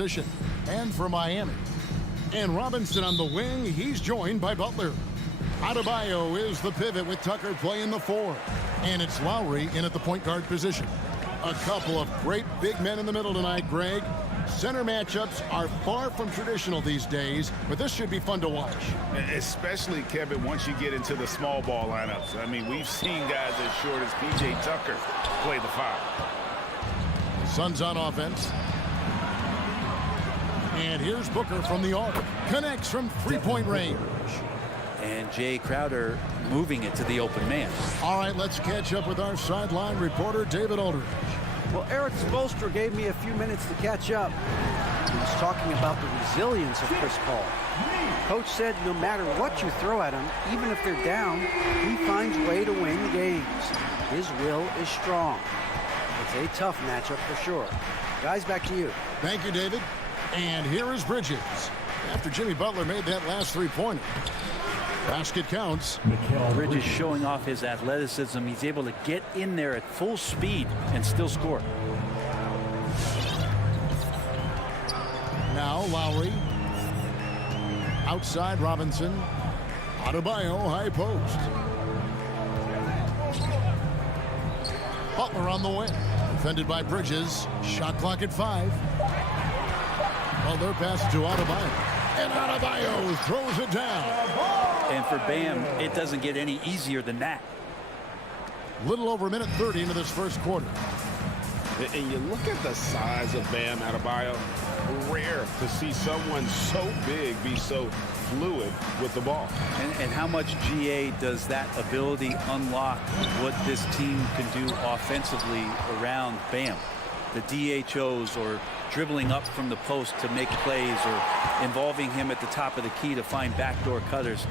position. And for Miami. And Robinson on the wing, he's joined by Butler. Adebayo is the pivot with Tucker playing the 4. And it's Lowry in at the point guard position. A couple of great big men in the middle tonight, Greg. Center matchups are far from traditional these days, but this should be fun to watch. Especially, Kevin, once you get into the small ball lineups. I mean, we've seen guys as short as P.J. Tucker play the 5. Suns on offense. And here's Booker from the arc. Connects from three-point range. And Jay Crowder moving it to the open man. All right, let's catch up with our sideline reporter, David Aldridge. Well, Eric Spoelstra gave me a few minutes to catch up. He was talking about the resilience of Chris Paul. Coach said no matter what you throw at him, even if they're down, he finds a way to win games. His will is strong. It's a tough matchup for sure. Guys, back to you. Thank you, David. And here is Bridges. After Jimmy Butler made that last three-pointer. Basket counts. Bridges showing off his athleticism. He's able to get in there at full speed and still score. Now Lowry. Outside Robinson. Adebayo high post. Butler on the wing. Defended by Bridges. Shot clock at 5. Well, their pass to Adebayo. And Adebayo throws it down. And for Bam, it doesn't get any easier than that. Little over a minute 30 into this first quarter. And you look at the size of Bam Adebayo. Rare to see someone so big be so fluid with the ball. And how much GA does that ability unlock what this team can do offensively around Bam? The DHOs or dribbling up from the post to make plays or involving him at the top of the key to find backdoor cutters.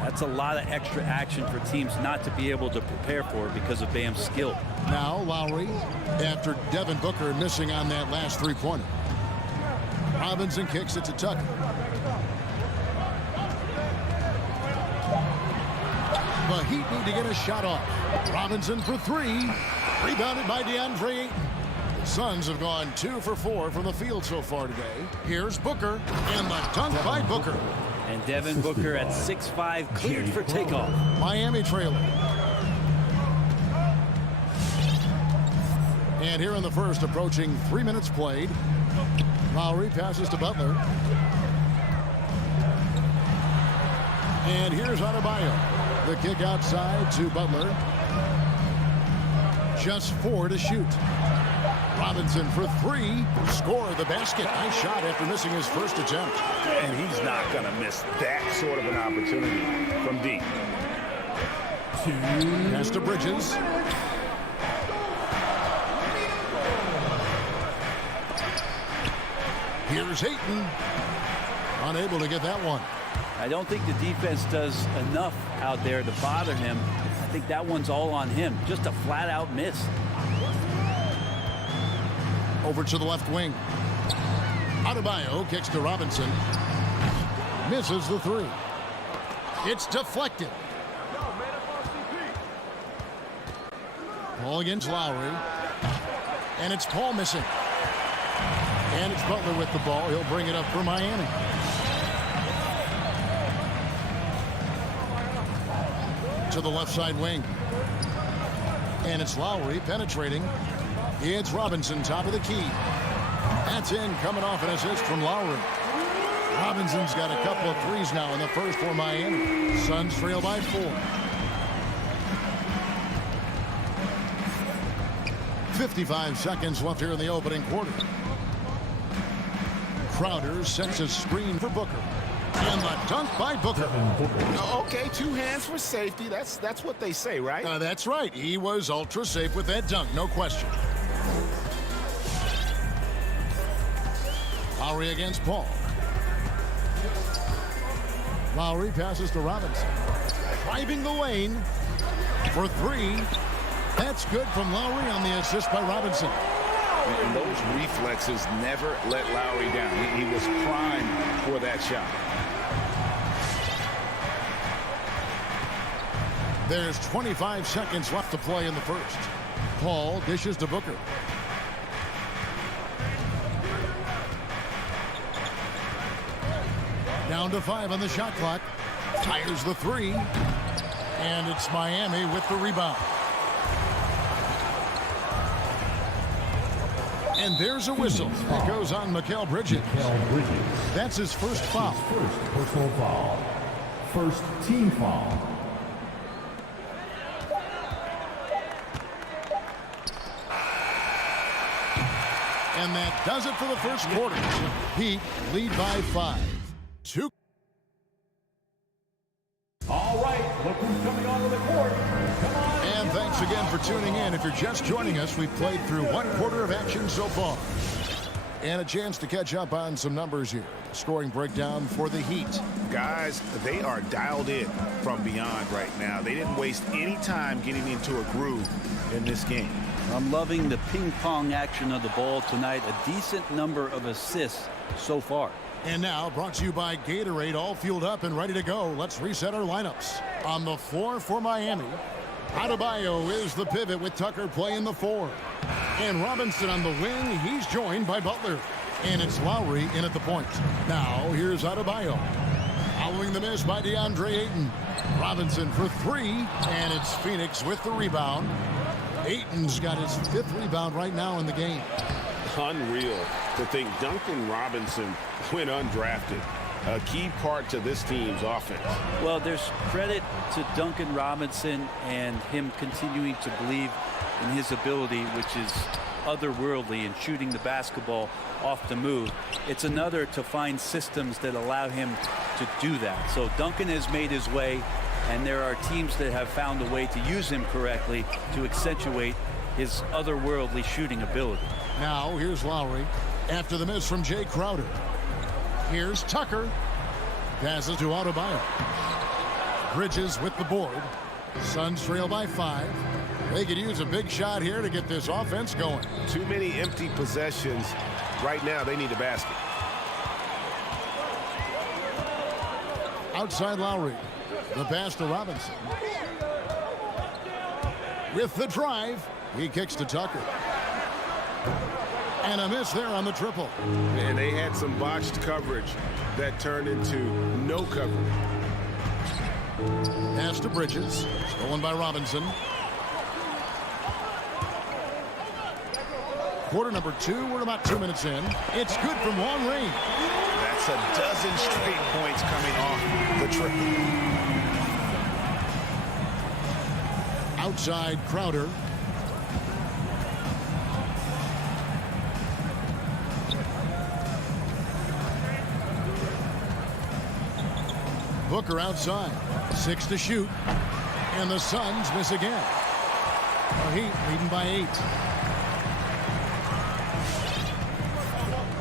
That's a lot of extra action for teams not to be able to prepare for because of Bam's skill. Now Lowry after Devin Booker missing on that last three-pointer. Robinson kicks it to Tucker. The Heat need to get a shot off. Robinson for 3. Rebounded by DeAndre Ayton. The Suns have gone 2 for 4 from the field so far today. Here's Booker, and the dunk by Booker. And Devin Booker at 6'5", cleared for takeoff. Miami trailing. And here in the first, approaching 3 minutes played. Lowry passes to Butler. And here's Adebayo. The kick outside to Butler. Just 4 to shoot. Robinson for 3. Score the basket. Nice shot after missing his first attempt. And he's not going to miss that sort of an opportunity from deep. Pass to Bridges. Here's Ayton. Unable to get that one. I don't think the defense does enough out there to bother him. I think that one's all on him. Just a flat-out miss. Over to the left wing. Adebayo kicks to Robinson. Misses the 3. It's deflected. Paul against Lowry. And it's Paul missing. And it's Butler with the ball. He'll bring it up for Miami. To the left side wing. And it's Lowry penetrating. It's Robinson, top of the key. That's in, coming off an assist from Lowry. Robinson's got a couple of threes now in the first for Miami. Suns trail by 4. 55 seconds left here in the opening quarter. Crowder sets a screen for Booker. And the dunk by Booker. Okay, 2 hands for safety. That's what they say, right? That's right. He was ultra safe with that dunk, no question. Lowry against Paul. Lowry passes to Robinson. Driving the lane for 3. That's good from Lowry on the assist by Robinson. And those reflexes never let Lowry down. He was primed for that shot. There's 25 seconds left to play in the first. Paul dishes to Booker. Down to 5 on the shot clock. Tires the 3. And it's Miami with the rebound. And there's a whistle. It goes on Mikal Bridges. That's his first foul. First personal foul. First team foul. And that does it for the first quarter. Heat lead by 5. 2. All right, look who's coming onto the court. Come on. And thanks again for tuning in. If you're just joining us, we've played through 1 quarter of action so far. And a chance to catch up on some numbers here. Scoring breakdown for the Heat. Guys, they are dialed in from beyond right now. They didn't waste any time getting into a groove in this game. I'm loving the ping pong action of the ball tonight. A decent number of assists so far. And now brought to you by Gatorade, all fueled up and ready to go. Let's reset our lineups. On the floor for Miami, Adebayo is the pivot with Tucker playing the 4. And Robinson on the wing, he's joined by Butler. And it's Lowry in at the point. Now here's Adebayo. Following the miss by DeAndre Ayton. Robinson for 3, and it's Phoenix with the rebound. Ayton's got his 5th rebound right now in the game. Unreal to think Duncan Robinson went undrafted. A key part to this team's offense. Well, there's credit to Duncan Robinson and him continuing to believe in his ability, which is otherworldly in shooting the basketball off the move. It's another to find systems that allow him to do that. So Duncan has made his way, and there are teams that have found a way to use him correctly to accentuate his otherworldly shooting ability. Now here's Lowry after the miss from Jay Crowder. Here's Tucker. Passes to Adebayo. Bridges with the board. Suns trail by 5. They could use a big shot here to get this offense going. Too many empty possessions. Right now, they need a basket. Outside Lowry. The pass to Robinson. With the drive, he kicks to Tucker. And a miss there on the triple. And they had some botched coverage that turned into no coverage. Pass to Bridges. Stolen by Robinson. Quarter number 2. We're about 2 minutes in. It's good from long range. That's a dozen straight points coming off the triple. Outside Crowder. Booker outside. 6 to shoot. And the Suns miss again. The Heat leading by 8.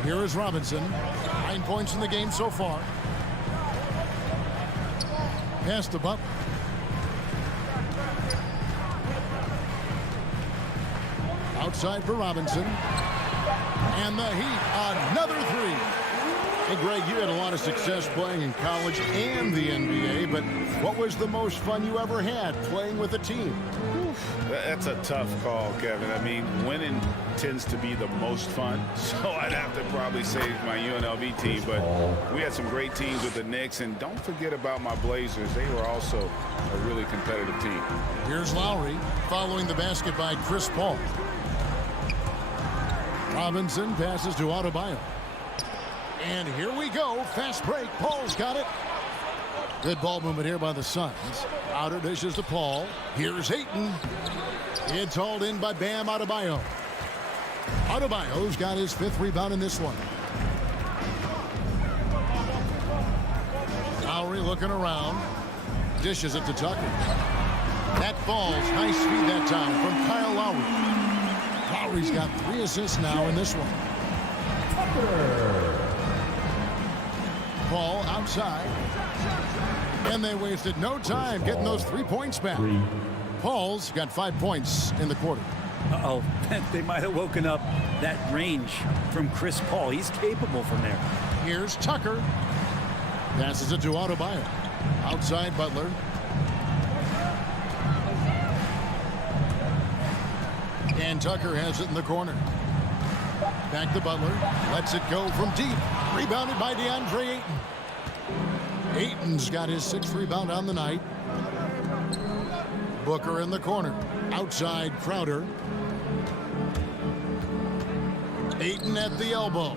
Here is Robinson. 9 points in the game so far. Pass to Butler. Outside for Robinson. And the Heat, another 3. Hey, Greg, you had a lot of success playing in college and the NBA, but what was the most fun you ever had playing with a team? That's a tough call, Kevin. I mean, winning tends to be the most fun, so I'd have to probably say my UNLV team, but we had some great teams with the Knicks, and don't forget about my Blazers. They were also a really competitive team. Here's Lowry following the basket by Chris Paul. Robinson passes to Adebayo. And here we go. Fast break. Paul's got it. Good ball movement here by the Suns. Outer dishes to Paul. Here's Ayton. It's hauled in by Bam Adebayo. Adebayo's got his 5th rebound in this one. Lowry looking around. Dishes it to Tucker. That falls. Nice feed that time from Kyle Lowry. Lowry's got 3 assists now in this one. Tucker. Paul outside. And they wasted no time getting those 3 points back. Paul's got 5 points in the quarter. Uh-oh, they might have woken up that range from Chris Paul. He's capable from there. Here's Tucker. Passes it to Adebayo. Outside Butler. And Tucker has it in the corner. Back to Butler. Lets it go from deep. Rebounded by DeAndre Ayton. Ayton's got his 6th rebound on the night. Booker in the corner. Outside Crowder. Ayton at the elbow.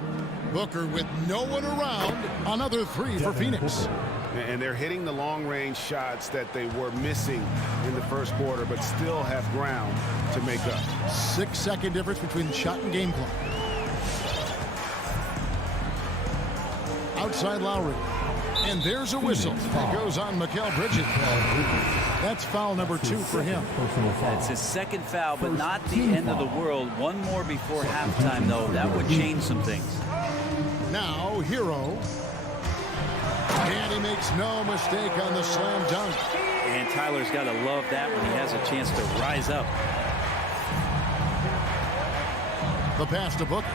Booker with no one around. Another 3 for Phoenix. And they're hitting the long-range shots that they were missing in the first quarter, but still have ground to make up. 6-second difference between shot and game clock. Outside Lowry. And there's a whistle. It goes on Mikal Bridges. That's foul number 2 for him. It's his 2nd foul, but not the end of the world. One more before halftime, though. That would change some things. Now, Hero. And he makes no mistake on the slam dunk. And Tyler's got to love that when he has a chance to rise up. The pass to Booker.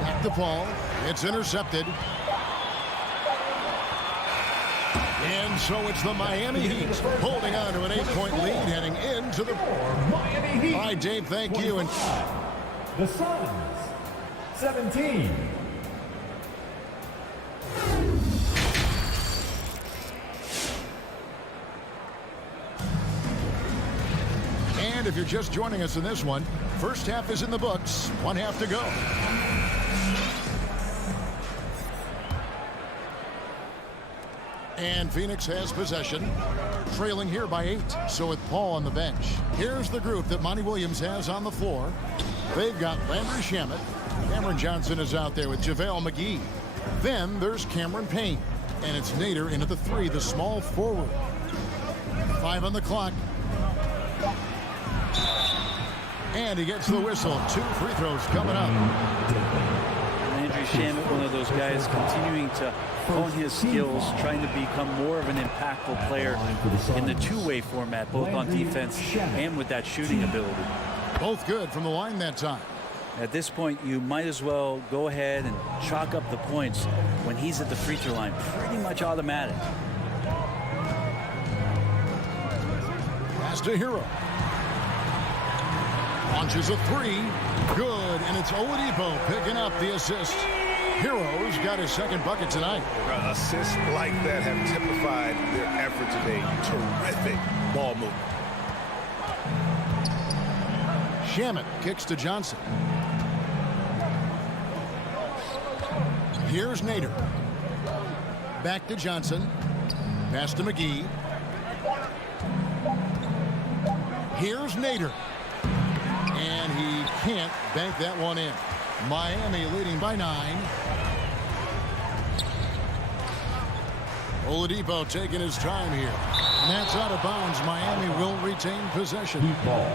Back to Paul. It's intercepted. And so it's the Miami Heat holding on to an 8-point lead heading into the Miami Heat. All right, Dave, thank you. And the Suns, 17. And if you're just joining us in this one, first half is in the books. 1 half to go. And Phoenix has possession, trailing here by 8. So with Paul on the bench, here's the group that Monty Williams has on the floor. They've got Landry Shamet. Cameron Johnson is out there with JaVale McGee. Then there's Cameron Payne. And it's Nader in at the 3, the small forward. 5 on the clock. And he gets the whistle. 2 free throws coming up. Landry Shamet, one of those guys continuing to hone his skills, trying to become more of an impactful player in the two-way format, both on defense and with that shooting ability. Both good from the line that time. At this point, you might as well go ahead and chalk up the points when he's at the free throw line. Pretty much automatic. Pass to Hero. Launches a 3. Good. And it's Oladipo picking up the assist. Hero's got his 2nd bucket tonight. Assists like that have typified their effort today. Terrific ball movement. Shamet kicks to Johnson. Here's Nader. Back to Johnson. Pass to McGee. Here's Nader. And he can't bank that one in. Miami leading by 9. Oladipo taking his time here. And that's out of bounds. Miami will retain possession. Ball.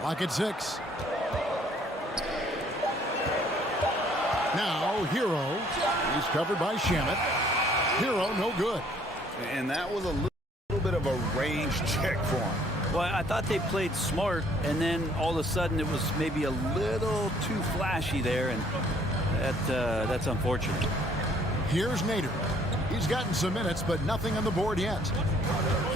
Clock at 6. Now Hero. He's covered by Shamet. Hero no good. And that was a little bit of a range check for him. Well, I thought they played smart, and then all of a sudden it was maybe a little too flashy there, and that's unfortunate. Here's Nader. He's gotten some minutes, but nothing on the board yet.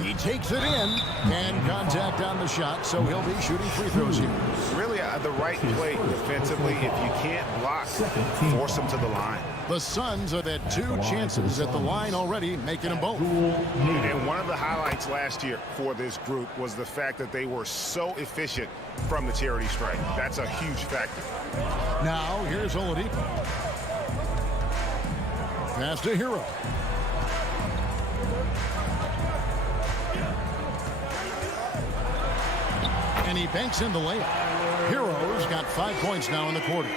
He takes it in, and contact on the shot, so he'll be shooting free throws here. Really the right play defensively. If you can't block, force them to the line. The Suns have had 2 chances at the line already, making them both. And one of the highlights last year for this group was the fact that they were so efficient from the charity stripe. That's a huge factor. Now here's Oladipo. Pass to Hero. And he banks in the layup. Hero's got 5 points now in the quarter.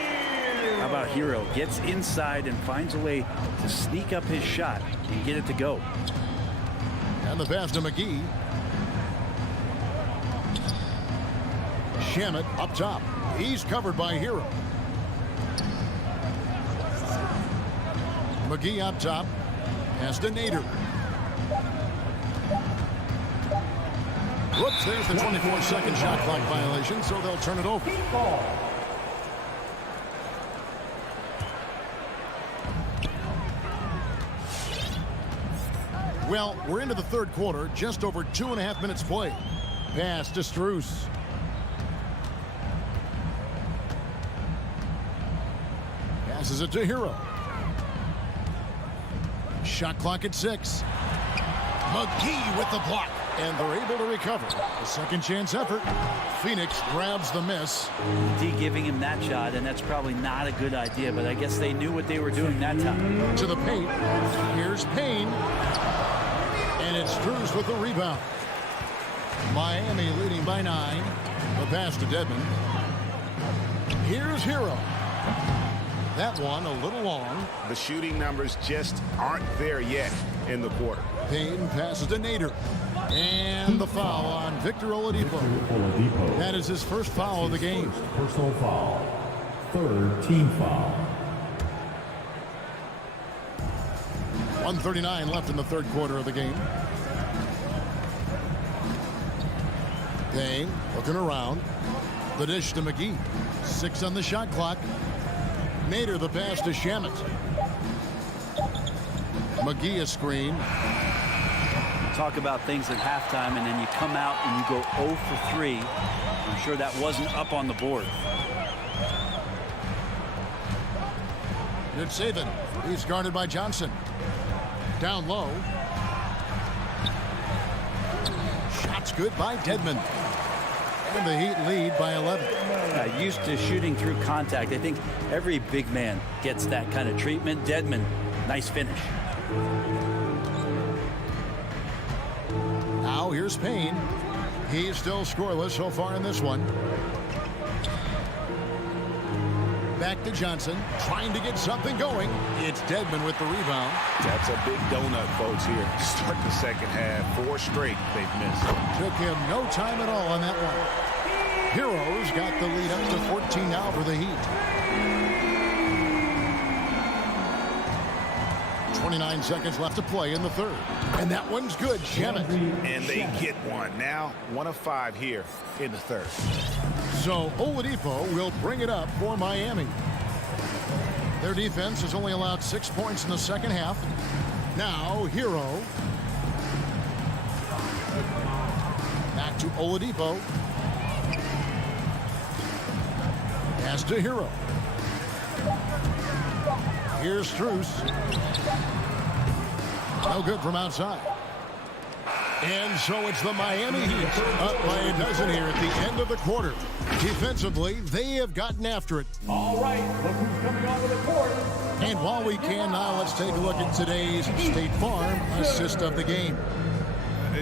How about Hero? Gets inside and finds a way to sneak up his shot and get it to go. And the pass to McGee. Shamet up top. He's covered by Hero. McGee up top. Pass to Nader. Whoops, there's the 24-second shot clock violation, so they'll turn it over. Well, we're into the third quarter, just over 2.5 minutes played. Pass to Strus. Passes it to Hero. Shot clock at 6. McGee with the block, and they're able to recover. A second chance effort. Phoenix grabs the miss. D giving him that shot, and that's probably not a good idea, but I guess they knew what they were doing that time. To the paint. Here's Payne. And it's Strus with the rebound. Miami leading by 9. The pass to Dedmon. Here's Hero. That one a little long. The shooting numbers just aren't there yet in the quarter. Payne passes to Nader. And the foul on Victor Oladipo. That is his first foul of the game. Personal foul. Third team foul. 1:39 left in the third quarter of the game. Payne looking around. The dish to McGee. 6 on the shot clock. Nader the pass to Shamet. McGee a screen. Talk about things at halftime, and then you come out and you go 0 for 3. I'm sure that wasn't up on the board. Good saving. He's guarded by Johnson. Down low. Shots good by Dedmon. And the Heat lead by 11. Used to shooting through contact. I think every big man gets that kind of treatment. Dedmon, nice finish. Now here's Payne. He's still scoreless so far in this one. Back to Johnson, trying to get something going. It's Dedmon with the rebound. That's a big donut, folks, here to start the second half. 4 straight they've missed. Took him no time at all on that one. Heroes got the lead up to 14 now for the Heat. 29 seconds left to play in the third. And that one's good. Shamet. And they get one. Now 1 of 5 here in the third. So Oladipo will bring it up for Miami. Their defense has only allowed 6 points in the second half. Now Hero. Back to Oladipo. Pass to Hero. Here's Strus. No good from outside. And so it's the Miami Heat up by a dozen here at the end of the quarter. Defensively, they have gotten after it. All right, look who's coming onto the court. And while we can now, let's take a look at today's State Farm assist of the game.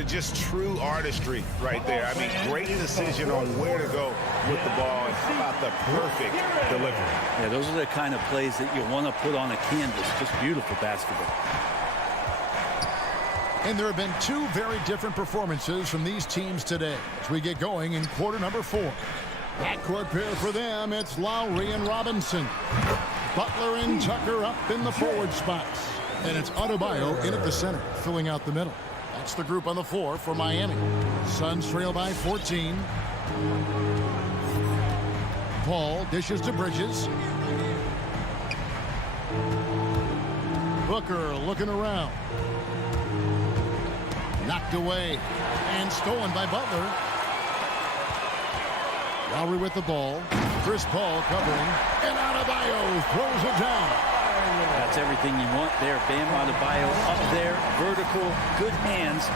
Just true artistry right there. I mean, great decision on where to go with the ball, and how about the perfect delivery. Yeah, those are the kind of plays that you want to put on a canvas. Just beautiful basketball. And there have been 2 very different performances from these teams today as we get going in quarter number 4. Backcourt pair for them, it's Lowry and Robinson. Butler and Tucker up in the forward spots. And it's Adebayo in at the center, filling out the middle. That's the group on the floor for Miami. Suns trail by 14. Paul dishes to Bridges. Booker looking around. Knocked away and stolen by Butler. Lowry with the ball. Chris Paul covering. And Adebayo throws it down. That's everything you want there. Bam Adebayo up there, vertical, good hands,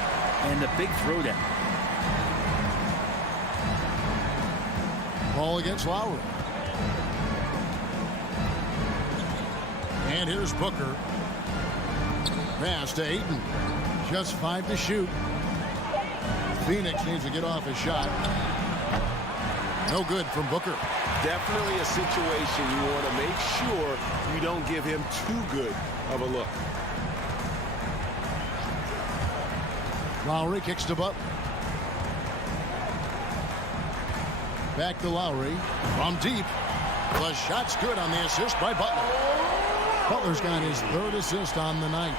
and the big throwdown. Ball against Lowry. And here's Booker. Pass to Ayton. Just 5 to shoot. Phoenix needs to get off a shot. No good from Booker. Definitely a situation you want to make sure you don't give him too good of a look. Lowry kicks to Butler. Back to Lowry from deep. The shot's good on the assist by Butler. Butler's got his 3rd assist on the night.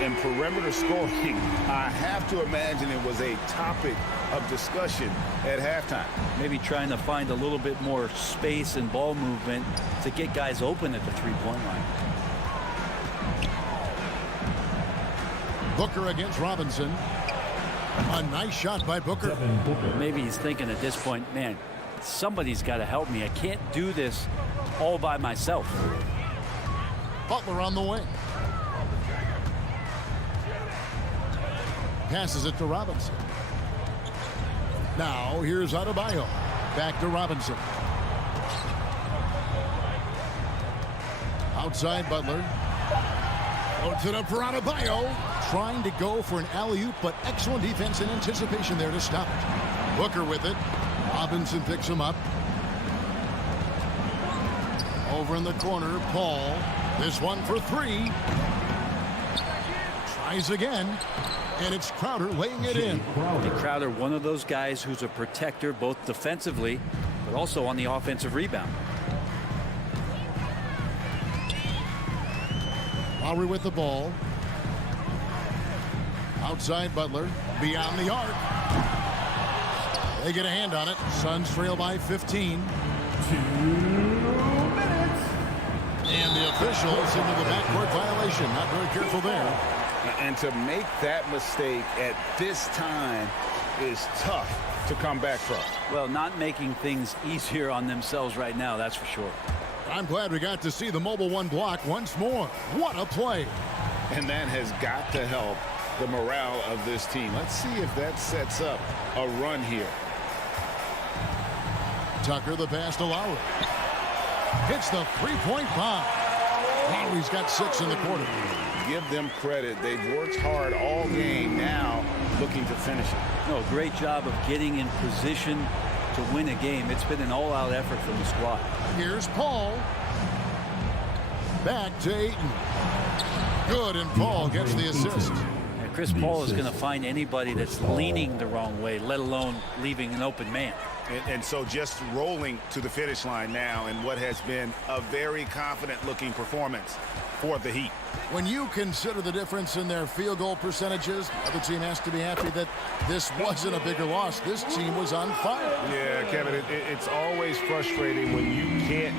And perimeter scoring, I have to imagine it was a topic of discussion at halftime. Maybe trying to find a little bit more space and ball movement to get guys open at the three-point line. Booker against Robinson. A nice shot by Booker. Maybe he's thinking at this point, man, somebody's got to help me. I can't do this all by myself. Butler on the wing. Passes it to Robinson. Now here's Adebayo. Back to Robinson. Outside Butler. Puts it up for Adebayo. Trying to go for an alley-oop, but excellent defense and anticipation there to stop it. Booker with it. Robinson picks him up. Over in the corner, Paul. This one for three. Tries again. And it's Crowder laying it in. And Crowder, one of those guys who's a protector both defensively, but also on the offensive rebound. Lowry with the ball. Outside Butler. Beyond the arc. They get a hand on it. Suns trail by 15. 2 minutes. And the officials into the backcourt violation. Not very careful there. And to make that mistake at this time is tough to come back from. Well, not making things easier on themselves right now, that's for sure. I'm glad we got to see the mobile one block once more. What a play. And that has got to help the morale of this team. Let's see if that sets up a run here. Tucker, the pass to Lowry. Hits the three-point bomb. Lowry's got 6 in the quarter. Give them credit. They've worked hard all game, now looking to finish it. No, great job of getting in position to win a game. It's been an all-out effort from the squad. Here's Paul. Back to Ayton. Good, and Paul gets the assist. And Chris Paul is going to find anybody that's leaning the wrong way, let alone leaving an open man. And so just rolling to the finish line now in what has been a very confident-looking performance for the Heat. When you consider the difference in their field goal percentages, the other team has to be happy that this wasn't a bigger loss. This team was on fire. Yeah, Kevin, it's always frustrating when you can't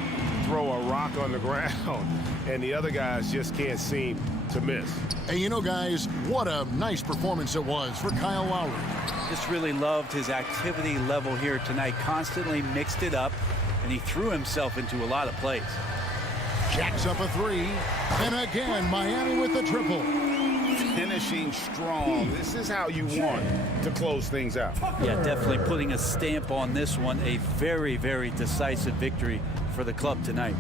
throw a rock on the ground and the other guys just can't seem to miss. And you know, guys, what a nice performance it was for Kyle Lowry. Just really loved his activity level here tonight. Constantly mixed it up, and he threw himself into a lot of plays. Jacks up a three. And again, Miami with the triple. Finishing strong. This is how you want to close things out. Yeah, definitely putting a stamp on this one. A very, very decisive victory for the club tonight.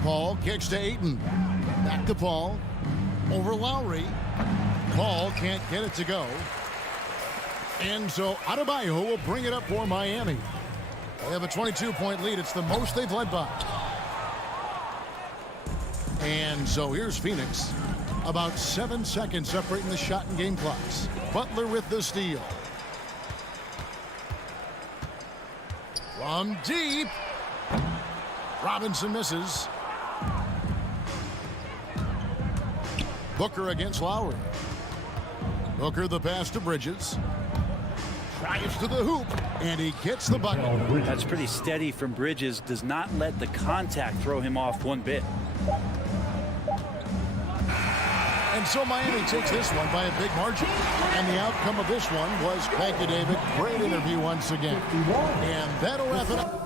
Paul kicks to Ayton. Back to Paul. Over Lowry. Paul can't get it to go. And so Adebayo will bring it up for Miami. They have a 22-point lead. It's the most they've led by. And so here's Phoenix. About 7 seconds separating the shot and game clocks. Butler with the steal. From deep. Robinson misses. Booker against Lowry. Booker the pass to Bridges. Drives to the hoop, and he gets the bucket. That's pretty steady from Bridges. Does not let the contact throw him off one bit. And so Miami takes this one by a big margin. And the outcome of this one was, thank you, David, great interview once again. And that'll wrap it up.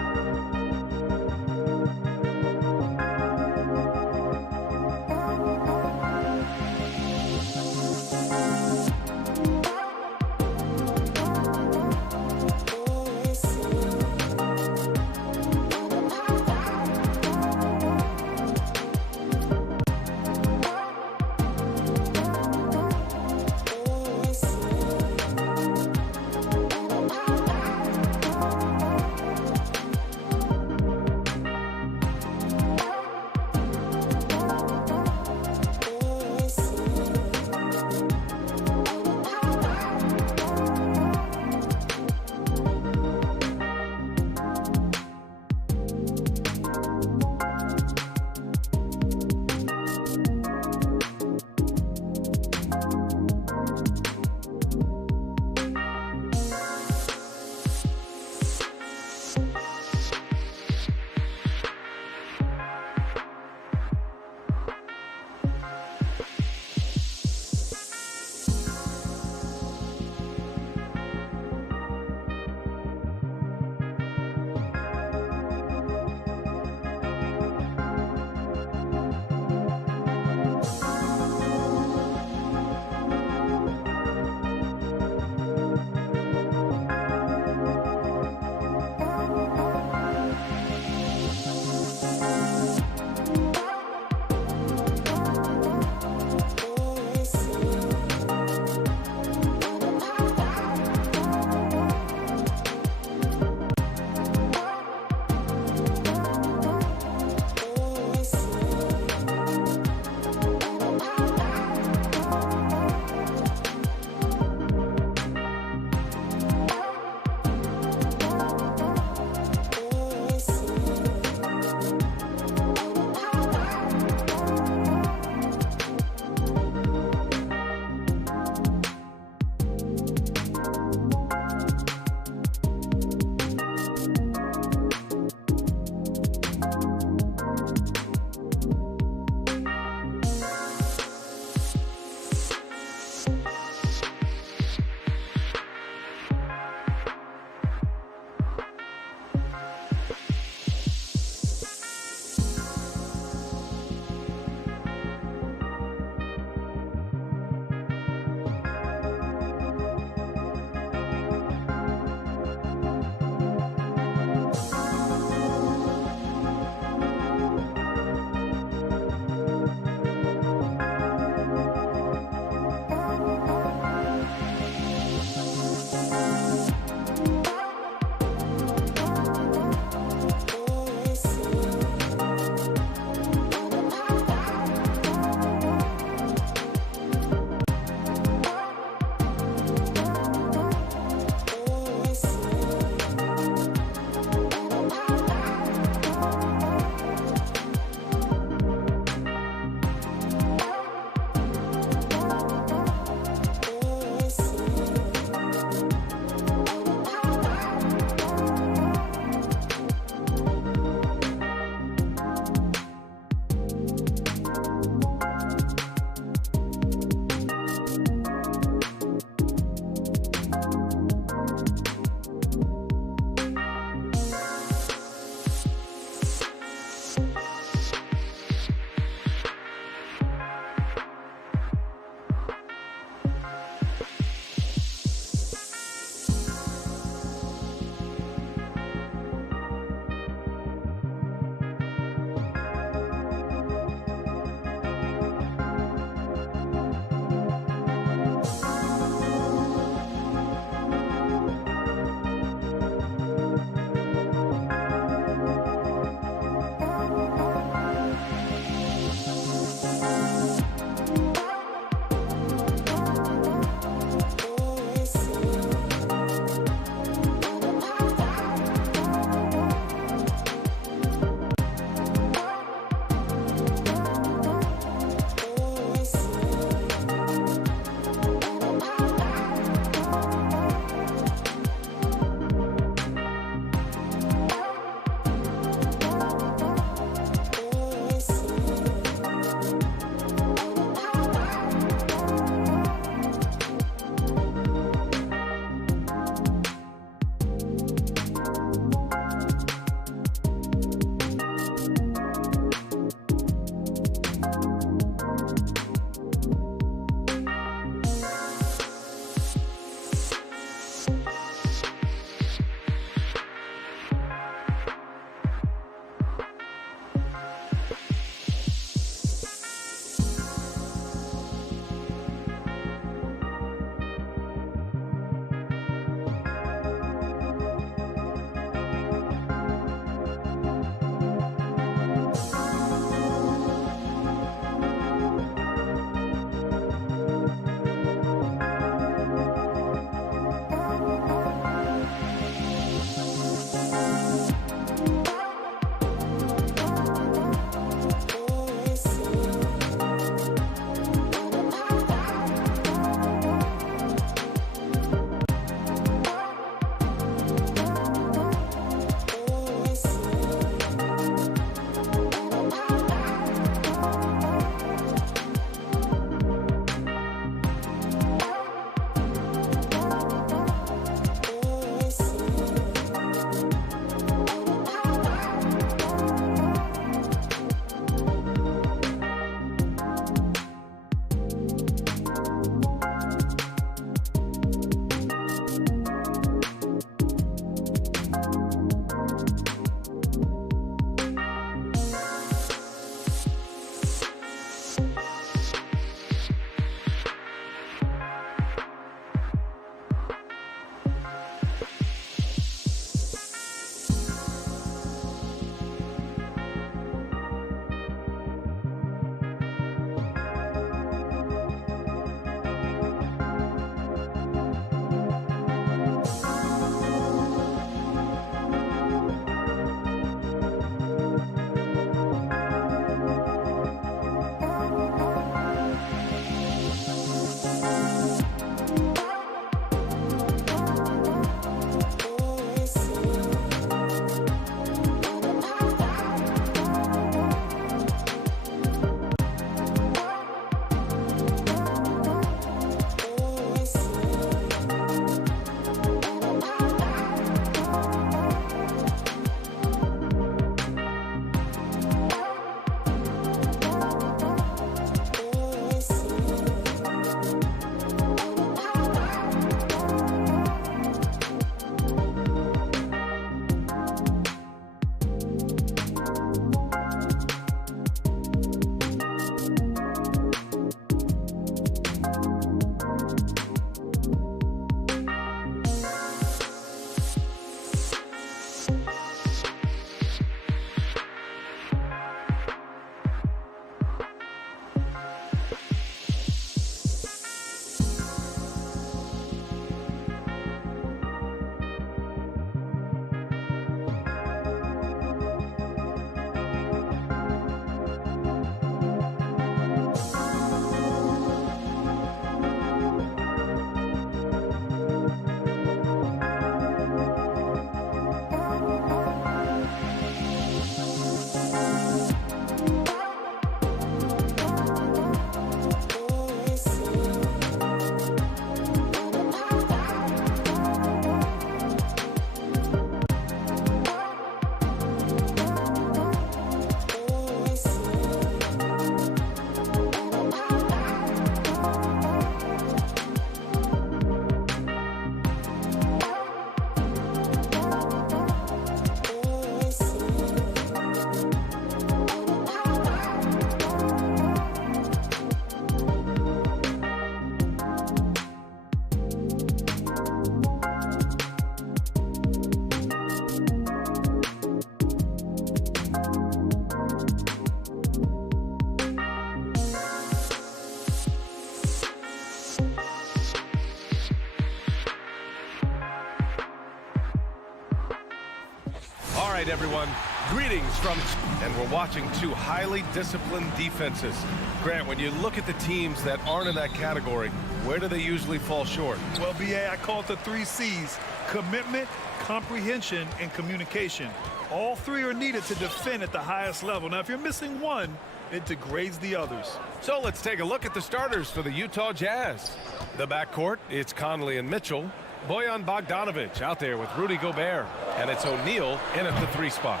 All right, everyone. Greetings from, and we're watching two highly disciplined defenses. Grant, when you look at the teams that aren't in that category, where do they usually fall short? Well, BA, I call it the 3 C's: commitment, comprehension, and communication. All 3 are needed to defend at the highest level. Now, if you're missing one, it degrades the others. So let's take a look at the starters for the Utah Jazz. The backcourt, it's Conley and Mitchell. Bojan Bogdanovic out there with Rudy Gobert. And it's O'Neal in at the 3 spot.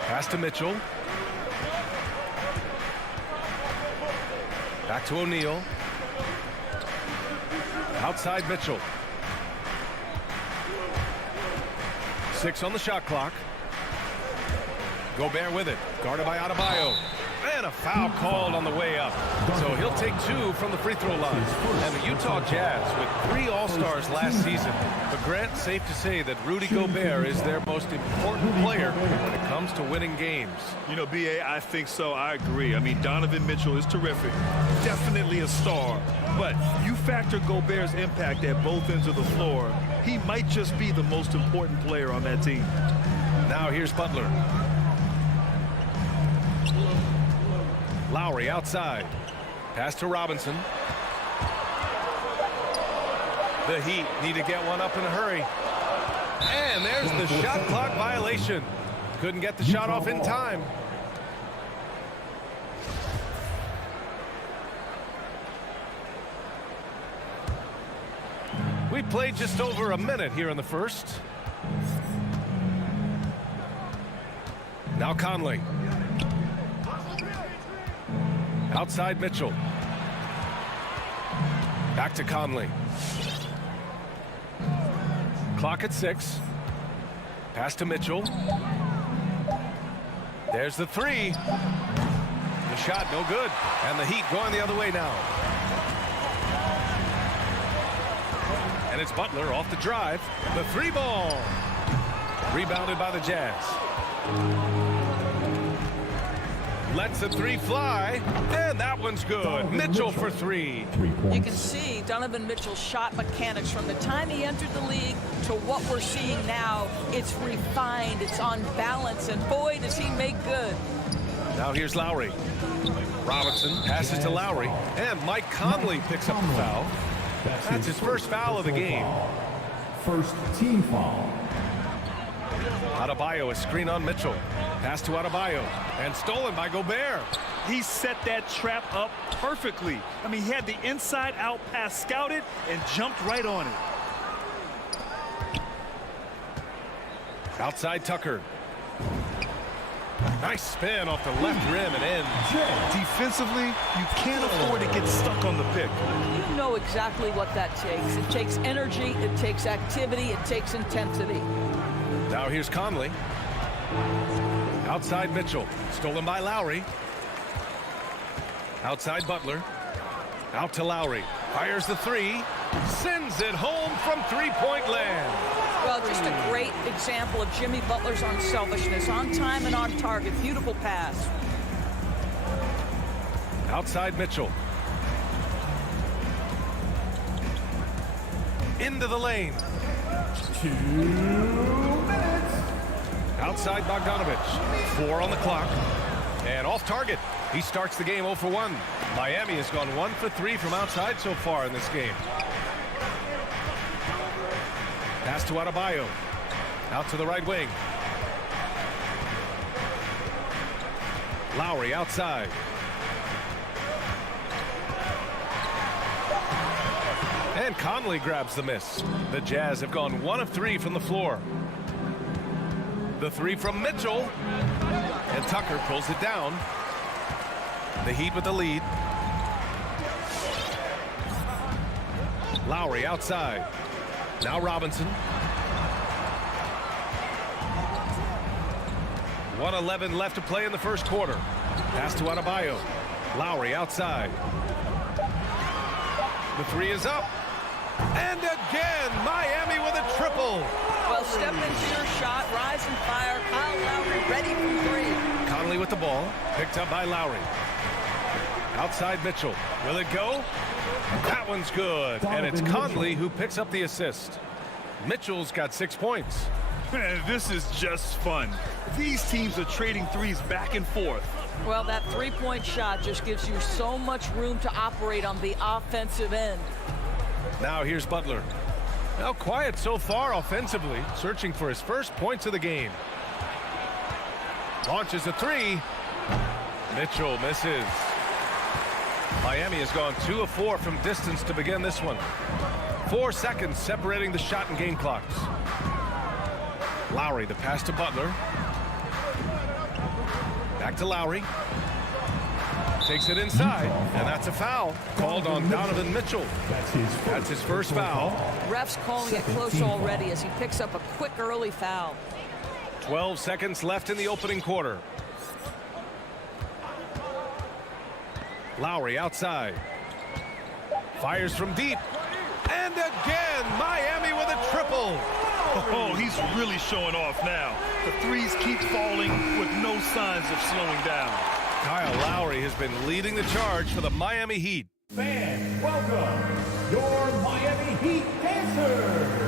Pass to Mitchell. Back to O'Neal. Outside Mitchell. 6 on the shot clock. Gobert with it. Guarded by Adebayo. And a foul called on the way up. So he'll take 2 from the free throw line. And the Utah Jazz with 3 All-Stars last season. But Grant, safe to say that Rudy Gobert is their most important player when it comes to winning games. You know, BA, I think so. I agree. I mean, Donovan Mitchell is terrific. Definitely a star. But you factor Gobert's impact at both ends of the floor, he might just be the most important player on that team. Now here's Butler. Lowry outside. Pass to Robinson. The Heat need to get one up in a hurry. And there's the shot clock violation. Couldn't get the shot off in time. We played just over a minute here in the first. Now Conley. Outside Mitchell. Back to Conley. Clock at 6. Pass to Mitchell. There's the 3. The shot no good. And the Heat going the other way now. And it's Butler off the drive. The 3 ball. Rebounded by the Jazz. Lets the 3 fly, and that one's good. Mitchell for 3. You can see Donovan Mitchell's shot mechanics from the time he entered the league to what we're seeing now. It's refined, it's on balance, and boy, does he make good. Now here's Lowry. Robinson passes to Lowry, and Mike Conley picks up the foul. That's his first foul of the game. First team foul. Adebayo, a screen on Mitchell. Pass to Adebayo, and stolen by Gobert. He set that trap up perfectly. I mean, he had the inside-out pass scouted and jumped right on it. Outside Tucker. Nice spin off the left rim and in. Defensively, you can't afford to get stuck on the pick. You know exactly what that takes. It takes energy, it takes activity, it takes intensity. Now here's Conley. Outside Mitchell. Stolen by Lowry. Outside Butler. Out to Lowry. Fires the 3. Sends it home from 3-point land. Well, just a great example of Jimmy Butler's unselfishness. On time and on target. Beautiful pass. Outside Mitchell. Into the lane. 2 minutes. Outside Bogdanovic. 4 on the clock. And off target. He starts the game 0 for 1. Miami has gone 1 for 3 from outside so far in this game. Pass to Adebayo. Out to the right wing. Lowry outside. And Conley grabs the miss. The Jazz have gone 1 of 3 from the floor. The 3 from Mitchell. And Tucker pulls it down. The Heat with the lead. Lowry outside. Now Robinson. 1:11 left to play in the first quarter. Pass to Adebayo. Lowry outside. The 3 is up. And again, Miami with a triple. Well, step into your shot, rise and fire. Kyle Lowry ready for 3. Conley with the ball. Picked up by Lowry. Outside Mitchell. Will it go? That one's good. And it's Conley who picks up the assist. Mitchell's got 6 points. Man, this is just fun. These teams are trading threes back and forth. Well, that three-point shot just gives you so much room to operate on the offensive end. Now here's Butler. Now quiet so far offensively, searching for his first points of the game. Launches a three. Mitchell misses. Miami has gone 2 of 4 from distance to begin this one. 4 seconds separating the shot and game clocks. Lowry, the pass to Butler. Back to Lowry. Takes it inside, and that's a foul called on Donovan Mitchell. That's his first foul. Refs calling it close already as he picks up a quick early foul. 12 seconds left in the opening quarter. Lowry outside. Fires from deep. And again, Miami with a triple. Oh, he's really showing off now. The threes keep falling with no signs of slowing down. Kyle Lowry has been leading the charge for the Miami Heat. Fans, welcome your Miami Heat dancers.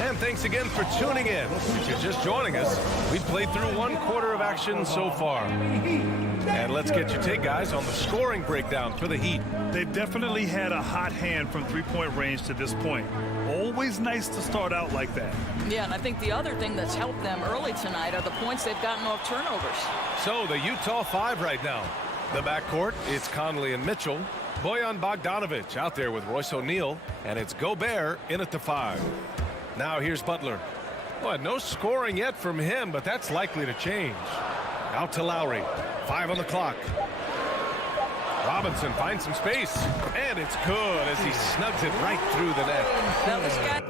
And thanks again for tuning in. If you're just joining us, we've played through 1 quarter of action so far. And let's get your take, guys, on the scoring breakdown for the Heat. They've definitely had a hot hand from three-point range to this point. Always nice to start out like that. Yeah, and I think the other thing that's helped them early tonight are the points they've gotten off turnovers. So the Utah 5 right now. The backcourt, it's Conley and Mitchell. Bojan Bogdanovic out there with Royce O'Neal. And it's Gobert in at the 5. Now here's Butler. Well, no scoring yet from him, but that's likely to change. Out to Lowry. 5 on the clock. Robinson finds some space. And it's good as he snugs it right through the net. Now this guy...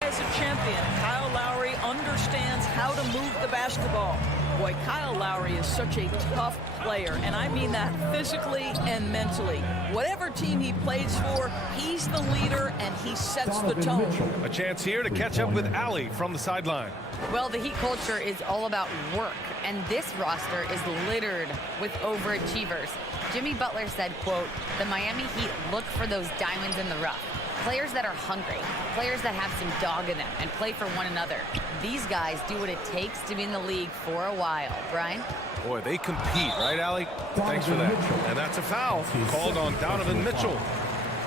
As a champion, Kyle Lowry understands how to move the basketball. Boy, Kyle Lowry is such a tough player, and I mean that physically and mentally. Whatever team he plays for, he's the leader, and he sets the tone. A chance here to catch up with Allie from the sideline. Well, the Heat culture is all about work, and this roster is littered with overachievers. Jimmy Butler said, quote, "The Miami Heat look for those diamonds in the rough. Players that are hungry, players that have some dog in them and play for one another. These guys do what it takes to be in the league for a while." Brian? Boy, they compete, right, Allie? Thanks for that. And that's a foul called on Donovan Mitchell.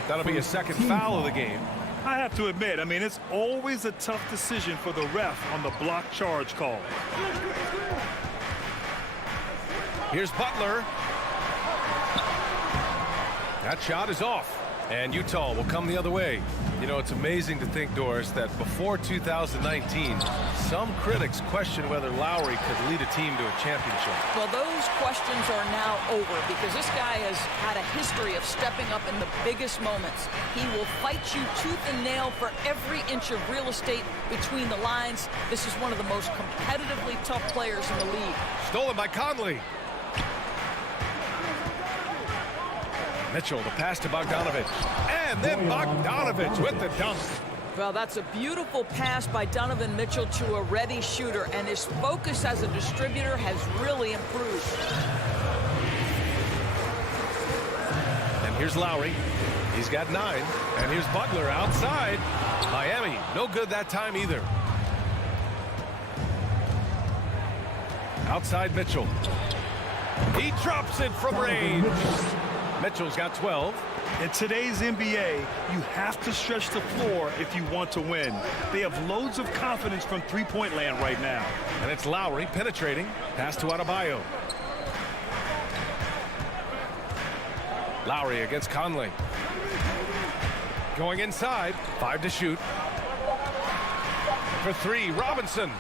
That'll be a second foul of the game. I have to admit, I mean, it's always a tough decision for the ref on the block charge call. Here's Butler. That shot is off. And Utah will come the other way. You know, it's amazing to think, Doris, that before 2019, some critics questioned whether Lowry could lead a team to a championship. Well, those questions are now over because this guy has had a history of stepping up in the biggest moments. He will fight you tooth and nail for every inch of real estate between the lines. This is one of the most competitively tough players in the league. Stolen by Conley. Mitchell, the pass to Bogdanovic. And then Bogdanovic with the dunk. Well, that's a beautiful pass by Donovan Mitchell to a ready shooter, and his focus as a distributor has really improved. And here's Lowry. He's got 9. And here's Butler outside. Miami, no good that time either. Outside Mitchell. He drops it from range. Mitchell's got 12. In today's NBA, you have to stretch the floor if you want to win. They have loads of confidence from three-point land right now. And it's Lowry penetrating. Pass to Adebayo. Lowry against Conley. Going inside. 5 to shoot. For 3, Robinson.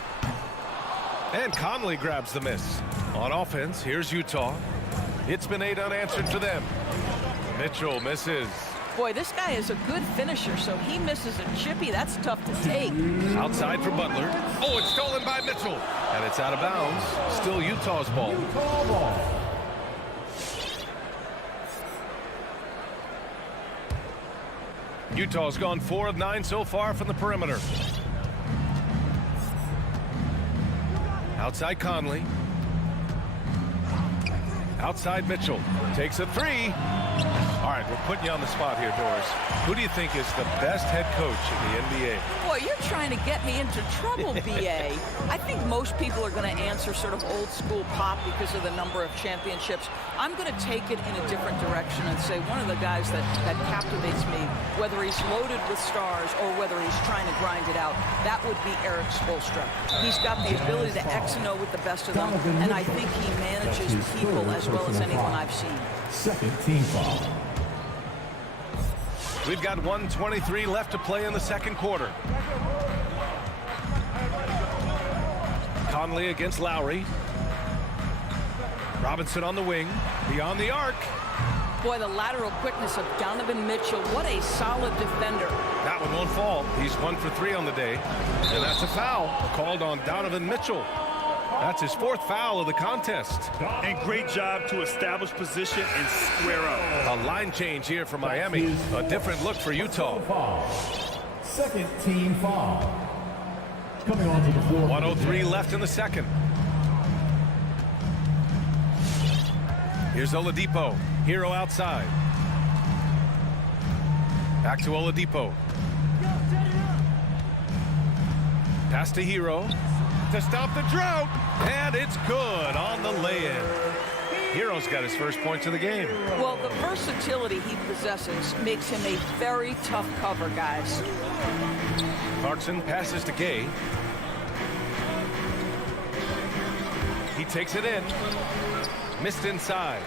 And Conley grabs the miss. On offense, here's Utah. It's been 8 unanswered for them. Mitchell misses. Boy, this guy is a good finisher, so he misses a chippy. That's tough to take. Outside for Butler. Oh, it's stolen by Mitchell. And it's out of bounds. Still Utah's ball. Utah's gone 4 of 9 so far from the perimeter. Outside Conley. Outside Mitchell. Takes a three. All right, we're putting you on the spot here, Doris. Who do you think is the best head coach in the NBA? Boy, you're trying to get me into trouble, B.A. I think most people are going to answer sort of old school Pop because of the number of championships. I'm going to take it in a different direction and say one of the guys that captivates me, whether he's loaded with stars or whether he's trying to grind it out, that would be Eric Spoelstra. He's got the ability to X and O with the best of them, and I think he manages people as well as anyone I've seen. Second team foul. We've got 1:23 left to play in the second quarter. Conley against Lowry. Robinson on the wing, beyond the arc. Boy, the lateral quickness of Donovan Mitchell. What a solid defender. That one won't fall. He's 1 for 3 on the day. And that's a foul called on Donovan Mitchell. That's his 4th foul of the contest. And great job to establish position and square up. A line change here for Miami. A different look for Utah. Second team foul. Coming onto the floor. 1:03 left in the second. Here's Oladipo. Hero outside. Back to Oladipo. Pass to Hero to stop the drought. And it's good on the lay-in. Hero's got his first points of the game. Well, the versatility he possesses makes him a very tough cover, guys. Clarkson passes to Gay. He takes it in. Missed inside.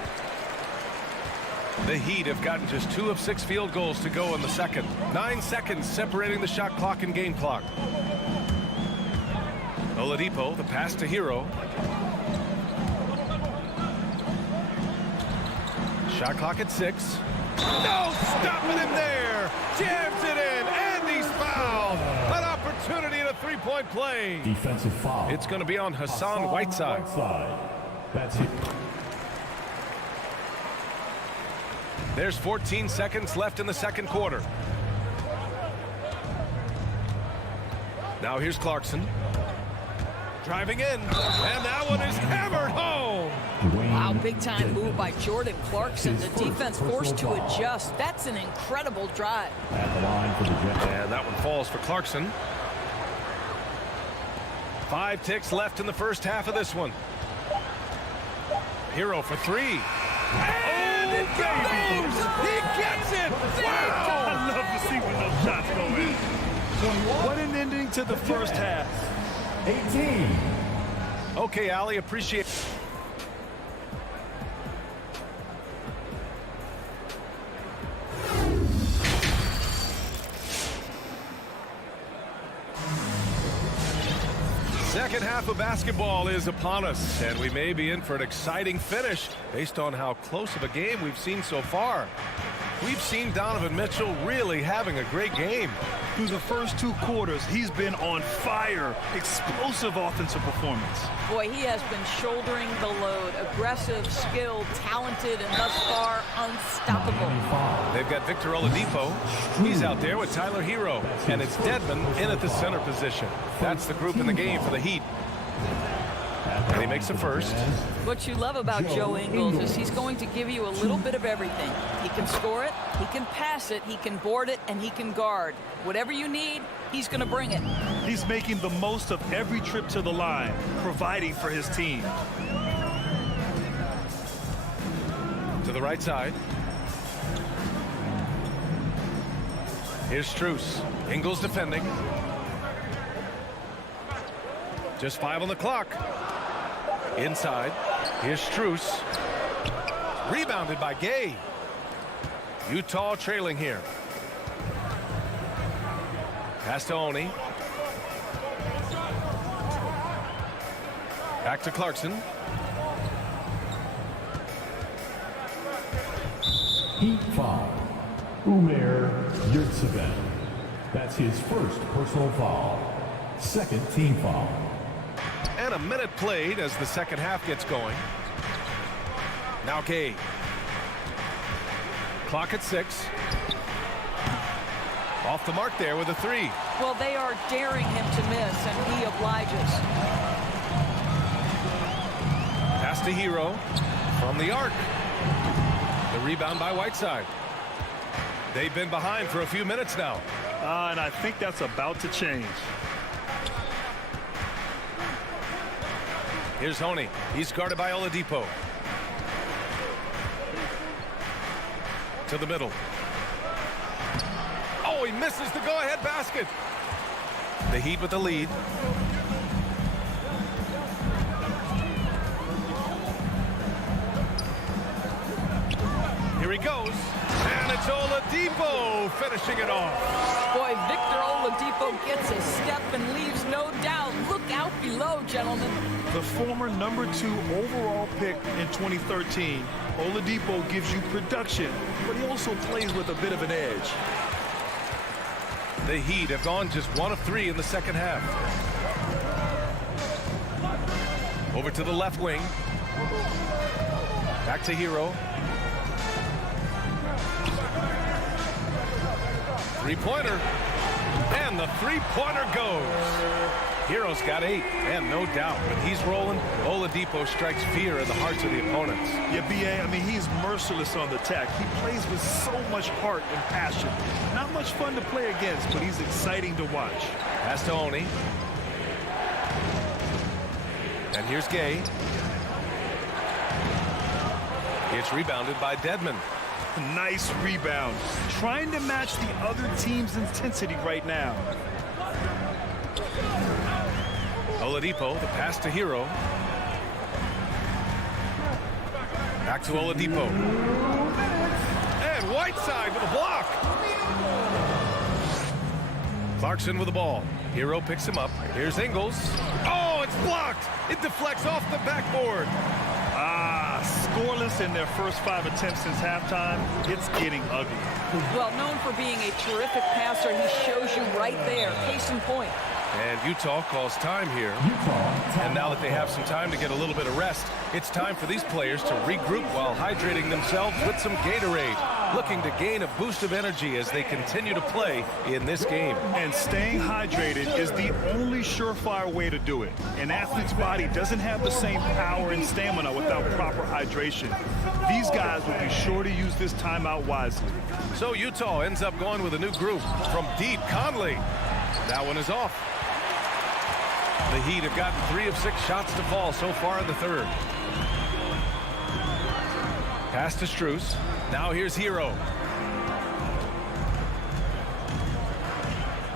The Heat have gotten just 2 of 6 field goals to go in the second. 9 seconds separating the shot clock and game clock. Oladipo, the pass to Hero. Shot clock at 6. No, stopping him there. Jams it in, and he's fouled. An opportunity in a three-point play. Defensive foul. It's going to be on Hassan Whiteside. That's it. There's 14 seconds left in the second quarter. Now here's Clarkson. Driving in, and that one is hammered home. Wow, big-time move by Jordan Clarkson. The defense forced to adjust. That's an incredible drive. At the line for the Jets. And that one falls for Clarkson. 5 ticks left in the first half of this one. Hero for 3. And it goes! He gets it! Wow! I love to see when those shots go in. What an ending to the first half. 18. Okay, Ali, appreciate it. Second half of basketball is upon us, and we may be in for an exciting finish based on how close of a game we've seen so far. We've seen Donovan Mitchell really having a great game. Through the first 2 quarters, he's been on fire. Explosive offensive performance. Boy, he has been shouldering the load. Aggressive, skilled, talented, and thus far unstoppable. They've got Victor Oladipo. He's out there with Tyler Hero. And it's Dedmon in at the center position. That's the group in the game for the Heat. And he makes the first. What you love about Joe Ingles is he's going to give you a little bit of everything. He can score it, he can pass it, he can board it, and he can guard. Whatever you need, he's going to bring it. He's making the most of every trip to the line, providing for his team. To the right side. Here's Strus. Ingles defending. Just 5 on the clock. Inside. Here's Strus. Rebounded by Gay. Utah trailing here. Pass to Oni. Back to Clarkson. Heat foul. Umair Yurtseven. That's his first personal foul. Second team foul. And a minute played as the second half gets going. Now Gay. Clock at 6. Off the mark there with a 3. Well, they are daring him to miss, and he obliges. Pass to Hero from the arc. The rebound by Whiteside. They've been behind for a few minutes now. And I think that's about to change. Here's Honey. He's guarded by Oladipo. To the middle. Oh, he misses the go-ahead basket. The Heat with the lead. Here he goes. And it's Oladipo finishing it off. Boy, Victor Oladipo gets a step and leaves no doubt. Look out below, gentlemen. The former #2 overall pick in 2013, Oladipo gives you production, but he also plays with a bit of an edge. The Heat have gone just 1 of 3 in the second half. Over to the left wing. Back to Hero. Three-pointer. And the three-pointer goes. Hero's got 8, and no doubt, when he's rolling, Oladipo strikes fear in the hearts of the opponents. Yeah, B.A., I mean, he's merciless on the attack. He plays with so much heart and passion. Not much fun to play against, but he's exciting to watch. Pass to Oni. And here's Gay. It's rebounded by Dedmon. Nice rebound. Trying to match the other team's intensity right now. Oladipo, the pass to Hero. Back to Oladipo. And Whiteside with a block. Clarkson with the ball. Hero picks him up. Here's Ingles. Oh, it's blocked. It deflects off the backboard. Scoreless in their first 5 attempts since halftime. It's getting ugly. Well, known for being a terrific passer, he shows you right there. Case in point. And Utah calls time here. And now that they have some time to get a little bit of rest, it's time for these players to regroup while hydrating themselves with some Gatorade, looking to gain a boost of energy as they continue to play in this game. And staying hydrated is the only surefire way to do it. An athlete's body doesn't have the same power and stamina without proper hydration. These guys will be sure to use this timeout wisely. So Utah ends up going with a new group from deep. Conley. That one is off. The Heat have gotten 3 of 6 shots to fall so far in the third. Pass to Strus. Now here's Hero.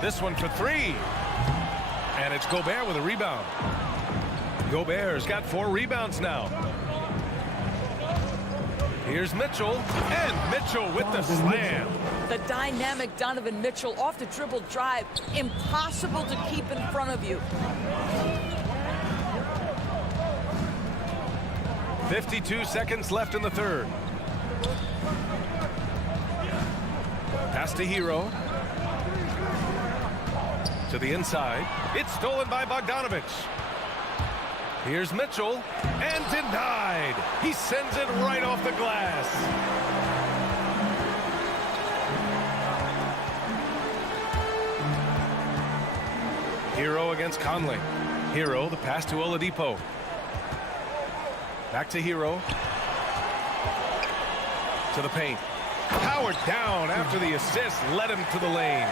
This one for 3. And it's Gobert with a rebound. Gobert's got 4 rebounds now. Here's Mitchell. And Mitchell with the slam. The dynamic Donovan Mitchell off the dribble drive. Impossible to keep in front of you. 52 seconds left in the third. Pass to Hero. To the inside. It's stolen by Bogdanovich. Here's Mitchell. And denied. He sends it right off the glass. Hero against Conley. Hero, the pass to Oladipo. Back to Hero. To the paint. Powered down after the assist led him to the lane.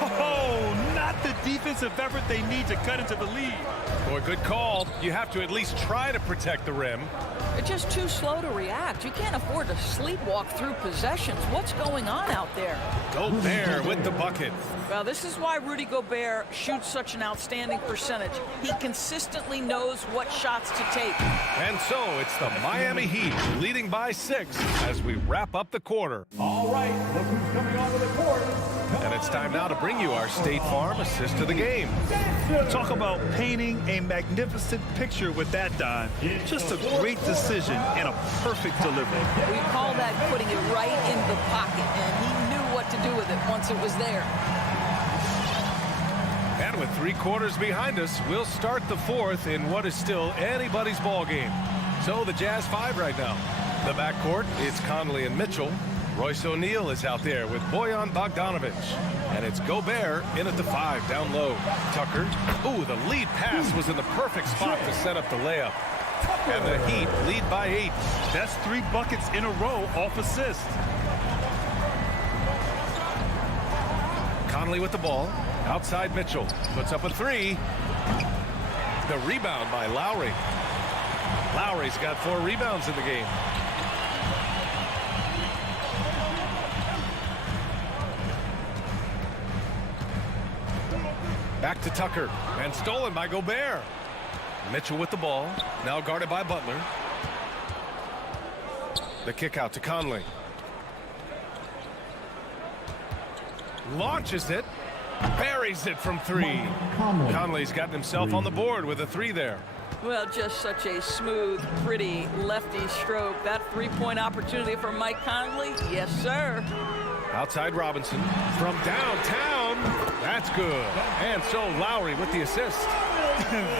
Oh, not the defensive effort they need to cut into the lead. Boy, good call. You have to at least try to protect the rim. They're just too slow to react. You can't afford to sleepwalk through possessions. What's going on out there? Gobert with the bucket. Well, this is why Rudy Gobert shoots such an outstanding percentage. He consistently knows what shots to take. And so it's the Miami Heat leading by 6 as we wrap up the quarter. All right, look who's coming onto the court. And it's time now to bring you our State Farm assist to the game. Talk about painting a magnificent picture with that dime. Just a great decision and a perfect delivery. We call that putting it right in the pocket, and he knew what to do with it once it was there. And with 3 quarters behind us, we'll start the 4th in what is still anybody's ball game. So the Jazz 5 right now. The backcourt, it's Conley and Mitchell. Royce O'Neal is out there with Bojan Bogdanovich. And it's Gobert in at the 5 down low. Tucker. Ooh, the lead pass was in the perfect spot to set up the layup. And the Heat lead by 8. That's 3 buckets in a row off assist. Conley with the ball. Outside Mitchell. Puts up a 3. The rebound by Lowry. Lowry's got 4 rebounds in the game. Back to Tucker. And stolen by Gobert. Mitchell with the ball. Now guarded by Butler. The kick out to Conley. Launches it. Buries it from 3. Conley's gotten himself on the board with a 3 there. Well, just such a smooth, pretty lefty stroke. That three-point opportunity for Mike Conley. Yes, sir. Outside Robinson from downtown. That's good. And so Lowry with the assist.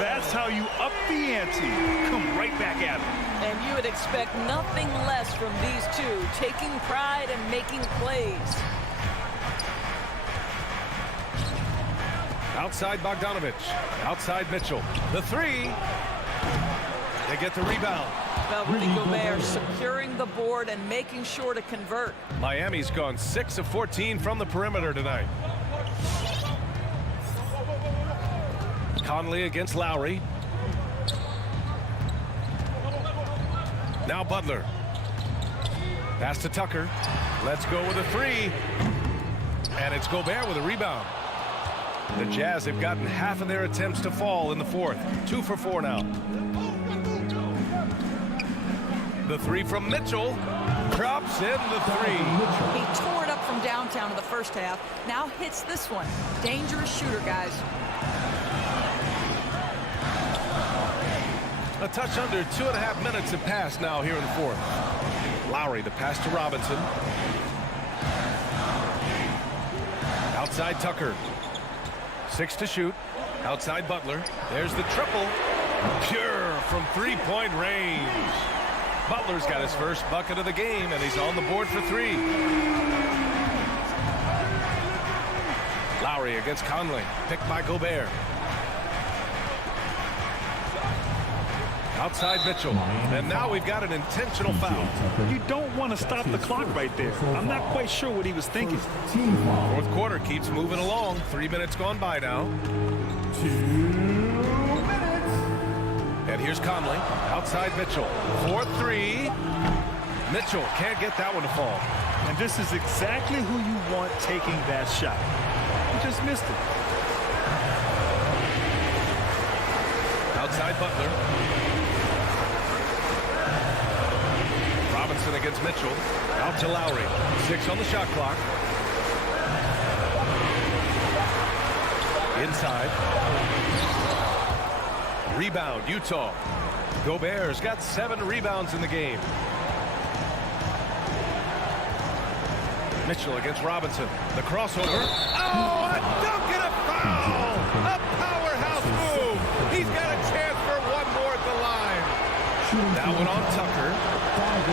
That's how you up the ante. Come right back at him. And you would expect nothing less from these two, taking pride and making plays. Outside Bogdanovich. Outside Mitchell. The 3. They get the rebound. Well, Rudy Gobert securing the board and making sure to convert. Miami's gone 6 of 14 from the perimeter tonight. Conley against Lowry. Now Butler. Pass to Tucker. Let's go with a 3. And it's Gobert with a rebound. The Jazz have gotten half of their attempts to fall in the 4th. 2 for 4 now. The 3 from Mitchell. Drops in the 3. He tore it up from downtown in the first half. Now hits this one. Dangerous shooter, guys. A touch under 2.5 minutes have passed now here in the 4th. Lowry, the pass to Robinson. Outside Tucker. 6 to shoot. Outside Butler. There's the triple. Pure from 3-point range. Butler's got his first bucket of the game, and he's on the board for 3. Lowry against Conley. Picked by Gobert. Outside Mitchell. And now we've got an intentional foul. You don't want to stop the clock right there. I'm not quite sure what he was thinking. 4th quarter keeps moving along. 3 minutes gone by now. 2 minutes. And here's Conley. Outside Mitchell. 4-3. Mitchell can't get that one to fall. And this is exactly who you want taking that shot. He just missed it. Outside Butler. Robinson against Mitchell. Out to Lowry. 6 on the shot clock. Inside. Rebound, Utah. Gobert's got 7 rebounds in the game. Mitchell against Robinson. The crossover. Oh, a dunk and a foul! A powerhouse move. He's got a chance for one more at the line. That one on Tucker.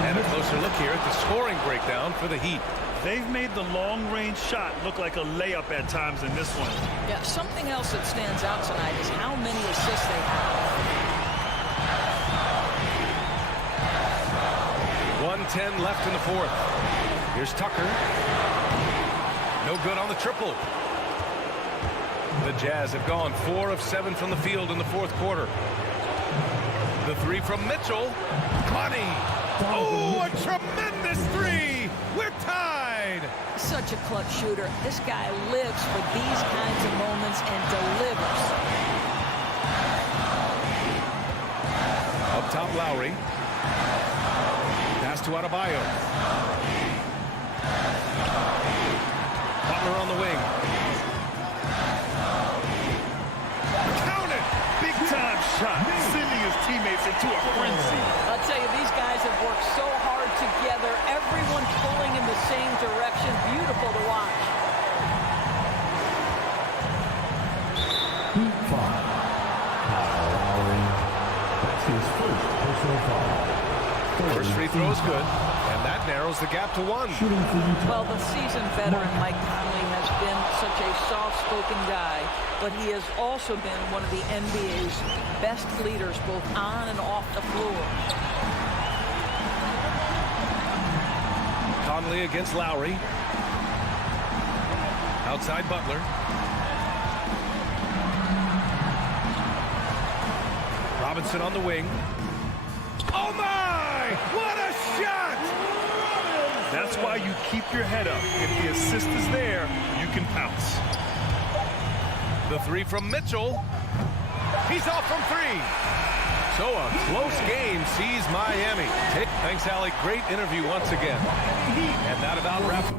And a closer look here at the scoring breakdown for the Heat. They've made the long-range shot look like a layup at times in this one. Yeah, something else that stands out tonight is how many assists they have. 1:10 left in the 4th. Here's Tucker. No good on the triple. The Jazz have gone 4 of 7 from the field in the 4th quarter. The 3 from Mitchell. Money. Oh, a tremendous 3. We're tied. Such a clutch shooter. This guy lives for these kinds of moments and delivers. Up top, Lowry. Pass to Adebayo. Butler on the wing. Count it! Big-time shot. Sending his teammates into a frenzy. I'll tell you, these guys have worked so hard together. Everyone pulling in the same direction. Beautiful to watch. Heat foul. Kyle Lowry. That's his first personal foul. First free throw is good, and that narrows the gap to 1. Well, the seasoned veteran Mike Conley has been such a soft-spoken guy, but he has also been one of the NBA's best leaders, both on and off the floor. Conley against Lowry. Outside Butler. Robinson on the wing. Oh my! What a shot! That's why you keep your head up. If the assist is there, you can pounce. The three from Mitchell. He's off from 3. So a close game sees Miami. Thanks, Allie. Great interview once again. And that about wraps.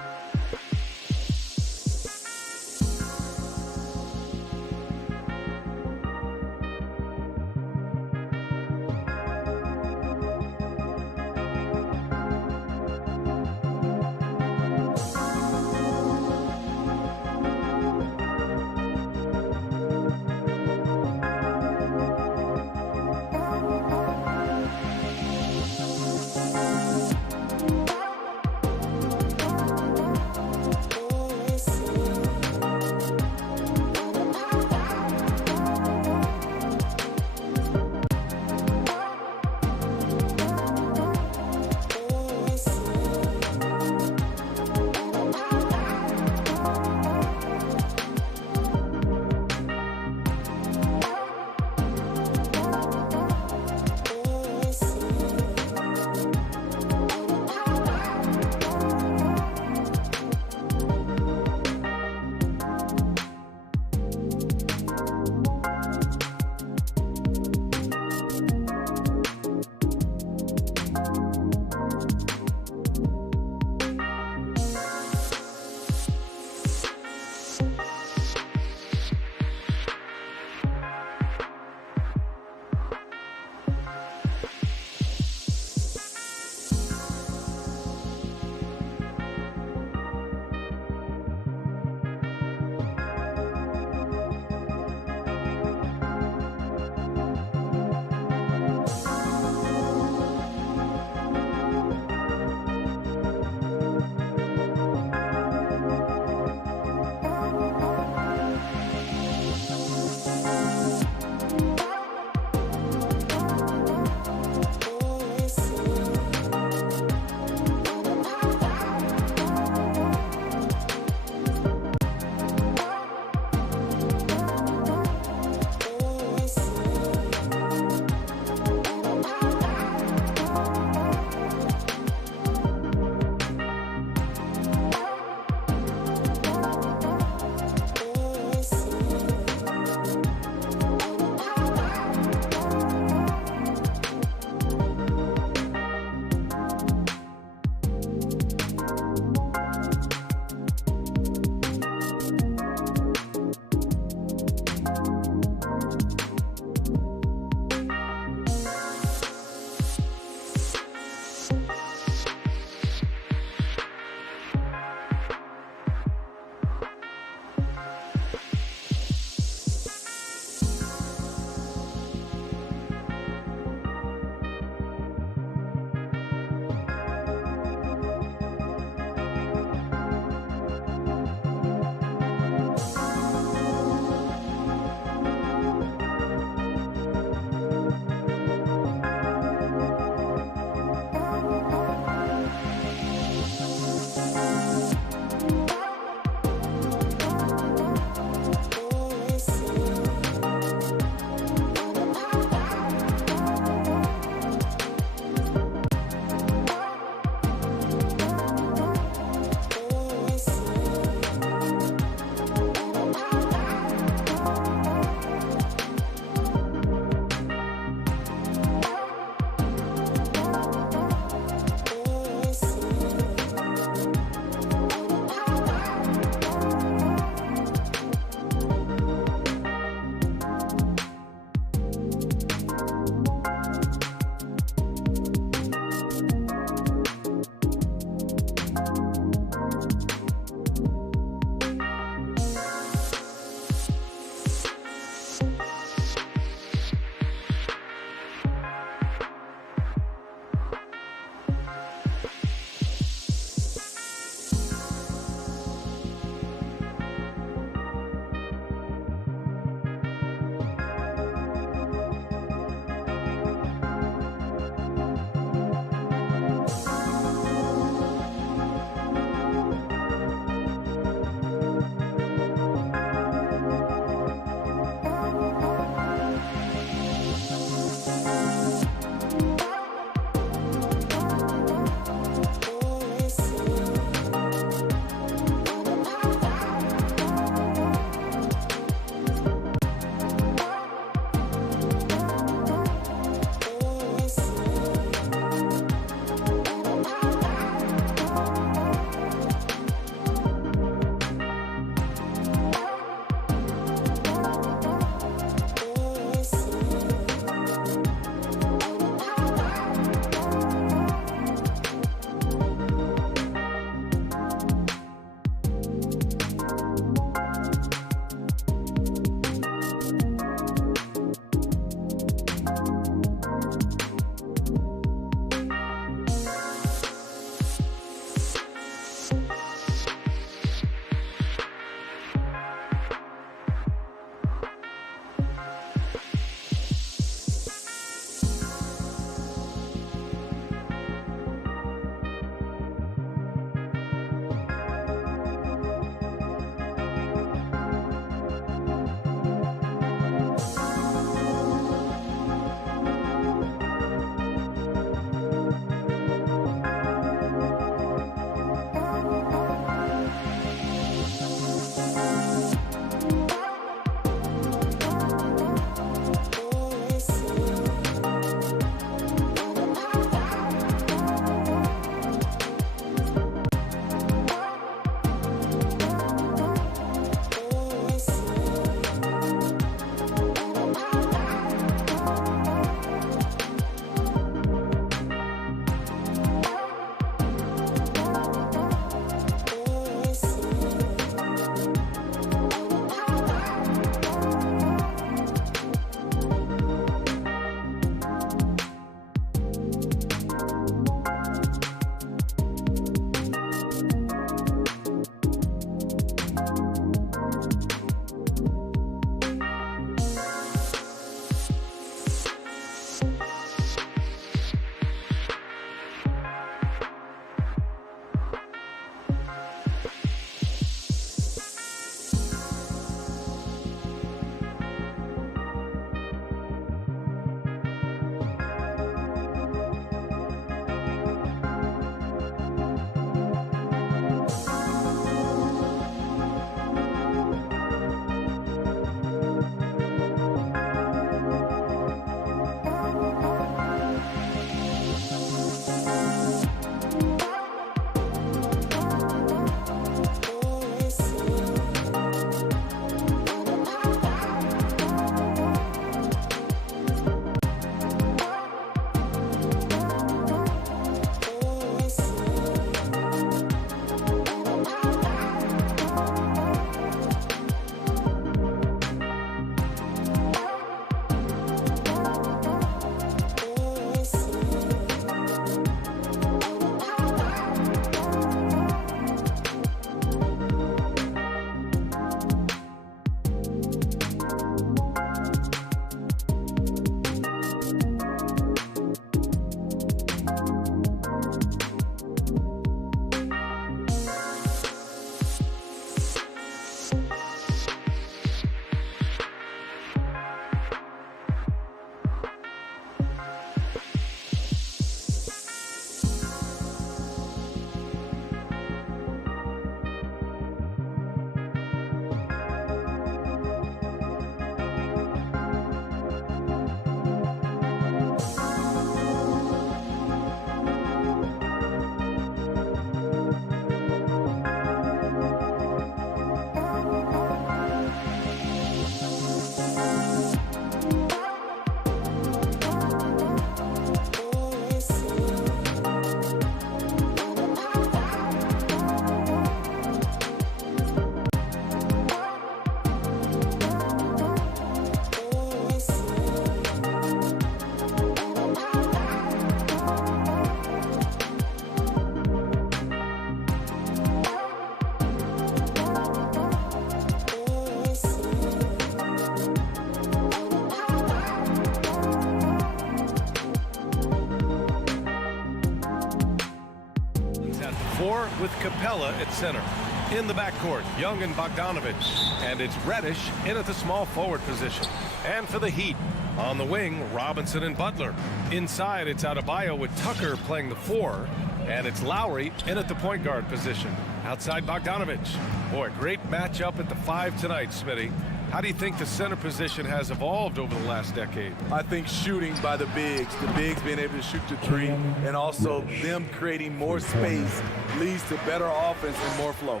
4 with Capella at center. In the backcourt, Young and Bogdanovich. And it's Reddish in at the small forward position. And for the Heat, on the wing, Robinson and Butler. Inside, it's Adebayo with Tucker playing the 4. And it's Lowry in at the point guard position. Outside, Bogdanovich. Boy, great matchup at the 5 tonight, Smitty. How do you think the center position has evolved over the last decade? I think shooting by the bigs being able to shoot the 3, and also them creating more space leads to better offense and more flow.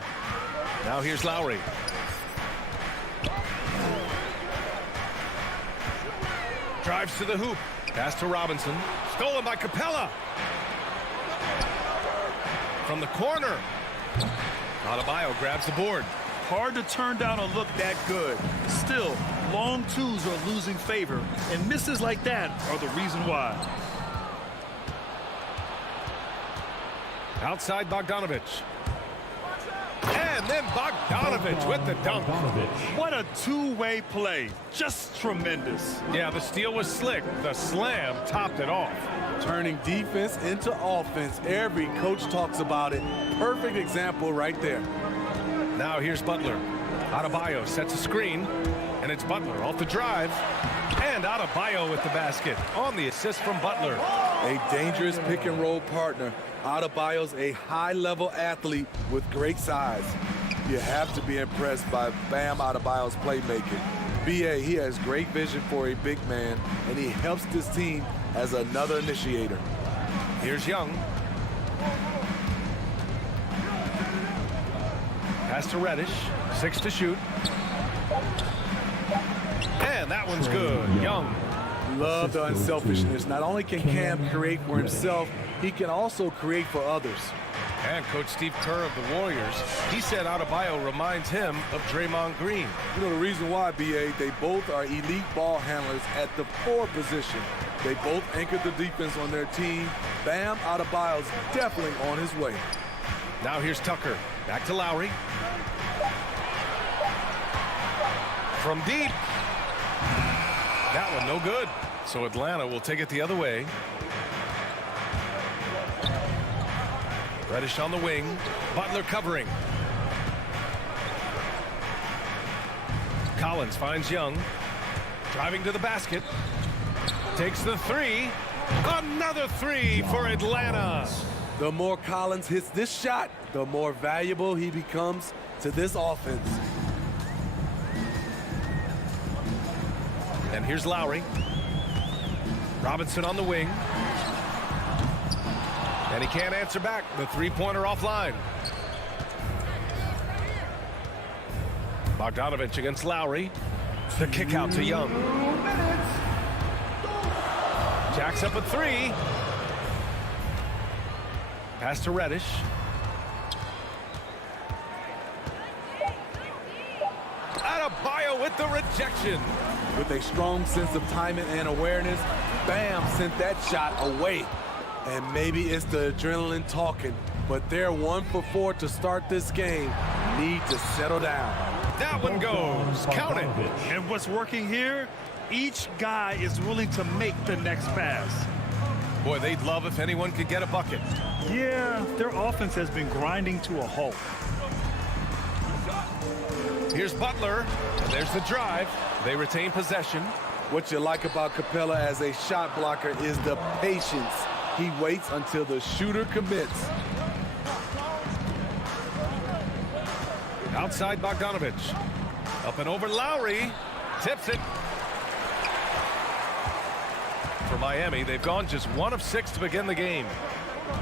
Now here's Lowry. Drives to the hoop. Pass to Robinson. Stolen by Capella. From the corner. Adebayo grabs the board. Hard to turn down a look that good. Still, long twos are losing favor, and misses like that are the reason why. Outside Bogdanovich. And then Bogdanovich with the dunk. What a two-way play. Just tremendous. Yeah, the steal was slick. The slam topped it off. Turning defense into offense. Every coach talks about it. Perfect example right there. Now here's Butler. Adebayo sets a screen. And it's Butler off the drive. And Adebayo with the basket on the assist from Butler. A dangerous pick-and-roll partner. Adebayo's a high-level athlete with great size. You have to be impressed by Bam Adebayo's playmaking. B.A., he has great vision for a big man, and he helps this team as another initiator. Here's Young. Pass to Reddish. 6 to shoot. And that one's good. Young. Love the unselfishness. Not only can Cam create for himself, he can also create for others. And Coach Steve Kerr of the Warriors, he said Adebayo reminds him of Draymond Green. You know the reason why, B.A., they both are elite ball handlers at the 4 position. They both anchor the defense on their team. Bam Adebayo's definitely on his way. Now here's Tucker. Back to Lowry. From deep. That one no good. So Atlanta will take it the other way. Reddish on the wing. Butler covering. Collins finds Young. Driving to the basket. Takes the 3. Another 3 for Atlanta. The more Collins hits this shot, the more valuable he becomes to this offense. And here's Lowry. Robinson on the wing. And he can't answer back. The three-pointer offline. Bogdanovich against Lowry. The kick out to Young. Jacks up a 3. Pass to Reddish. Adebayo with the rejection. With a strong sense of timing and awareness, Bam sent that shot away. And maybe it's the adrenaline talking, but they're 1 for 4 to start this game. Need to settle down. That one goes. Count it. And what's working here? Each guy is willing to make the next pass. Boy, they'd love if anyone could get a bucket. Yeah, their offense has been grinding to a halt. Here's Butler. And there's the drive. They retain possession. What you like about Capella as a shot blocker is the patience. He waits until the shooter commits. Outside Bogdanovich. Up and over Lowry. Tips it. For Miami, they've gone just 1 of 6 to begin the game.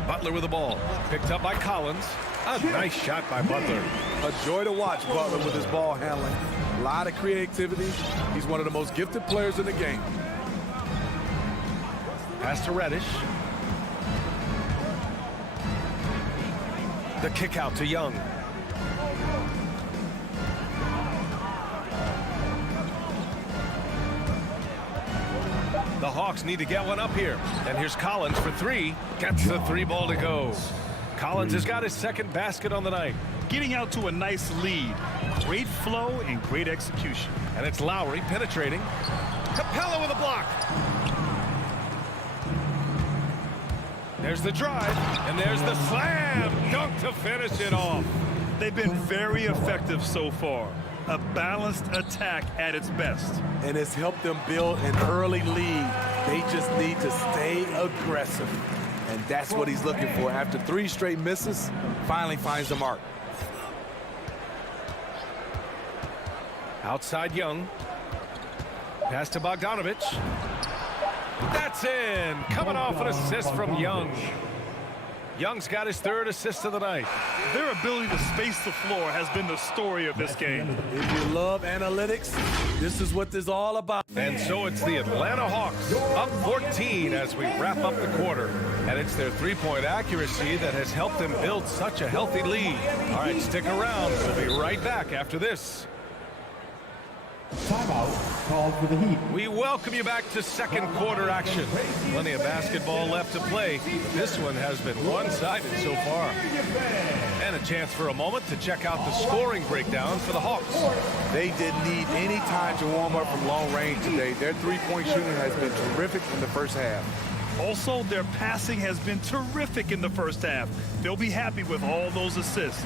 Butler with the ball. Picked up by Collins. A nice shot by Butler. A joy to watch Butler with his ball handling. A lot of creativity. He's one of the most gifted players in the game. Pass to Reddish. The kick out to Young. The Hawks need to get one up here. And here's Collins for 3. Gets the 3-ball to go. Collins has got his second basket on the night. Getting out to a nice lead. Great flow and great execution. And it's Lowry penetrating. Capella with a block. There's the drive, and there's the slam dunk to finish it off. They've been very effective so far. A balanced attack at its best. And it's helped them build an early lead. They just need to stay aggressive. And that's what he's looking for. After 3 straight misses, finally finds the mark. Outside Young. Pass to Bogdanovich. That's in. Coming off an assist from Young. Young's got his 3rd assist of the night. Their ability to space the floor has been the story of this game. If you love analytics, this is what this is all about. And so it's the Atlanta Hawks up 14 as we wrap up the quarter. And it's their 3-point accuracy that has helped them build such a healthy lead. All right, stick around. We'll be right back after this. Timeout called for the Heat. We welcome you back to second quarter action. Plenty of basketball left to play, but this one has been one-sided so far. And a chance for a moment to check out the scoring breakdown for the Hawks. They didn't need any time to warm up from long range today. Their 3-point shooting has been terrific in the first half. Also, their passing has been terrific in the first half. They'll be happy with all those assists.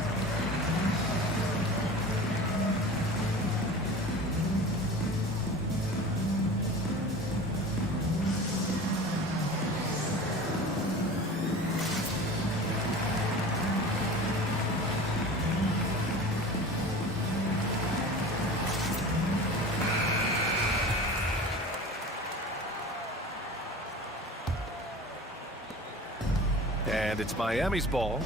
And it's Miami's ball.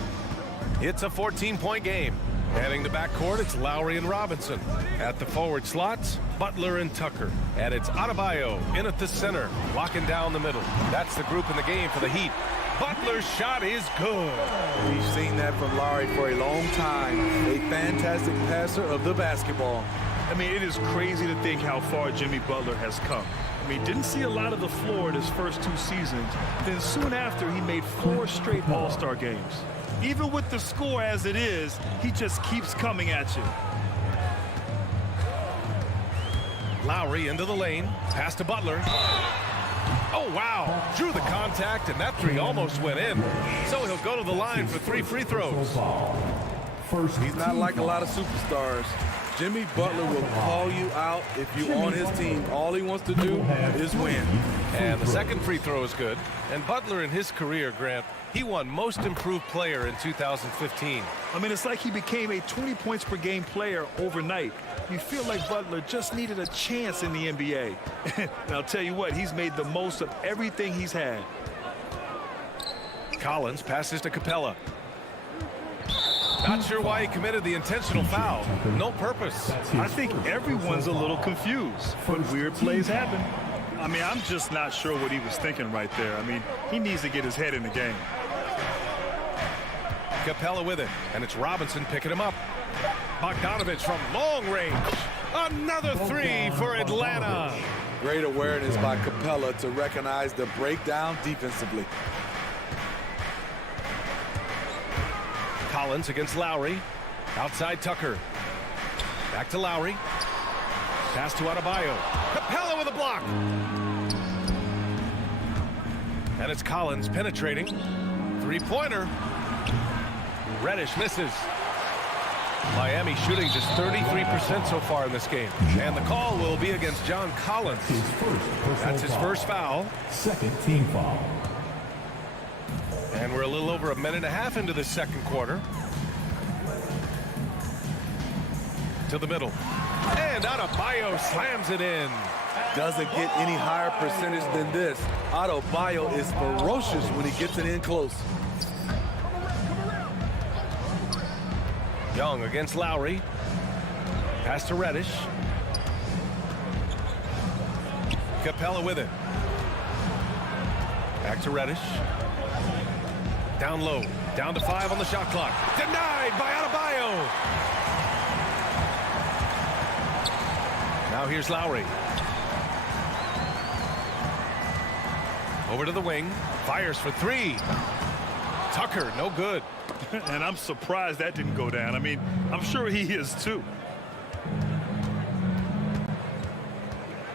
It's a 14-point game. Heading to backcourt, it's Lowry and Robinson. At the forward slots, Butler and Tucker. And it's Adebayo in at the center, locking down the middle. That's the group in the game for the Heat. Butler's shot is good. We've seen that from Lowry for a long time. A fantastic passer of the basketball. I mean, it is crazy to think how far Jimmy Butler has come. I mean, didn't see a lot of the floor in his first 2 seasons. Then soon after, he made 4 straight All-Star games. Even with the score as it is, he just keeps coming at you. Lowry into the lane. Pass to Butler. Oh, wow. Drew the contact, and that 3 almost went in. So he'll go to the line for 3 free throws. He's not like a lot of superstars. Jimmy Butler will call you out if you're on his team. All he wants to do is win. And the second free throw is good. And Butler in his career, Grant, he won Most Improved Player in 2015. I mean, it's like he became a 20 points per game player overnight. You feel like Butler just needed a chance in the NBA. And I'll tell you what, he's made the most of everything he's had. Collins passes to Capella. Not sure why he committed the intentional foul. No purpose. I think everyone's a little confused, but weird plays happen. I mean, I'm just not sure what he was thinking right there. I mean, he needs to get his head in the game. Capella with it, and it's Robinson picking him up. Bogdanovich from long range. Another 3 for Atlanta. Great awareness by Capella to recognize the breakdown defensively. Collins against Lowry. Outside Tucker. Back to Lowry. Pass to Adebayo. Capella with a block. And it's Collins penetrating. 3-pointer. Reddish misses. Miami shooting just 33% so far in this game. And the call will be against John Collins. That's his first foul. Second team foul. And we're a little over a minute and a half into the second quarter. To the middle. And Adebayo slams it in. Doesn't get any higher percentage than this. Adebayo is ferocious when he gets it in close. Young against Lowry. Pass to Reddish. Capella with it. Back to Reddish. Down low. Down to 5 on the shot clock. Denied by Adebayo. Now here's Lowry. Over to the wing. Fires for 3. Tucker, no good. And I'm surprised that didn't go down. I mean, I'm sure he is too.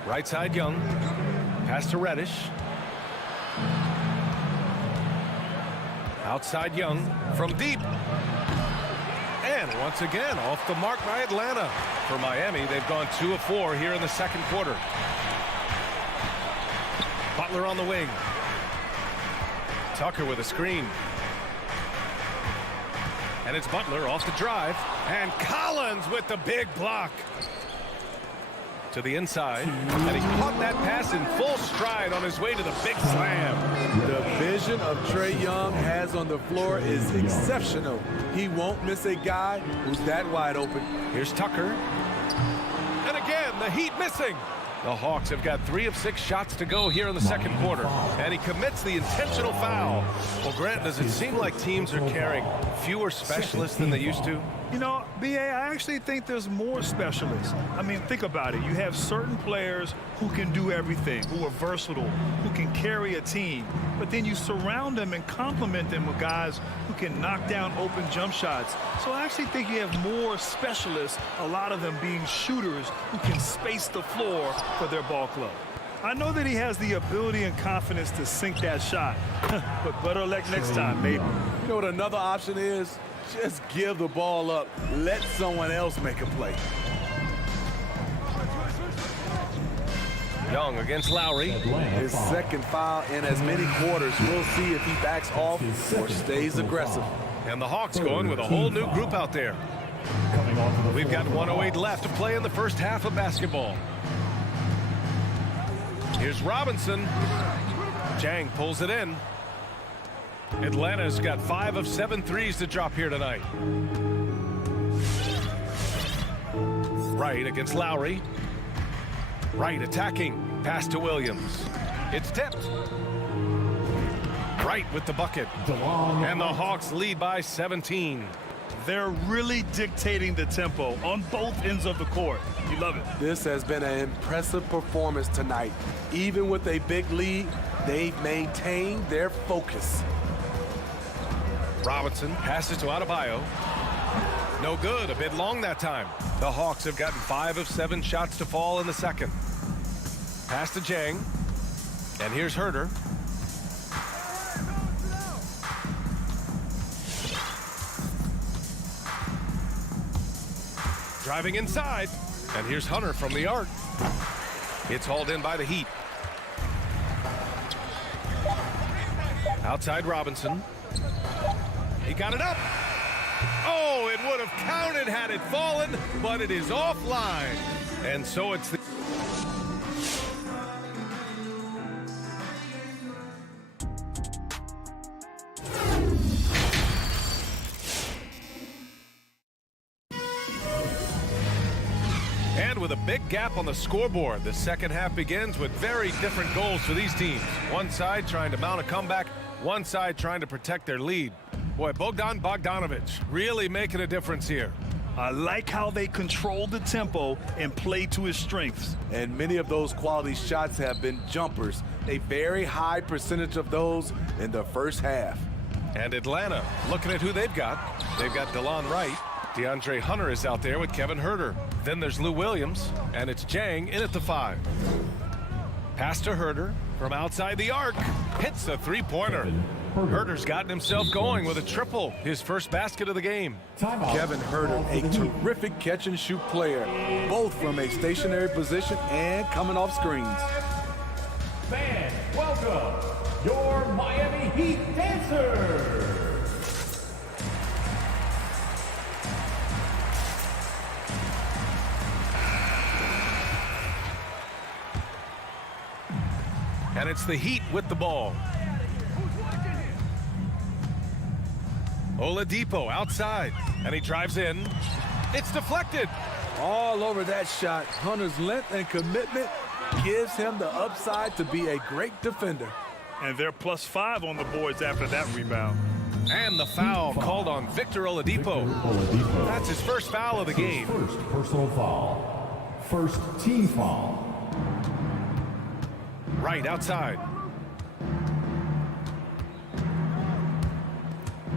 Right side Young. Pass to Reddish. Outside Young from deep. And once again, off the mark by Atlanta. For Miami, they've gone 2 of 4 here in the second quarter. Butler on the wing. Tucker with a screen. And it's Butler off the drive. And Collins with the big block. To the inside. And he caught that pass in full stride on his way to the big slam. The vision of Trae Young has on the floor is exceptional. He won't miss a guy who's that wide open. Here's Tucker. And again, the Heat missing. The Hawks have got 3 of 6 shots to go here in the second quarter. And he commits the intentional foul. Well, Grant, does it seem like teams are carrying fewer specialists than they used to? You know, B.A., I actually think there's more specialists. I mean, think about it. You have certain players who can do everything, who are versatile, who can carry a team. But then you surround them and complement them with guys who can knock down open jump shots. So I actually think you have more specialists, a lot of them being shooters who can space the floor for their ball club. I know that he has the ability and confidence to sink that shot. But better luck next time, maybe. You know what another option is? Just give the ball up. Let someone else make a play. Young against Lowry. His second foul in as many quarters. We'll see if he backs off or stays aggressive. And the Hawks going with a whole new group out there. We've got 1:08 left to play in the first half of basketball. Here's Robinson. Jang pulls it in. Atlanta's got 5 of 7 threes to drop here tonight. Wright against Lowry. Wright attacking. Pass to Williams. It's tipped. Wright with the bucket. And the Hawks lead by 17. They're really dictating the tempo on both ends of the court. You love it. This has been an impressive performance tonight. Even with a big lead, they've maintained their focus. Robinson passes to Adebayo. No good. A bit long that time. The Hawks have gotten 5 of 7 shots to fall in the second. Pass to Jang. And here's Herter. Driving inside. And here's Hunter from the arc. It's hauled in by the Heat. Outside Robinson. He got it up. Oh, it would have counted had it fallen, but it is offline. And so it's the... And with a big gap on the scoreboard, the second half begins with very different goals for these teams. One side trying to mount a comeback, one side trying to protect their lead. Boy, Bogdan Bogdanovic really making a difference here. I like how they control the tempo and play to his strengths. And many of those quality shots have been jumpers. A very high percentage of those in the first half. And Atlanta, looking at who they've got. They've got DeLon Wright. DeAndre Hunter is out there with Kevin Herter. Then there's Lou Williams, and it's Jang in at the 5. Pass to Herter from outside the arc. Hits a three-pointer. Herter's gotten himself going with a triple, his first basket of the game. Kevin Herter, a terrific catch-and-shoot player, both from a stationary position and coming off screens. Fans, welcome your Miami Heat dancers. And it's the Heat with the ball. Oladipo outside, and he drives in. It's deflected. All over that shot. Hunter's length and commitment gives him the upside to be a great defender. And they're +5 on the boards after that rebound. And the foul called on Victor Oladipo. That's his first foul of the game. First personal foul. First team foul. Right outside.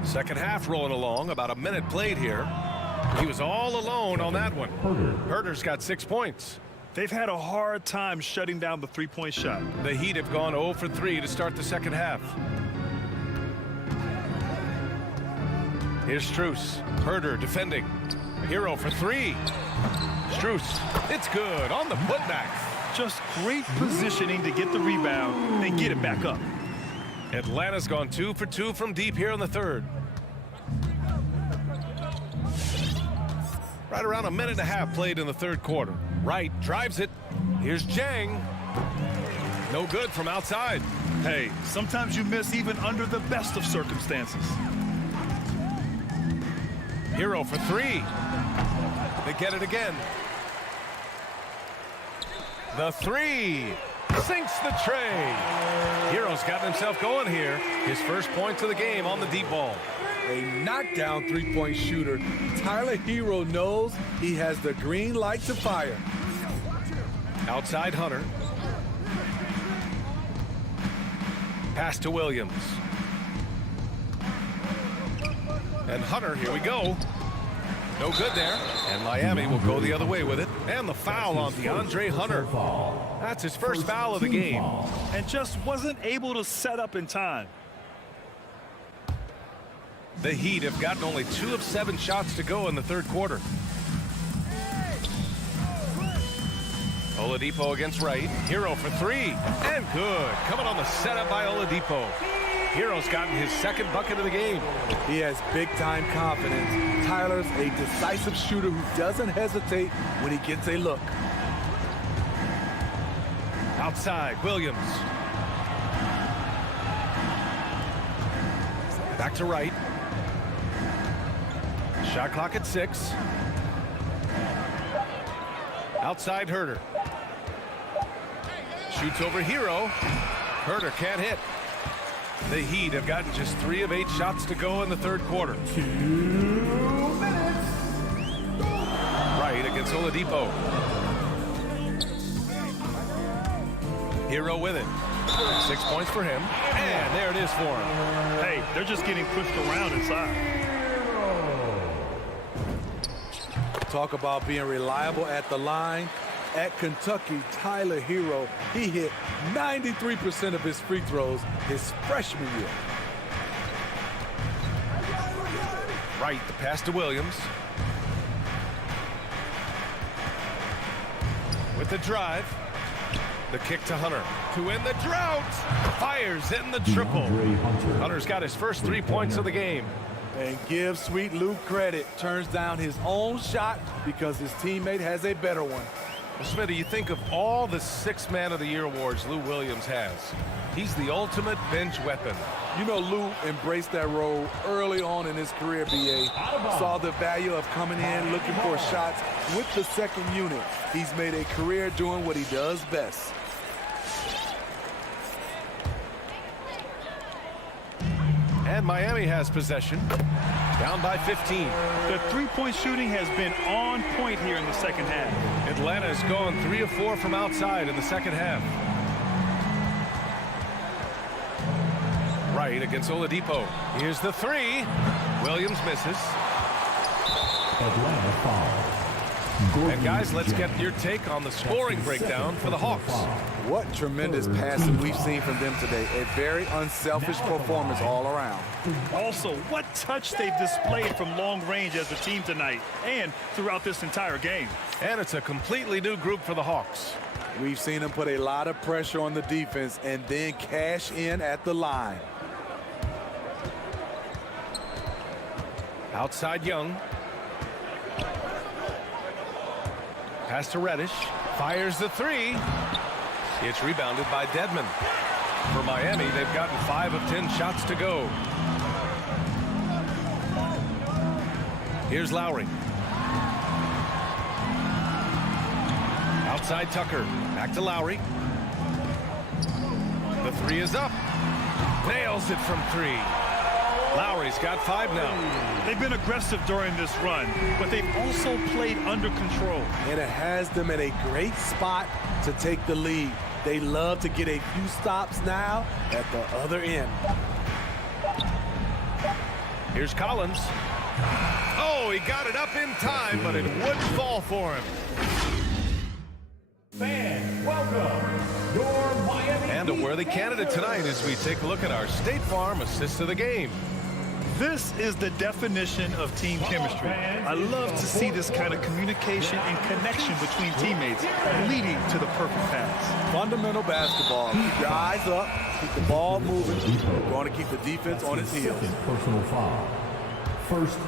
Second half rolling along, about a minute played here. He was all alone on that one. Herter's got 6 points. They've had a hard time shutting down the three-point shot. The Heat have gone 0 for 3 to start the second half. Here's Strus. Herder defending. Hero for three. Strus. It's good on the putback. Just great positioning to get the rebound and get it back up. Atlanta's gone 2 for 2 from deep here in the third. Right around a minute and a half played in the third quarter. Wright drives it. Here's Jang. No good from outside. Hey, sometimes you miss even under the best of circumstances. Hero for three. They get it again. The three. Sinks the tray. Hero's gotten himself going here. His first points of the game on the deep ball. A knockdown three-point shooter. Tyler Hero knows he has the green light to fire. Outside Hunter. Pass to Williams. And Hunter, here we go. No good there. And Miami will go the other way with it. And the foul on DeAndre Hunter. That's his first foul of the game. And just wasn't able to set up in time. The Heat have gotten only 2 of 7 shots to go in the third quarter. Oladipo against Wright. Hero for three. And good. Coming on the setup by Oladipo. Hero's gotten his second bucket of the game. He has big-time confidence. Tyler's a decisive shooter who doesn't hesitate when he gets a look. Outside, Williams. Back to Wright. Shot clock at 6. Outside Herder. Shoots over Hero. Herder can't hit. The Heat have gotten just 3 of 8 shots to go in the third quarter. 2 minutes. Wright against Oladipo. Hero with it. 6 points for him. And there it is for him. Hey, they're just getting pushed around inside. Talk about being reliable at the line. At Kentucky, Tyler Hero, he hit 93% of his free throws his freshman year. Wright, the pass to Williams. With the drive. The kick to Hunter. To end the drought. Fires in the triple. Hunter's got his first 3 points of the game. And give Sweet Lou credit. Turns down his own shot because his teammate has a better one. Well, Smitty, you think of all the 6th Man of the Year awards Lou Williams has. He's the ultimate bench weapon. You know, Lou embraced that role early on in his career, BA. Saw the value of coming in, looking for shots with the second unit. He's made a career doing what he does best. And Miami has possession. Down by 15. The three-point shooting has been on point here in the second half. Atlanta has gone 3 of 4 from outside in the second half. Wright against Oladipo. Here's the three. Williams misses. Atlanta foul. And guys, let's get your take on the scoring breakdown for the Hawks. What tremendous passing we've seen from them today. A very unselfish performance all around. Also, what touch they've displayed from long range as a team tonight and throughout this entire game. And it's a completely new group for the Hawks. We've seen them put a lot of pressure on the defense and then cash in at the line. Outside Young. Pass to Reddish. Fires the three. It's rebounded by Dedmon. For Miami, they've gotten 5 of 10 shots to go. Here's Lowry. Outside Tucker. Back to Lowry. The three is up. Nails it from 3. Lowry's got 5 now. They've been aggressive during this run, but they've also played under control. And it has them in a great spot to take the lead. They love to get a few stops now at the other end. Here's Collins. Oh, he got it up in time, but it wouldn't fall for him. Fans, welcome your Miami And a worthy candidate tonight as we take a look at our State Farm assist of the game. This is the definition of team chemistry. I love to see this kind of communication and connection between teammates leading to the perfect pass. Fundamental basketball. Keep your eyes up, keep the ball moving. We're going to keep the defense on its heels. Personal foul.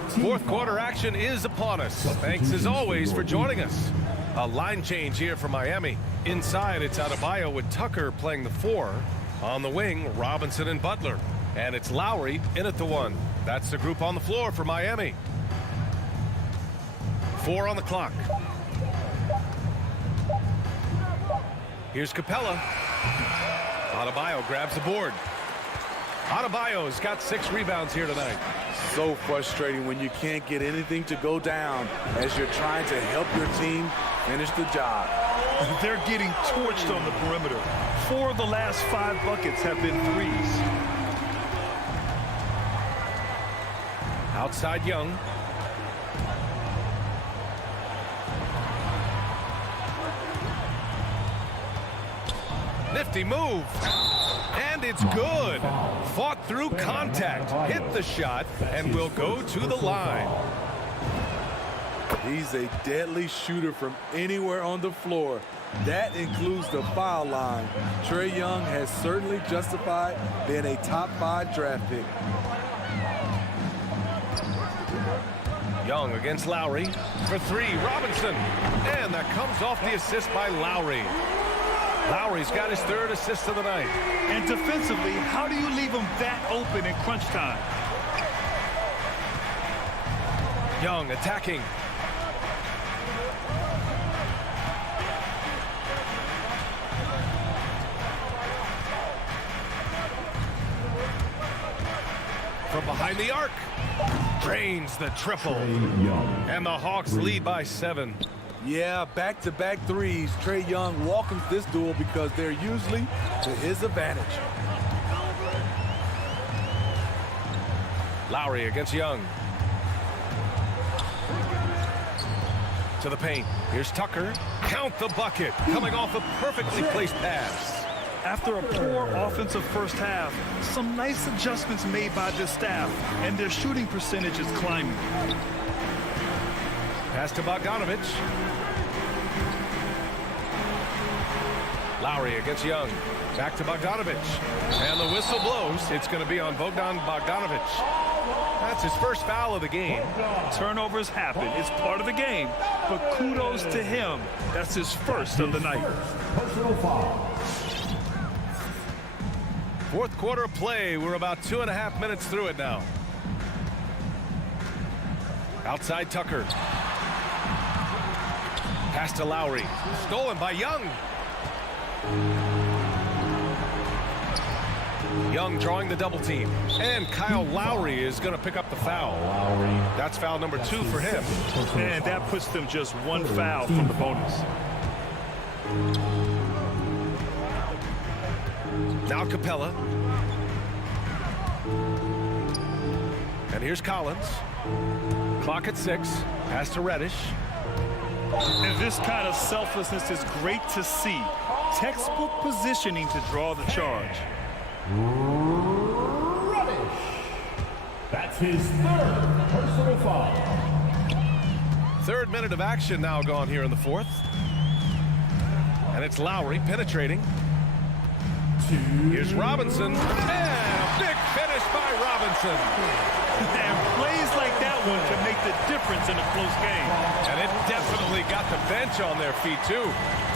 Fourth quarter action is upon us. Thanks as always for joining us. A line change here for Miami. Inside, it's Adebayo with Tucker playing the 4. On the wing, Robinson and Butler. And it's Lowry in at the 1. That's the group on the floor for Miami. 4 on the clock. Here's Capella. Adebayo grabs the board. Adebayo's got 6 rebounds here tonight. So frustrating when you can't get anything to go down as you're trying to help your team finish the job. They're getting torched on the perimeter. 4 of the last 5 buckets have been threes. Outside Young. Nifty move. And it's good. Fought through contact. Hit the shot and will go to the line. He's a deadly shooter from anywhere on the floor. That includes the foul line. Trae Young has certainly justified being a top 5 draft pick. Young against Lowry for 3. Robinson. And that comes off the assist by Lowry. Lowry's got his 3rd assist of the night. And defensively, how do you leave him that open in crunch time? Young attacking. From behind the arc. Drains the triple. And the Hawks lead by 7. Yeah, back-to-back threes. Trae Young welcomes this duel because they're usually to his advantage. Lowry against Young. To the paint. Here's Tucker. Count the bucket. Coming off a perfectly placed pass. After a poor offensive first half, some nice adjustments made by this staff, and their shooting percentage is climbing. Pass to Bogdanovich. Lowry against Young. Back to Bogdanovich. And the whistle blows. It's going to be on Bogdan Bogdanovich. That's his first foul of the game. Turnovers happen. It's part of the game. But kudos to him. That's his first of the night. Personal foul. Fourth quarter of play. We're about 2.5 minutes through it now. Outside Tucker. Pass to Lowry. Stolen by Young. Young drawing the double team. And Kyle Lowry is going to pick up the foul. That's foul number 2 for him. And that puts them just 1 foul from the bonus. Now Capella. And here's Collins. Clock at 6. Pass to Reddish. And this kind of selflessness is great to see. Textbook positioning to draw the charge. Reddish. That's his 3rd personal foul. 3rd minute of action now gone here in the 4th. And it's Lowry penetrating. Here's Robinson. And a big finish by Robinson. And plays like that one can make the difference in a close game. And it definitely got the bench on their feet, too.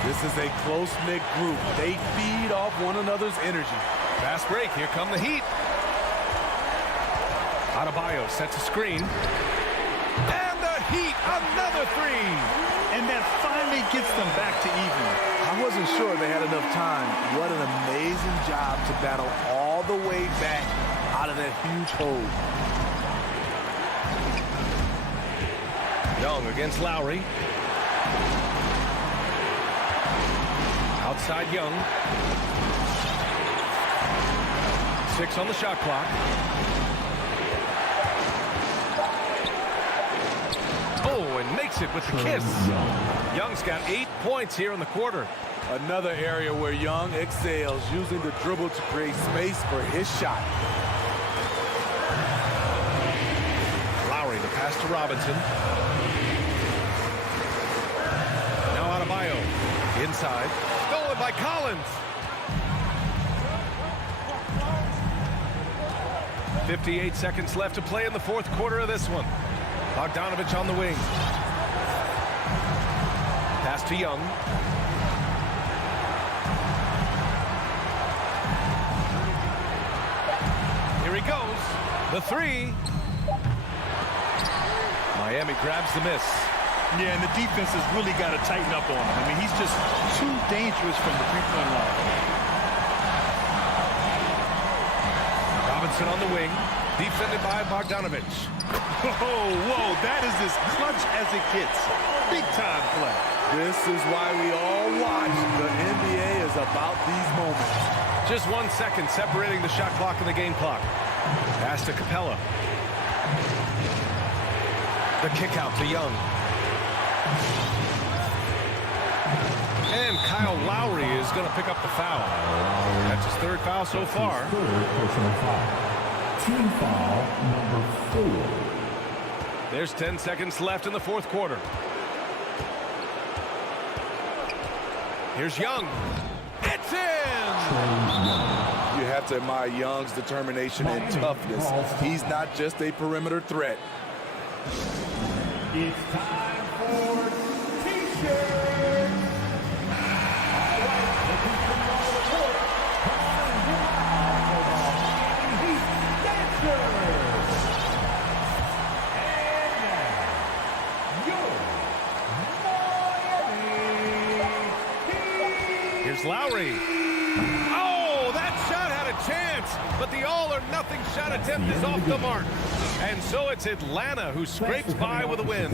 This is a close-knit group. They feed off one another's energy. Fast break. Here come the Heat. Adebayo sets a screen. And the Heat, another 3. And that finally gets them back to even. I wasn't sure they had enough time. What an amazing job to battle all the way back out of that huge hole. Young against Lowry. Outside Young. 6 on the shot clock. Oh, and makes it with the kiss. Young's got 8 points here in the quarter. Another area where Young excels, using the dribble to create space for his shot. to Robinson. Now Adebayo. Inside. Stolen by Collins. 58 seconds left to play in the fourth quarter of this one. Bogdanovich on the wing. Pass to Young. Here he goes. The three. Miami grabs the miss. Yeah, and the defense has really got to tighten up on him. I mean, he's just too dangerous from the three-point line. Robinson on the wing. Defended by Bogdanovich. Whoa, that is as clutch as it gets. Big-time play. This is why we all watch. The NBA is about these moments. Just 1 second separating the shot clock and the game clock. Pass to Capella. The kick out to Young. And Kyle Lowry is going to pick up the foul. That's his third foul so far. Team foul number 4. There's 10 seconds left in the fourth quarter. Here's Young. It's in! You have to admire Young's determination and toughness. He's not just a perimeter threat. It's time for T-shirts. Here's Lowry. Oh, that shot had a chance, but the all-or-nothing shot attempt is off the mark. And so it's Atlanta who scrapes by with a win.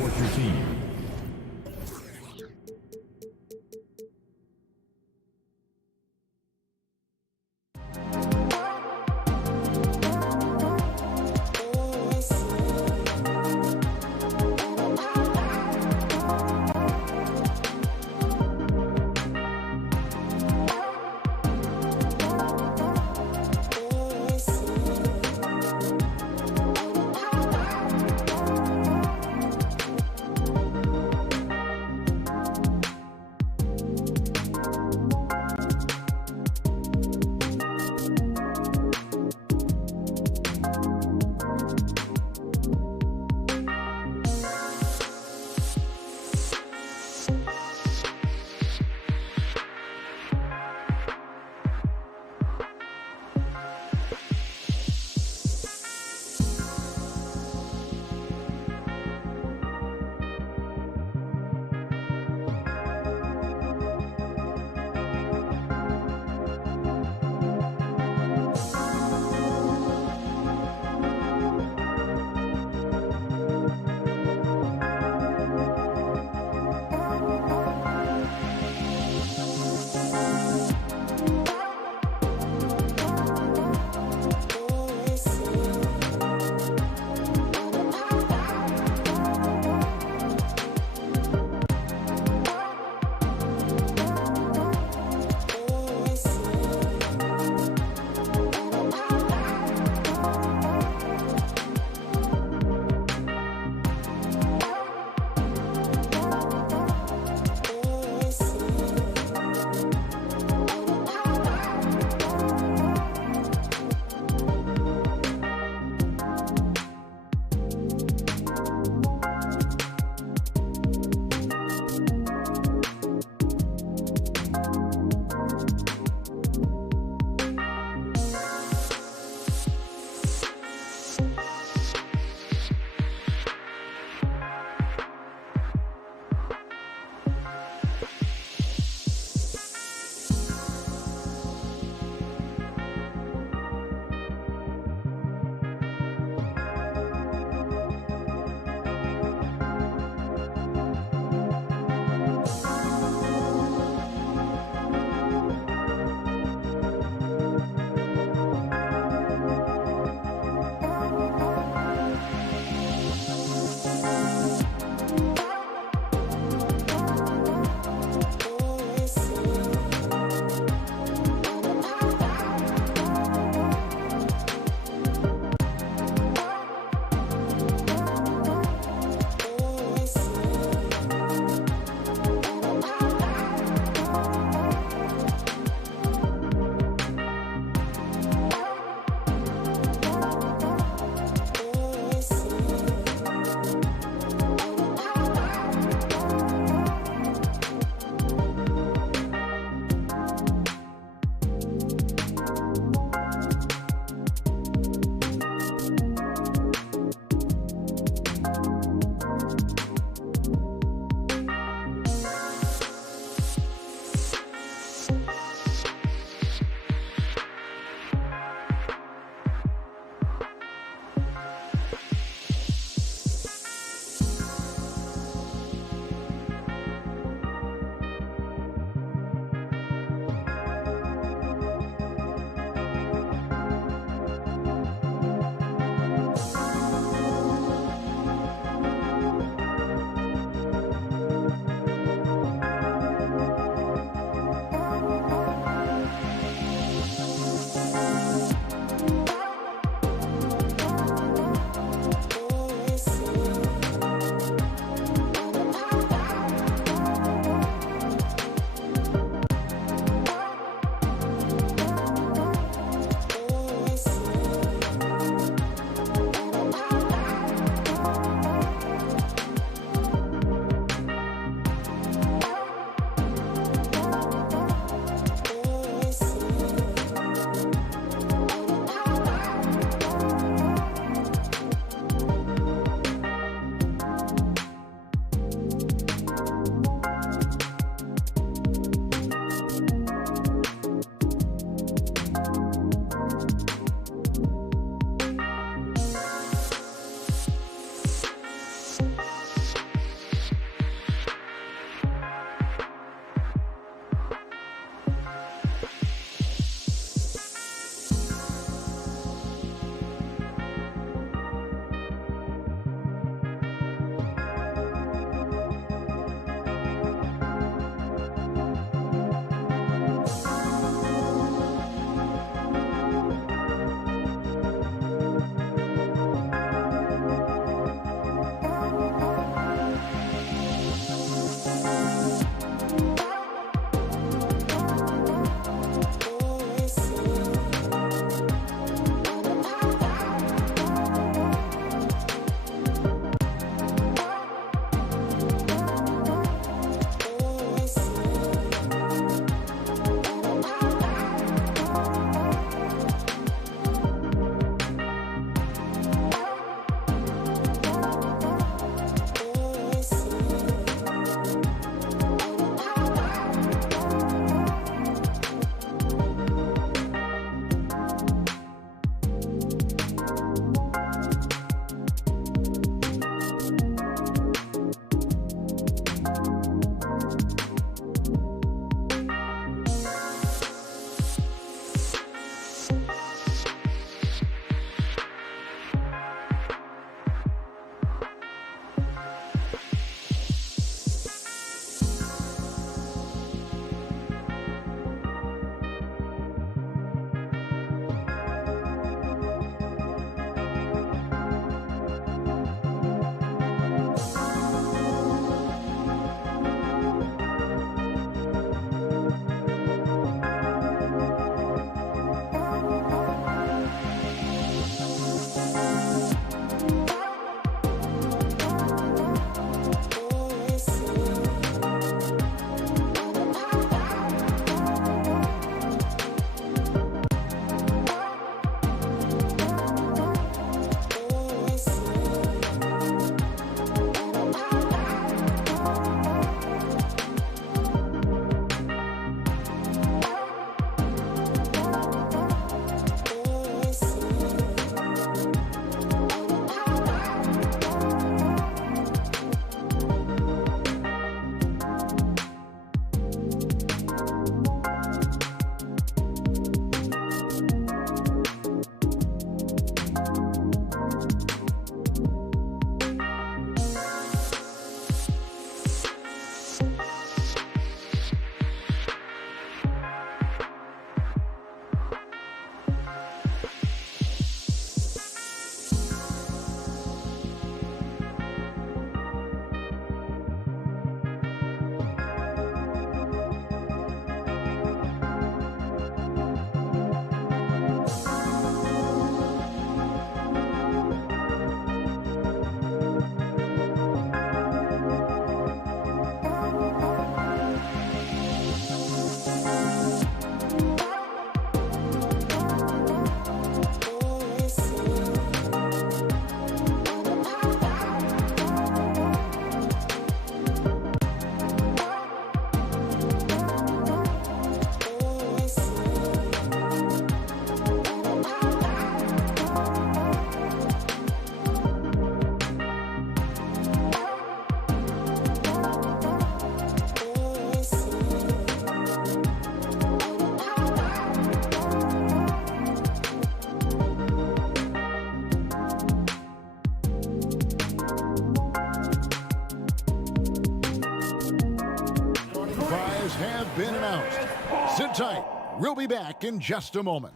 have been announced. Sit tight. We'll be back in just a moment.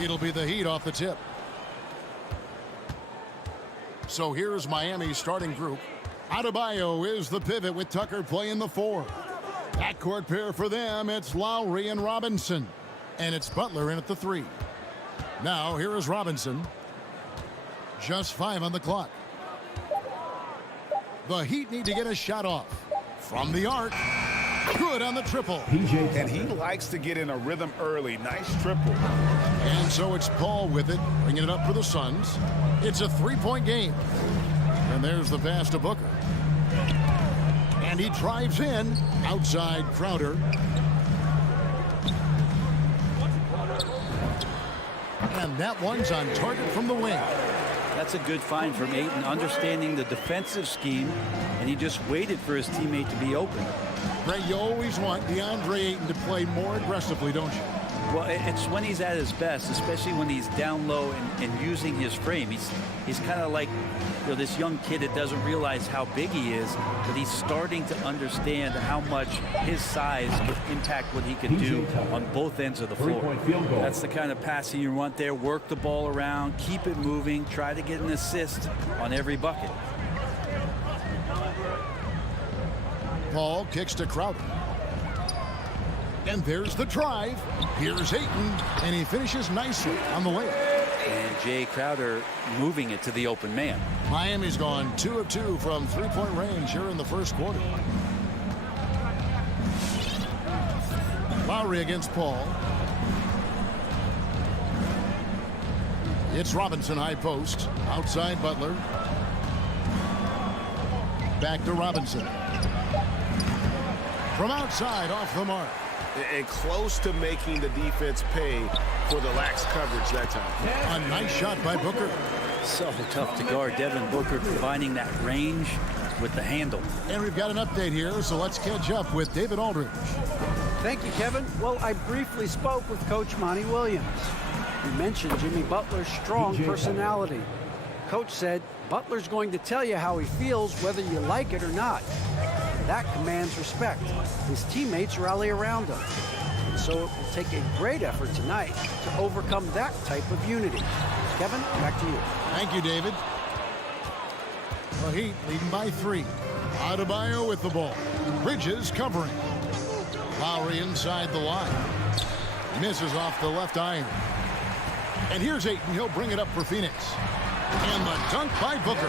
It'll be the Heat off the tip. So here's Miami's starting group. Adebayo is the pivot with Tucker playing the 4. Backcourt pair for them, it's Lowry and Robinson. And it's Butler in at the 3. Now here is Robinson. Just 5 on the clock. The Heat need to get a shot off. From the arc. Good on the triple. And he likes to get in a rhythm early. Nice triple. And so it's Paul with it, bringing it up for the Suns. It's a 3-point game. And there's the pass to Booker. And he drives in. Outside Crowder. And that one's on target from the wing. That's a good find from Ayton, understanding the defensive scheme, and he just waited for his teammate to be open. Ray, you always want DeAndre Ayton to play more aggressively, don't you? Well, it's when he's at his best, especially when he's down low and using his frame. He's kind of like, you know, this young kid that doesn't realize how big he is, but he's starting to understand how much his size can impact what he can do on both ends of the floor. That's the kind of passing you want there. Work the ball around, keep it moving, try to get an assist on every bucket. Paul kicks to Crowder. And there's the drive. Here's Ayton, and he finishes nicely on the layup. And Jay Crowder moving it to the open man. Miami's gone 2 of 2 from three-point range here in the first quarter. Lowry against Paul. It's Robinson high post. Outside Butler. Back to Robinson. From outside off the mark. And close to making the defense pay for the lax coverage that time. A nice shot by Booker. So tough to guard. Devin Booker combining that range with the handle. And we've got an update here, so let's catch up with David Aldridge. Thank you, Kevin. Well, I briefly spoke with Coach Monty Williams. He mentioned Jimmy Butler's strong personality. Coach said Butler's going to tell you how he feels whether you like it or not. That commands respect. His teammates rally around him. And so it will take a great effort tonight to overcome that type of unity. Kevin, back to you. Thank you, David. The Heat leading by 3. Adebayo with the ball. Bridges covering. Lowry inside the line. Misses off the left iron. And here's Ayton. He'll bring it up for Phoenix. And the dunk by Booker.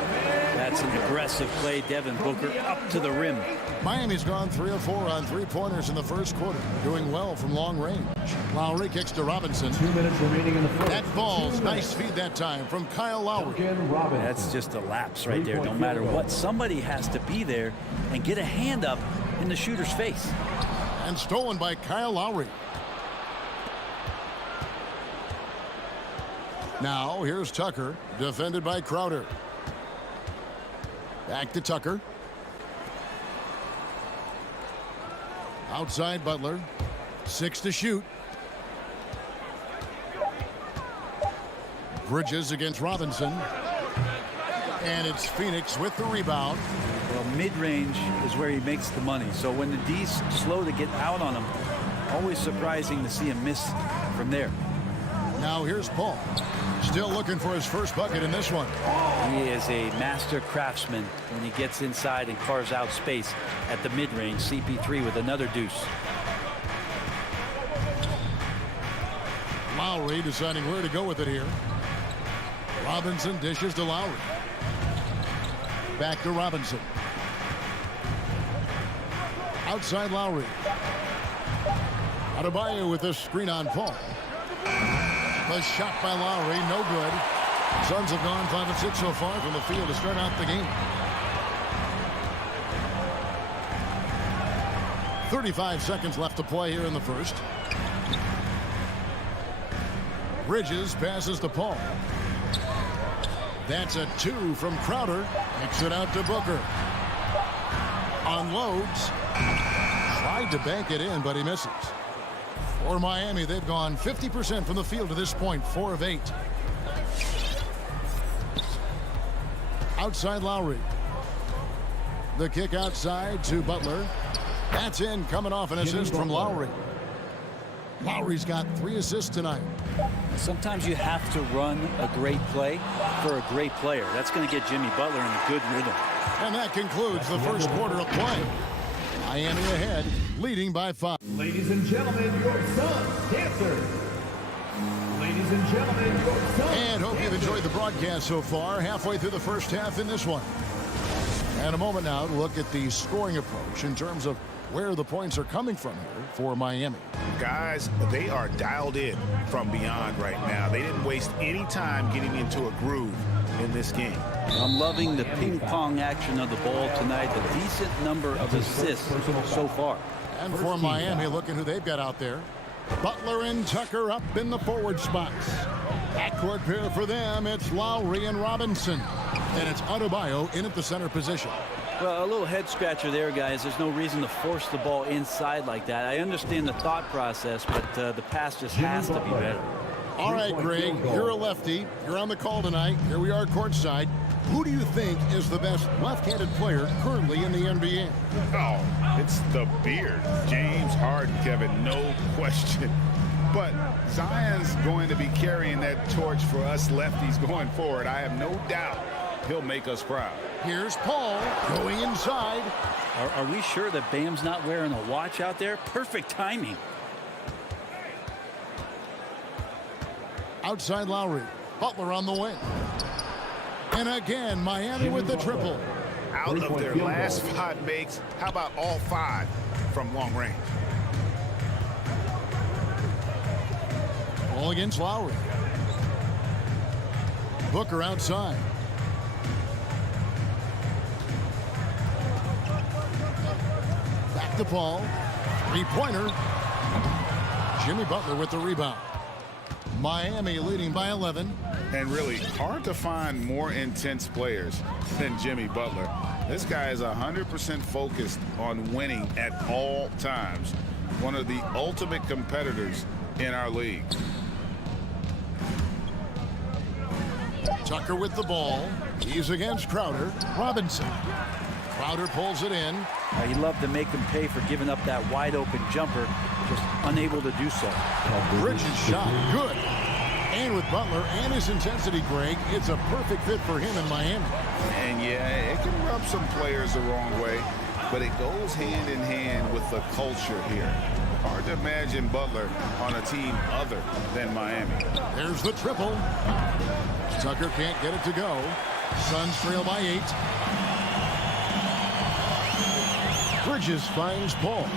That's an aggressive play. Devin Booker up to the rim. Miami's gone 3 of 4 on three-pointers in the first quarter. Doing well from long range. Lowry kicks to Robinson. 2 minutes remaining in the first. That ball's nice feed that time from Kyle Lowry. That's just a lapse right there. No matter what, somebody has to be there and get a hand up in the shooter's face. And stolen by Kyle Lowry. Now, here's Tucker, defended by Crowder. Back to Tucker. Outside Butler. 6 to shoot. Bridges against Robinson. And it's Phoenix with the rebound. Well, mid-range is where he makes the money. So when the D's slow to get out on him, always surprising to see him miss from there. Now here's Paul. Still looking for his first bucket in this one. He is a master craftsman when he gets inside and carves out space at the mid-range. CP3 with another deuce. Lowry deciding where to go with it here. Robinson dishes to Lowry. Back to Robinson. Outside Lowry. Adebayo with a screen on Paul. The shot by Lowry, no good. Suns have gone 5 of 6 so far from the field to start out the game. 35 seconds left to play here in the first. Bridges passes to Paul. That's a 2 from Crowder. Kicks it out to Booker. Unloads. Tried to bank it in, but he misses. For Miami, they've gone 50% from the field to this point, 4 of 8. Outside Lowry. The kick outside to Butler. That's in, coming off an assist from Lowry. Lowry's got 3 assists tonight. Sometimes you have to run a great play for a great player. That's going to get Jimmy Butler in a good rhythm. And that concludes the first quarter of play. Miami ahead, leading by 5. Ladies and gentlemen, your son's dancer. Ladies and gentlemen, your son's And hope you've enjoyed the broadcast so far. Halfway through the first half in this one. And a moment now to look at the scoring approach in terms of where the points are coming from here for Miami. Guys, they are dialed in from beyond right now. They didn't waste any time getting into a groove in this game. I'm loving the ping pong action of the ball tonight. A decent number of assists so far. And for Miami, looking who they've got out there. Butler and Tucker up in the forward spots. Backcourt pair for them, it's Lowry and Robinson. And it's Adebayo in at the center position. Well, a little head scratcher there, guys. There's no reason to force the ball inside like that. I understand the thought process, but the pass just has to be better. All right, Greg, you're a lefty. You're on the call tonight. Here we are courtside. Who do you think is the best left-handed player currently in the NBA? Oh, it's the beard. James Harden, Kevin, no question. But Zion's going to be carrying that torch for us lefties going forward. I have no doubt he'll make us proud. Here's Paul going inside. Are we sure that Bam's not wearing a watch out there? Perfect timing. Outside Lowry. Butler on the wing. And again, Miami with the triple. Out of their last 5 makes, how about all 5 from long range? Ball against Lowry. Booker outside. Back to Paul. 3-pointer. Jimmy Butler with the rebound. Miami leading by 11. And really hard to find more intense players than Jimmy Butler. This guy is 100% focused on winning at all times. One of the ultimate competitors in our league. Tucker with the ball. He's against Crowder. Robinson. Crowder pulls it in. He'd love to make them pay for giving up that wide open jumper, just unable to do so. Bridges shot good. And with Butler and his intensity, Greg, it's a perfect fit for him in Miami. And yeah, it can rub some players the wrong way, but it goes hand in hand with the culture here. Hard to imagine Butler on a team other than Miami. There's the triple. Tucker can't get it to go. Suns trail by 8. Bridges finds Paul.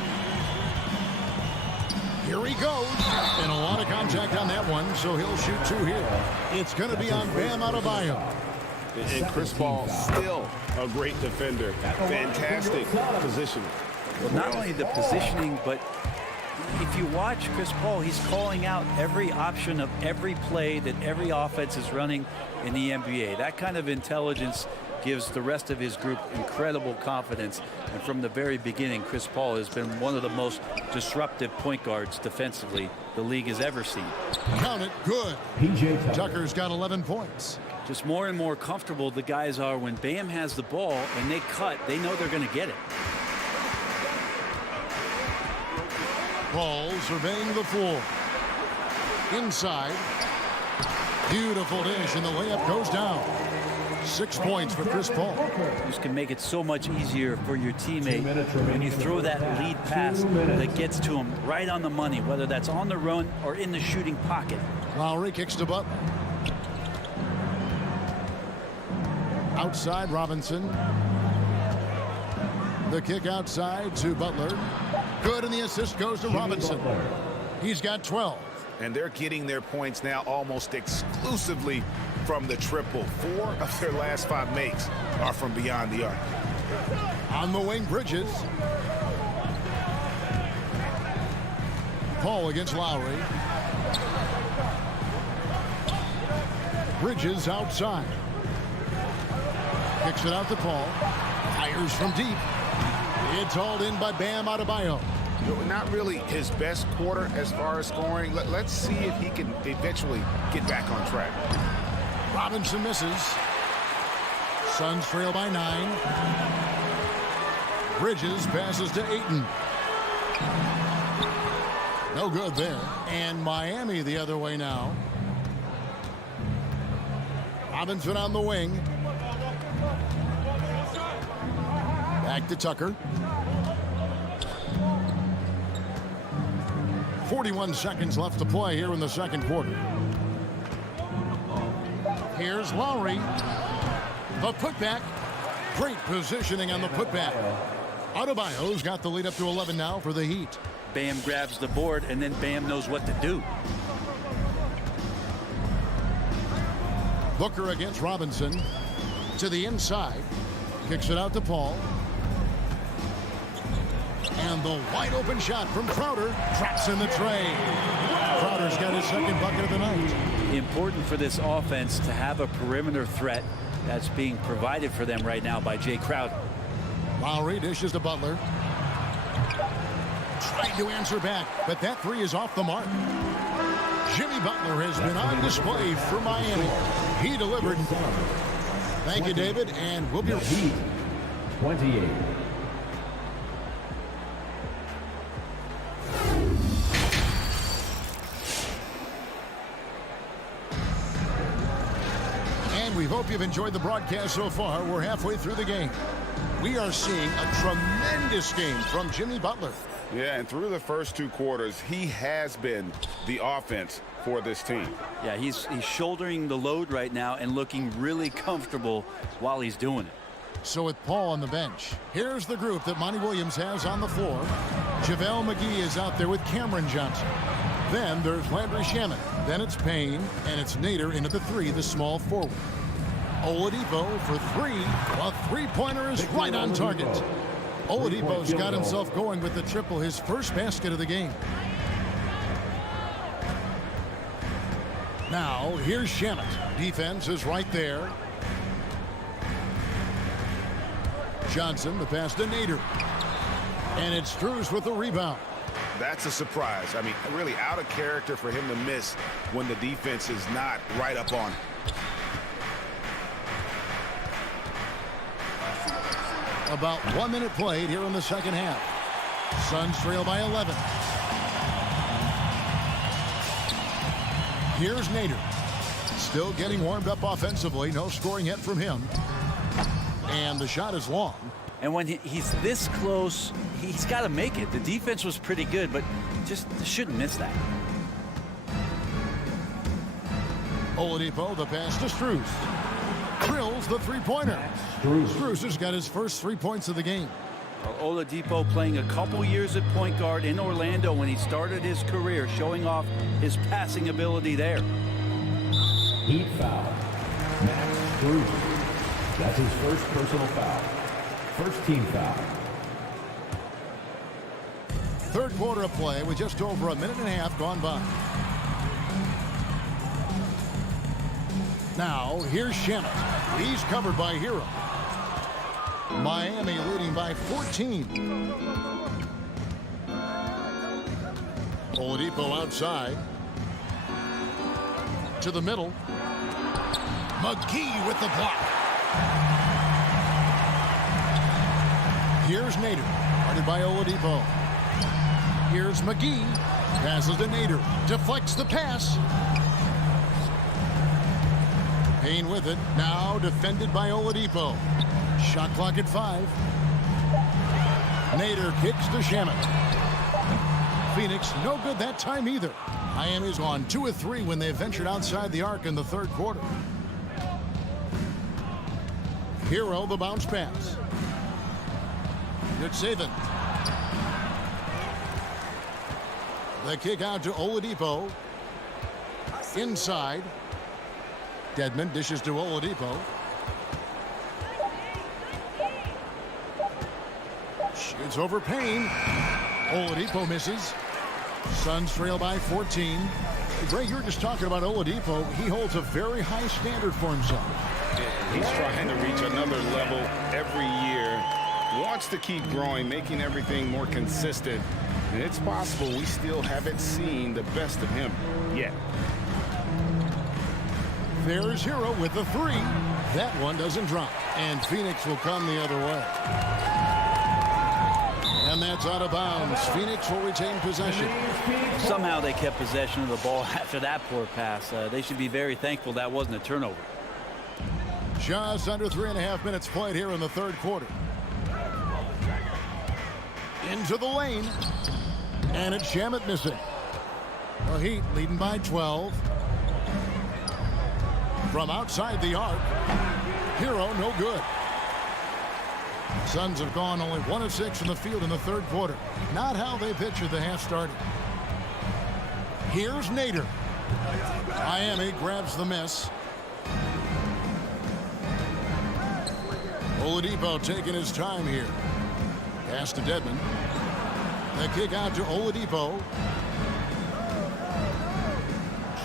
Here he goes. And a lot of contact on that one, so he'll shoot 2 here. It's going to be on Bam Adebayo. And Chris Paul still a great defender. Fantastic positioning. Well, not only the positioning, but if you watch Chris Paul, he's calling out every option of every play that every offense is running in the NBA. That kind of intelligence gives the rest of his group incredible confidence. And from the very beginning, Chris Paul has been one of the most disruptive point guards defensively the league has ever seen. Count it. Good. Tucker's got 11 points. Just more and more comfortable the guys are when Bam has the ball and they cut, they know they're going to get it. Paul surveying the floor. Inside. Beautiful dish, and the layup goes down. 6 points for Chris Paul. This can make it so much easier for your teammate when you throw that lead pass that gets to him right on the money, whether that's on the run or in the shooting pocket. Lowry kicks to Butler. Outside Robinson. The kick outside to Butler. Good, and the assist goes to Robinson. He's got 12. And they're getting their points now almost exclusively from the triple. 4 of their last 5 makes are from beyond the arc. On the wing, Bridges. Paul against Lowry. Bridges outside. Kicks it out to Paul. Fires from deep. It's hauled in by Bam Adebayo. Not really his best quarter as far as scoring. Let's see if he can eventually get back on track. Robinson misses. Suns trail by 9. Bridges passes to Ayton. No good there. And Miami the other way now. Robinson on the wing. Back to Tucker. 41 seconds left to play here in the second quarter. Here's Lowry. The putback. Great positioning on the putback. Adebayo's got the lead up to 11 now for the Heat. Bam grabs the board, and then Bam knows what to do. Booker against Robinson. To the inside. Kicks it out to Paul. And the wide open shot from Crowder. Traps in the tray. Crowder's got his second bucket of the night. Important for this offense to have a perimeter threat that's being provided for them right now by Jay Crowder. Lowry dishes to Butler. Trying to answer back, but that three is off the mark. Jimmy Butler has been on display for Miami. He delivered. Thank you, David, and we'll be right back. 28. We hope you've enjoyed the broadcast so far. We're halfway through the game. We are seeing a tremendous game from Jimmy Butler. Yeah, and through the first 2 quarters, he has been the offense for this team. Yeah, he's shouldering the load right now and looking really comfortable while he's doing it. So with Paul on the bench, here's the group that Monty Williams has on the floor. JaVale McGee is out there with Cameron Johnson. Then there's Landry Shamet. Then it's Payne, and it's Nader into the 3, the small forward. Oladipo for 3. A three-pointer is right on target. Oladipo's got himself going with the triple, his first basket of the game. Now, here's Shamet. Defense is right there. Johnson, the pass to Nader. And it's Strus with the rebound. That's a surprise. I mean, really out of character for him to miss when the defense is not right up on him. About 1 minute played here in the second half. Suns trail by 11. Here's Nader. Still getting warmed up offensively. No scoring yet from him. And the shot is long. And when he's this close, he's got to make it. The defense was pretty good, but just shouldn't miss that. Oladipo, the pass to Strus. Drills the three-pointer. Strus has got his first 3 points of the game. Oladipo playing a couple years at point guard in Orlando when he started his career, showing off his passing ability there. Heat foul. Max Strus. That's his first personal foul. First team foul. Third quarter of play with just over a minute and a half gone by. Now, here's Shamet. He's covered by Hero. Miami leading by 14. Oladipo outside. To the middle. McGee with the block. Here's Nader. Guarded by Oladipo. Here's McGee. Passes to Nader. Deflects the pass. Payne with it. Now defended by Oladipo. Shot clock at 5. Nader kicks to Shamet. Phoenix no good that time either. Miami's on 2 of 3 when they ventured outside the arc in the third quarter. Hero the bounce pass. Good saving. The kick out to Oladipo. Inside. Dedmon dishes to Oladipo. Shoots over Payne. Oladipo misses. Suns trail by 14. Greg, you were just talking about Oladipo. He holds a very high standard for himself. He's trying to reach another level every year. Wants to keep growing, making everything more consistent. And it's possible we still haven't seen the best of him yet. There's Hero with the three. That one doesn't drop. And Phoenix will come the other way. And that's out of bounds. Phoenix will retain possession. Somehow they kept possession of the ball after that poor pass. They should be very thankful that wasn't a turnover. Just under 3.5 minutes played here in the third quarter. Into the lane. And it's Shamet missing. The Heat leading by 12. From outside the arc. Hero no good. Suns have gone only 1 of 6 from the field in the third quarter. Not how they pictured the half started. Here's Nader. Miami grabs the miss. Oladipo taking his time here. Pass to Dedmon. The kick out to Oladipo.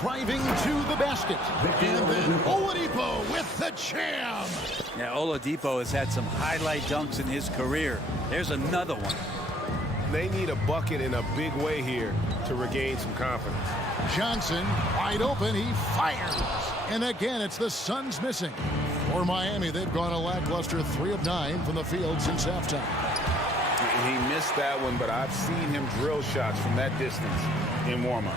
Driving to the basket. And then Oladipo with the jam. Yeah, Oladipo has had some highlight dunks in his career. There's another one. They need a bucket in a big way here to regain some confidence. Johnson wide open. He fires. And again, it's the Suns missing. For Miami, they've gone a lackluster 3 of 9 from the field since halftime. He missed that one, but I've seen him drill shots from that distance in warm-up.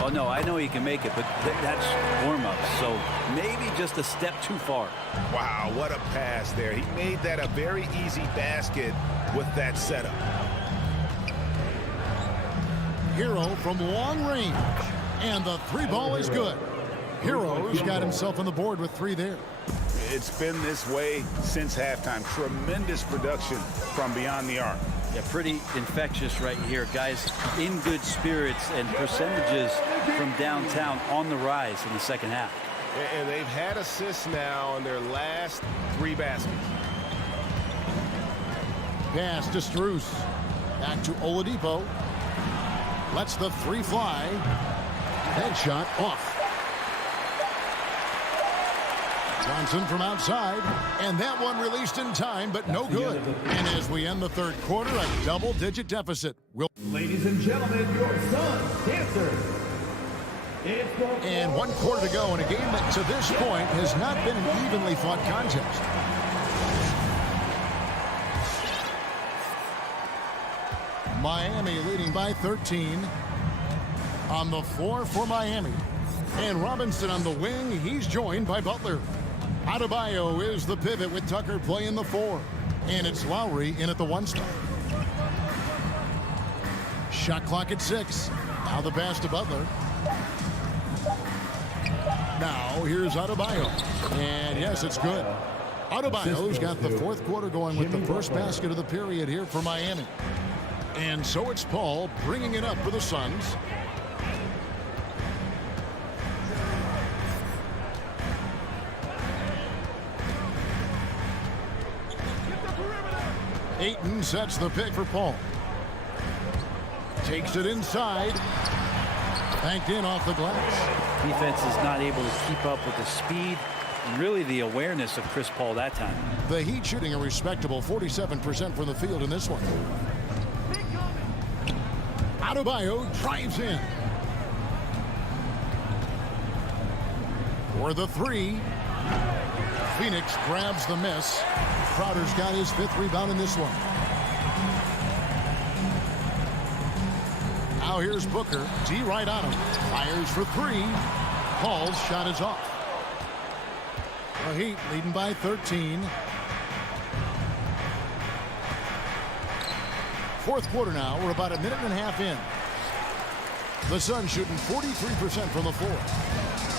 Oh, no, I know he can make it, but that's warm-up, so maybe just a step too far. Wow, what a pass there. He made that a very easy basket with that setup. Hero from long range. And the three ball is good. Hero's got himself on the board with 3 there. It's been this way since halftime. Tremendous production from beyond the arc. Yeah, pretty infectious right here. Guys in good spirits and percentages from downtown on the rise in the second half. And they've had assists now on their last 3 baskets. Pass to Strus. Back to Oladipo. Lets the 3 fly. Headshot off. Johnson from outside, and that one released in time, but no good. And as we end the third quarter, a double-digit deficit. Ladies and gentlemen, your Suns dancers. And 1 quarter to go in a game that to this point has not been an evenly fought contest. Miami leading by 13. On the floor for Miami. And Robinson on the wing, he's joined by Butler. Adebayo is the pivot with Tucker playing the 4. And it's Lowry in at the 1 spot. Shot clock at 6. Now the pass to Butler. Now here's Adebayo. And yes, it's good. Adebayo's got the 4th quarter going with the first basket of the period here for Miami. And so it's Paul bringing it up for the Suns. Ayton sets the pick for Paul. Takes it inside. Banked in off the glass. Defense is not able to keep up with the speed and really the awareness of Chris Paul that time. The Heat shooting a respectable 47% from the field in this one. Adebayo drives in. For the 3. Phoenix grabs the miss. Crowder's got his 5th rebound in this one. Now here's Booker. D right on him. Fires for 3. Paul's shot is off. The Heat leading by 13. 4th quarter now. We're about 1.5 minutes in. The Suns shooting 43% from the floor.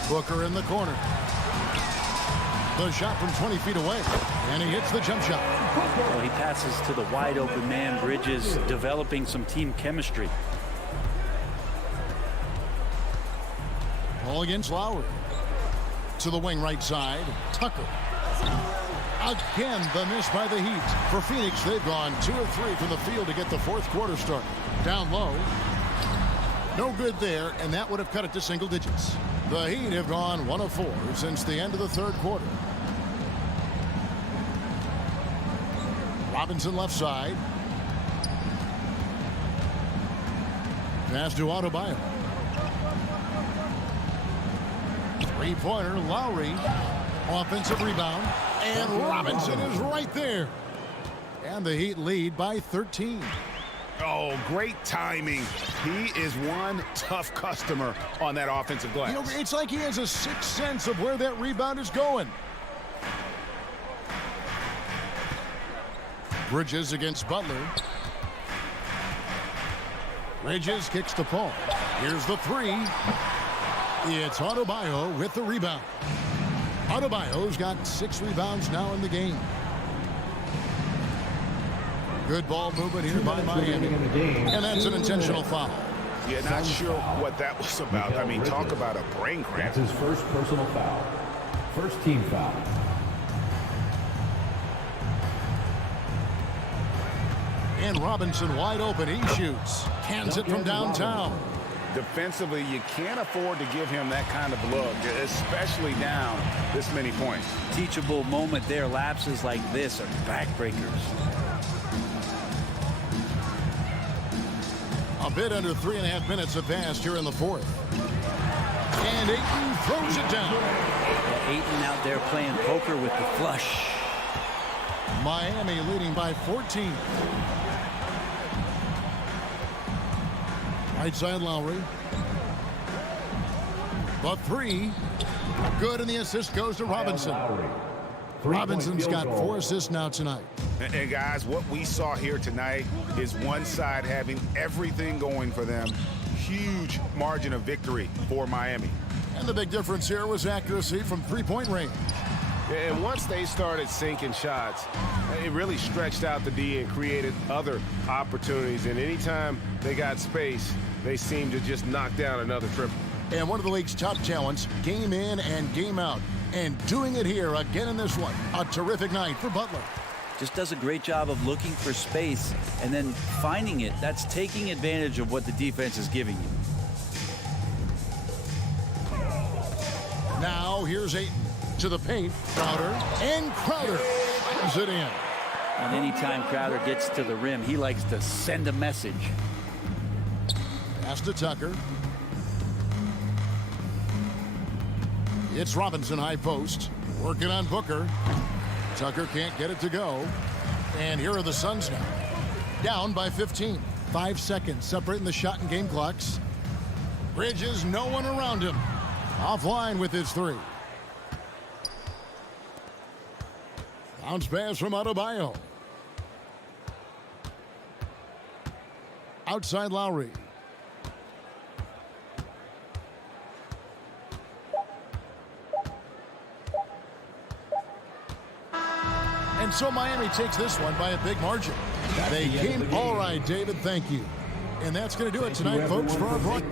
Booker in the corner. The shot from 20 feet away. And he hits the jump shot. Well, he passes to the wide open man. Bridges developing some team chemistry. Ball against Lowry. To the wing right side. Tucker. Again, the miss by the Heat. For Phoenix, they've gone 2 of 3 from the field to get the 4th quarter started. Down low. No good there, and that would have cut it to single digits. The Heat have gone 1 of 4 since the end of the 3rd quarter. Robinson left side. Pass to Adebayo. Three-pointer, Lowry. Offensive rebound. And Robinson is right there. And the Heat lead by 13. Oh, great timing. He is one tough customer on that offensive glass. You know, it's like he has a sixth sense of where that rebound is going. Bridges against Butler. Bridges kicks to Paul. Here's the three. It's Adebayo with the rebound. Adebayo's got 6 rebounds now in the game. Good ball movement here by Miami. And that's an intentional foul. Yeah, not sure what that was about. I mean, talk about a brain cramp. That's his first personal foul. First team foul. And Robinson wide open. He shoots. Cans it from downtown. Defensively, you can't afford to give him that kind of look, especially down this many points. Teachable moment there. Lapses like this are backbreakers. A bit under 3.5 minutes have passed here in the fourth. And Ayton throws it down. Yeah, Ayton out there playing poker with the flush. Miami leading by 14. Right side Lowry. The three. Good, and the assist goes to Robinson. Robinson's got 4 assists now tonight. And guys, what we saw here tonight is one side having everything going for them. Huge margin of victory for Miami. And the big difference here was accuracy from three-point range. And once they started sinking shots, it really stretched out the D and created other opportunities. And anytime they got space, they seemed to just knock down another triple. And one of the league's top talents, game in and game out. And doing it here again in this one. A terrific night for Butler. Just does a great job of looking for space and then finding it. That's taking advantage of what the defense is giving you. Now here's Ayton to the paint. Crowder. And Crowder brings it in. And anytime Crowder gets to the rim, he likes to send a message. Pass to Tucker. It's Robinson high post. Working on Booker. Tucker can't get it to go. And here are the Suns now. Down by 15. 5 seconds separating the shot and game clocks. Bridges, no one around him. Offline with his three. Bounce pass from Adebayo. Outside Lowry. And so Miami takes this one by a big margin. They came all right, David. Thank you. And that's going to do it tonight, folks, for our broadcast.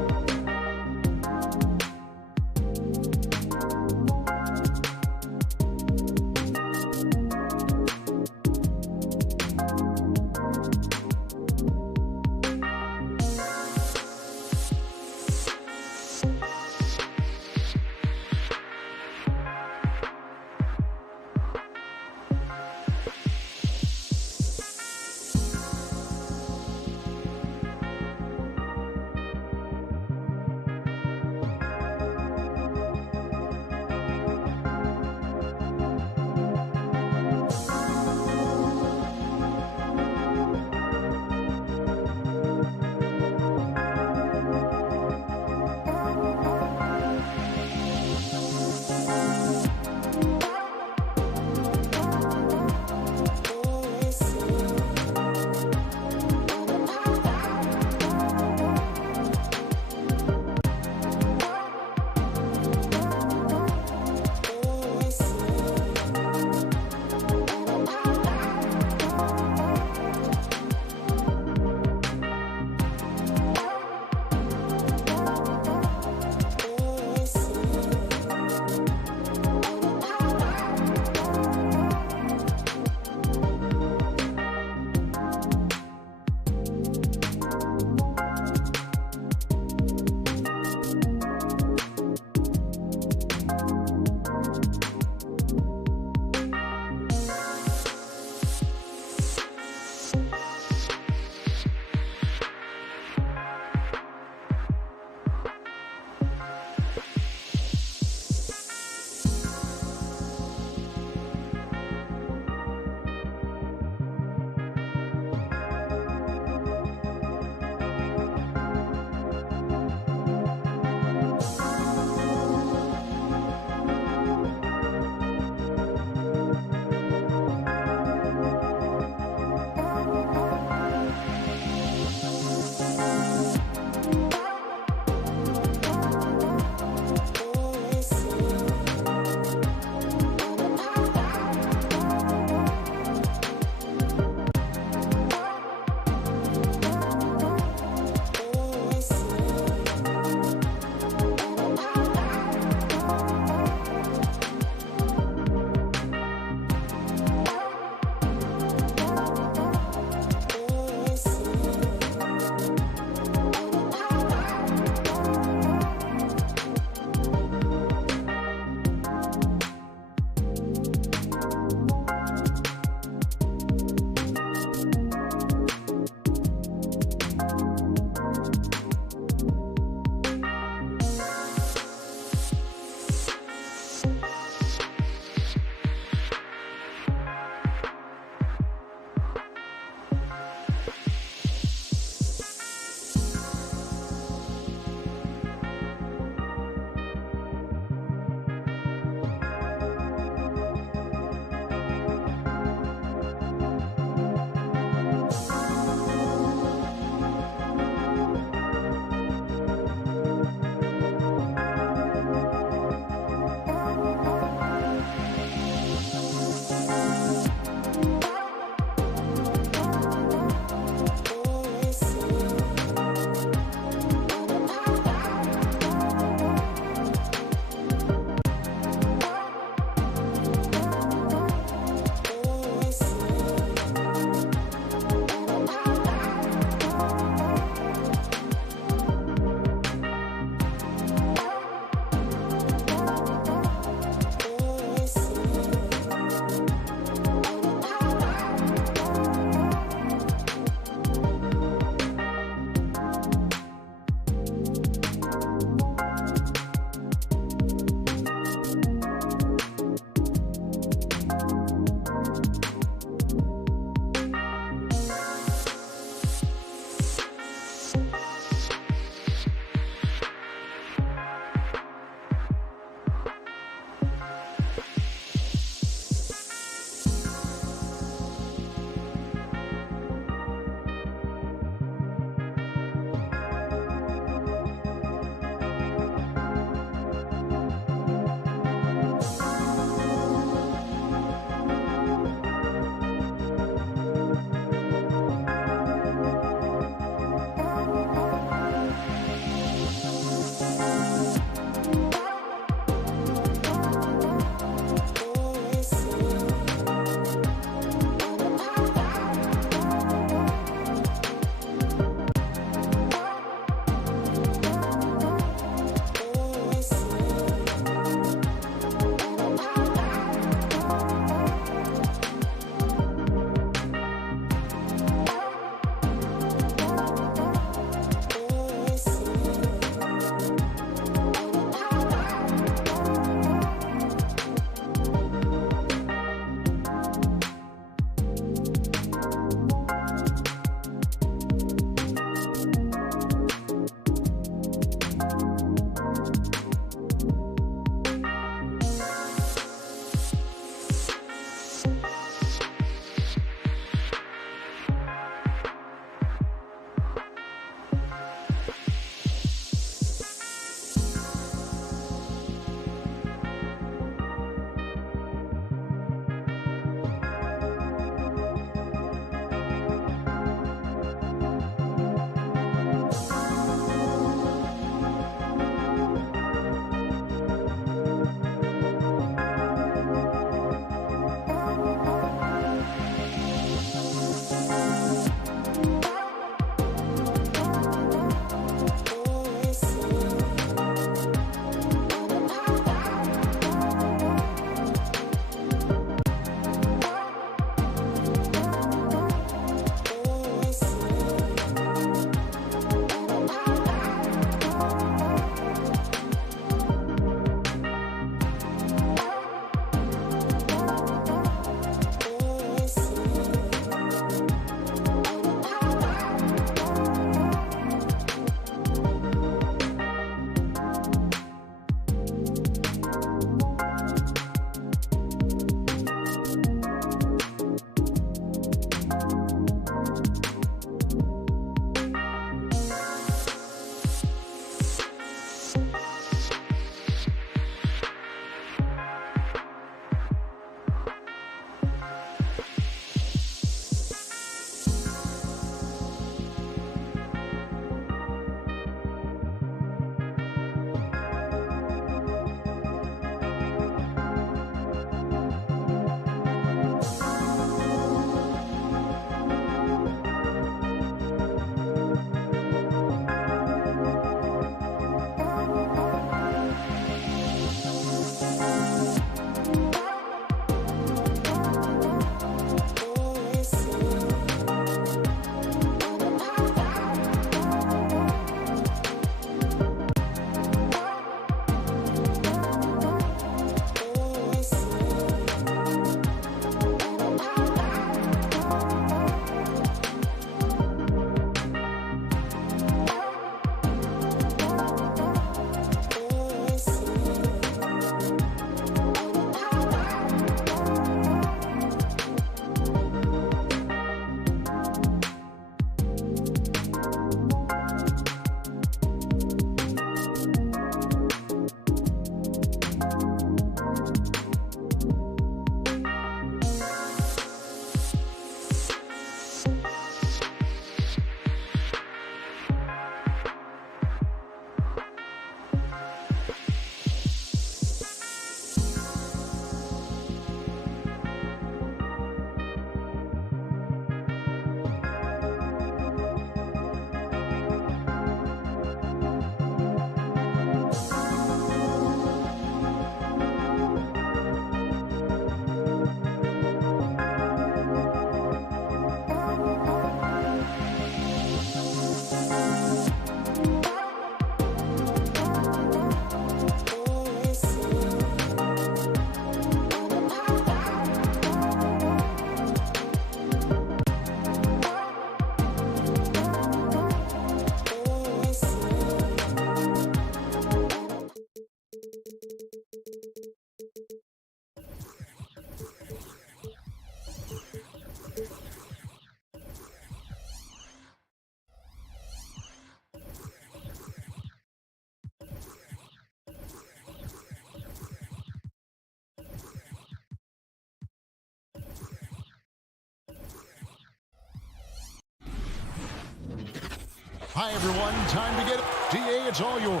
Hi, everyone. Time to get it. DA, it's all yours.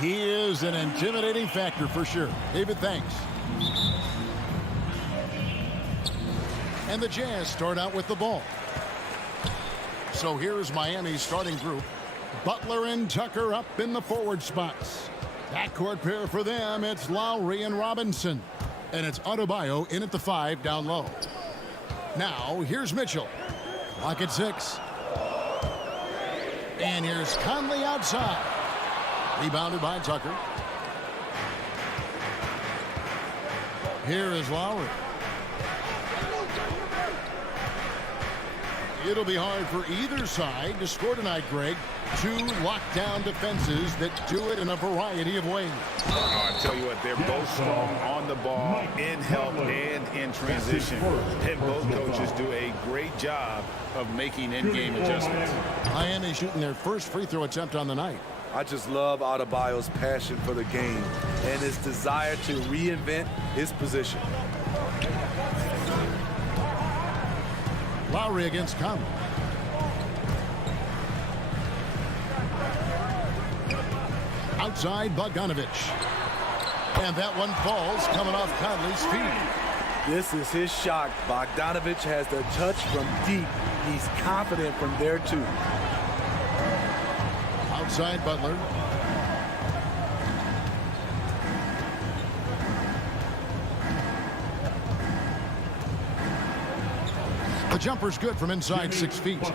He is an intimidating factor for sure. David, thanks. And the Jazz start out with the ball. So here's Miami's starting group. Butler and Tucker up in the forward spots. Backcourt pair for them, it's Lowry and Robinson. And it's Adebayo in at the 5 down low. Now, here's Mitchell. Lock at 6. And here's Conley outside. Rebounded by Tucker. Here is Lowry. It'll be hard for either side to score tonight, Greg. 2 lockdown defenses that do it in a variety of ways. Oh, I tell you what, they're both strong on the ball, in help, and in transition. And both coaches do a great job of making in-game adjustments. Miami shooting their first free throw attempt on the night. I just love Adebayo's passion for the game and his desire to reinvent his position. Lowry against Conley. Outside Bogdanovich. And that one falls coming off Conley's feet. This is his shot. Bogdanovich has the touch from deep. He's confident from there too. Outside Butler. The jumper's good from inside 6 feet.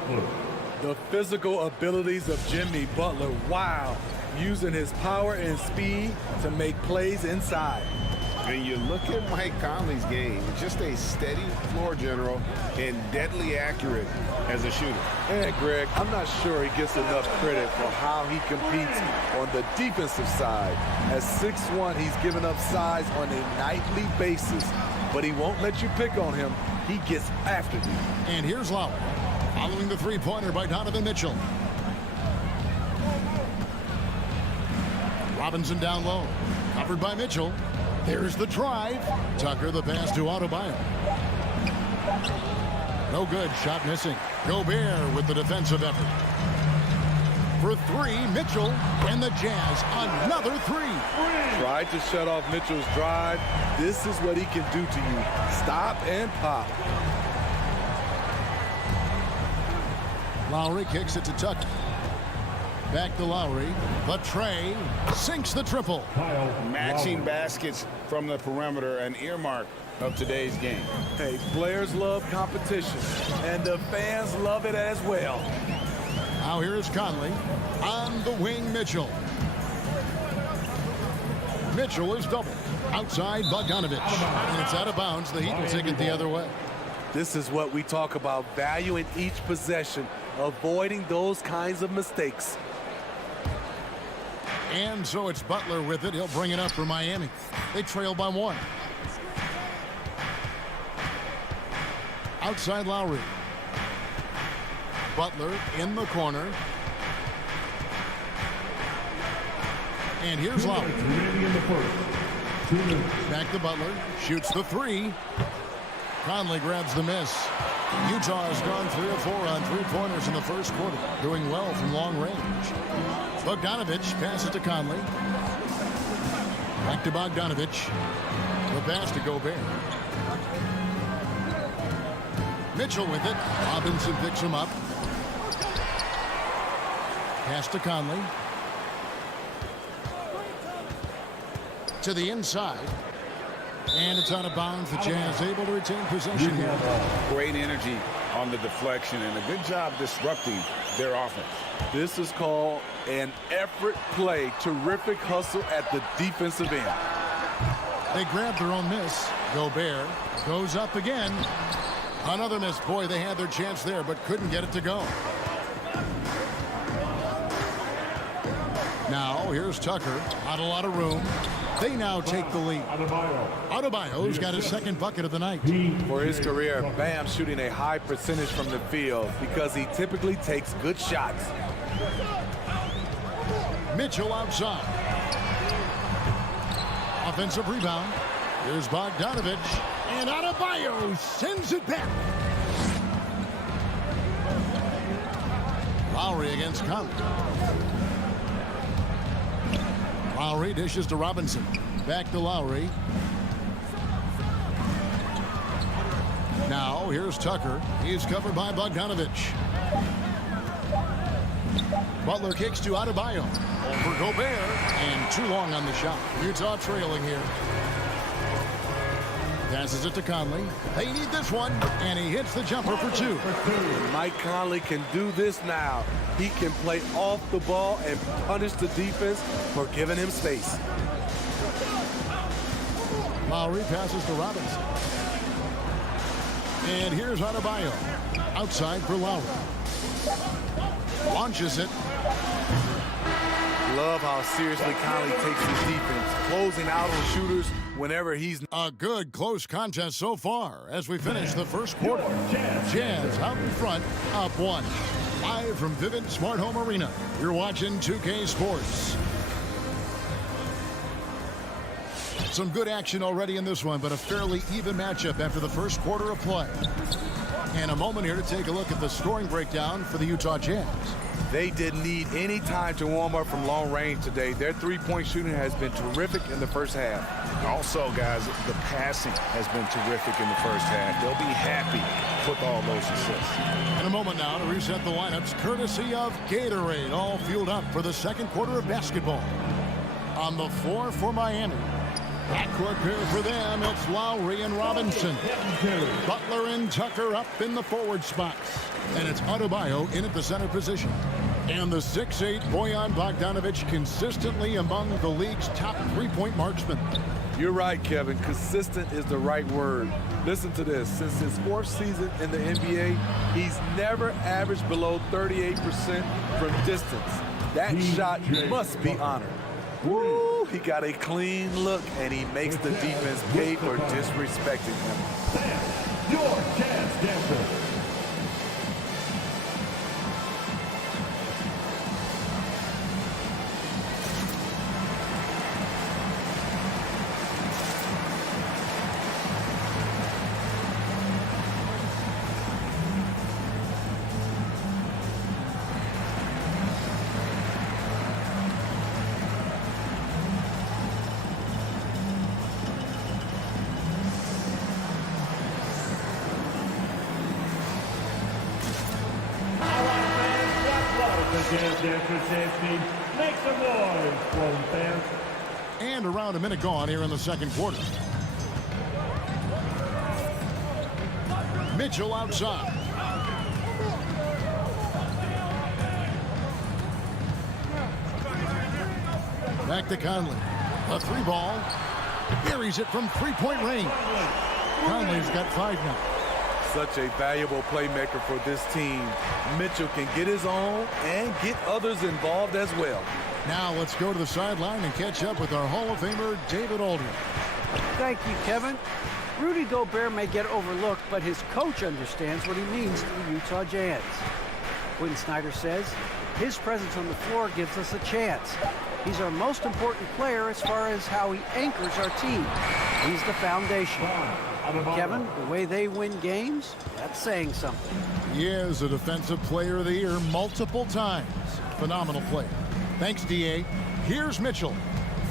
The physical abilities of Jimmy Butler, wow. Using his power and speed to make plays inside. When you look at Mike Conley's game, just a steady floor general and deadly accurate as a shooter. And Greg, I'm not sure he gets enough credit for how he competes on the defensive side. At 6'1", he's given up size on a nightly basis, but he won't let you pick on him. He gets after you. And here's Lowry, following the three-pointer by Donovan Mitchell. Robinson down low, covered by Mitchell. There's the drive. Tucker the pass to Adebayo. No good, shot missing. Gobert with the defensive effort. For 3, Mitchell, and the Jazz another 3. Tried to shut off Mitchell's drive. This is what he can do to you. Stop and pop. Lowry kicks it to Tucker. Back to Lowry. But Trey sinks the triple. Matching baskets from the perimeter, an earmark of today's game. Hey, players love competition, and the fans love it as well. Now here is Conley. On the wing, Mitchell. Mitchell is doubled. Outside Bogdanovich. And it's out of bounds. The Heat will take it the other way. This is what we talk about, valuing each possession, avoiding those kinds of mistakes. And so it's Butler with it. He'll bring it up for Miami. They trail by 1. Outside Lowry. Butler in the corner. And here's Lowry. Back to Butler. Shoots the 3. Conley grabs the miss. Utah has gone 3 of 4 on 3-pointers in the first quarter, doing well from long range. Bogdanovich passes to Conley. Back to Bogdanovich. The pass to Gobert. Mitchell with it. Robinson picks him up. Pass to Conley. To the inside. And it's out of bounds. The Jazz able to retain possession here. Great energy on the deflection and a good job disrupting their offense. This is called an effort play. Terrific hustle at the defensive end. They grab their own miss. Gobert goes up again. Another miss. Boy, they had their chance there, but couldn't get it to go. Now, here's Tucker. Not a lot of room. They now take the lead. Adebayo's got his second bucket of the night. For his career, Bam shooting a high percentage from the field because he typically takes good shots. Mitchell outside. Offensive rebound. Here's Bogdanovich. And Adebayo sends it back. Lowry against Conley. Lowry dishes to Robinson. Back to Lowry. Now here's Tucker. He's covered by Bogdanovich. Butler kicks to Adebayo. Over Gobert. And too long on the shot. Utah trailing here. Passes it to Conley. They need this one. And he hits the jumper for two. Mike Conley can do this now. He can play off the ball and punish the defense for giving him space. Lowry passes to Robinson. And here's Adebayo. Outside for Lowry. Launches it. Love how seriously Conley takes his defense, closing out on shooters whenever he's... A good close contest so far as we finish the first quarter. Jazz out in front, up one. Live from Vivint Smart Home Arena. You're watching 2K Sports. Some good action already in this one, but a fairly even matchup after the first quarter of play. And a moment here to take a look at the scoring breakdown for the Utah Jazz. They didn't need any time to warm up from long range today. Their three-point shooting has been terrific in the first half. Also, guys, the passing has been terrific in the first half. They'll be happy with all those assists. In a moment now to reset the lineups, courtesy of Gatorade, all fueled up for the second quarter of basketball. On the floor for Miami. Backcourt pair for them, it's Lowry and Robinson. Butler and Tucker up in the forward spots. And it's Adebayo in at the center position. And the 6'8" Bojan Bogdanovich consistently among the league's top three-point marksmen. You're right, Kevin. Consistent is the right word. Listen to this. Since his fourth season in the NBA, he's never averaged below 38% from distance. That shot must be honored. Woo! He got a clean look, and he makes the defense pay for disrespecting him. Your chance, Denver. Make some noise, Golden fans. And around a minute gone here in the second quarter. Mitchell outside. Back to Conley. A three ball. Buries it from three-point range. Conley's got five now. Such a valuable playmaker for this team. Mitchell can get his own and get others involved as well. Now let's go to the sideline and catch up with our Hall of Famer, David Aldridge. Thank you, Kevin. Rudy Gobert may get overlooked, but his coach understands what he means to the Utah Jazz. Quinn Snyder says, his presence on the floor gives us a chance. He's our most important player as far as how he anchors our team. He's the foundation. Kevin, the way they win games, that's saying something. He is a Defensive Player of the Year multiple times. Phenomenal player. Thanks, D.A. Here's Mitchell,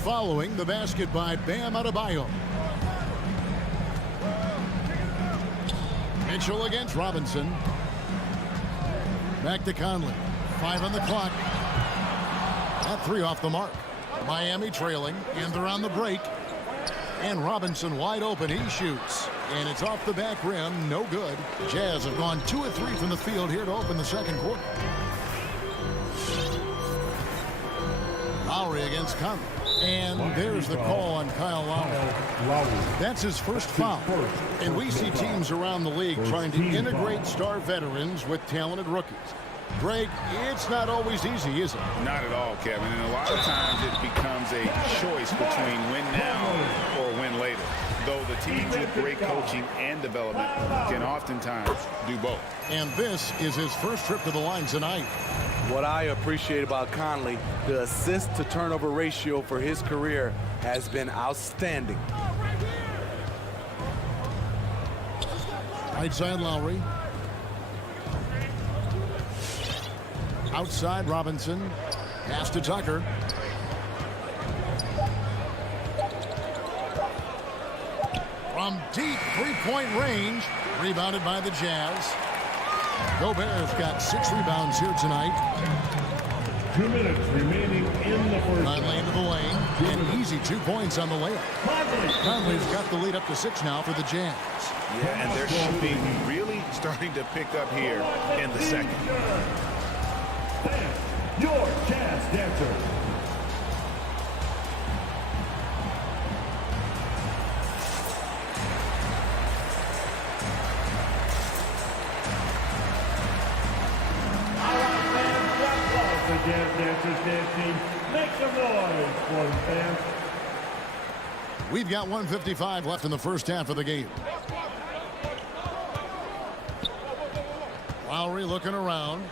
following the basket by Bam Adebayo. Mitchell against Robinson. Back to Conley. 5 on the clock. That three off the mark. Miami trailing, and they're on the break. And Robinson wide open. He shoots. And it's off the back rim. No good. Jazz have gone 2 of 3 from the field here to open the second quarter. Lowry against Conley. And there's the call on Kyle Lowry. That's his first foul. And we see teams around the league trying to integrate star veterans with talented rookies. Greg, it's not always easy, is it? Not at all, Kevin. And a lot of times it becomes a choice between win now or win later. Though the teams with great coaching and development can oftentimes do both. And this is his first trip to the line tonight. What I appreciate about Conley, the assist-to-turnover ratio for his career has been outstanding. Right side Lowry. Outside Robinson. Pass to Tucker. From deep three-point range. Rebounded by the Jazz. Gobert's got 6 rebounds here tonight. 2 minutes remaining in the first. Lane to the lane. An easy 2 points on the layup. Conley's got the lead up to 6 now for the Jazz. Yeah, and their shooting really starting to pick up here in the second. Your Jazz dancer. The Jazz Dancers dance team. Make some noise for them, fans. We've got 1:55 left in the first half of the game. Lowry looking around.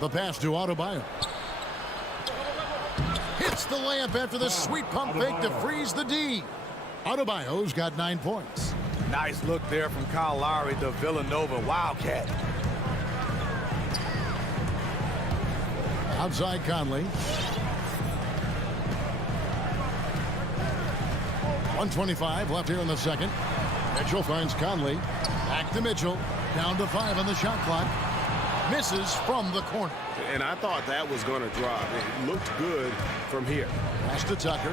The pass to Adebayo. Hits the layup after the sweet pump fake to freeze the D. Adebayo's got 9 points. Nice look there from Kyle Lowry, the Villanova Wildcat. Outside Conley. 1:25 left here in the second. Mitchell finds Conley. Back to Mitchell. Down to 5 on the shot clock. Misses from the corner. And I thought that was going to drop. It looked good from here. Pass to Tucker.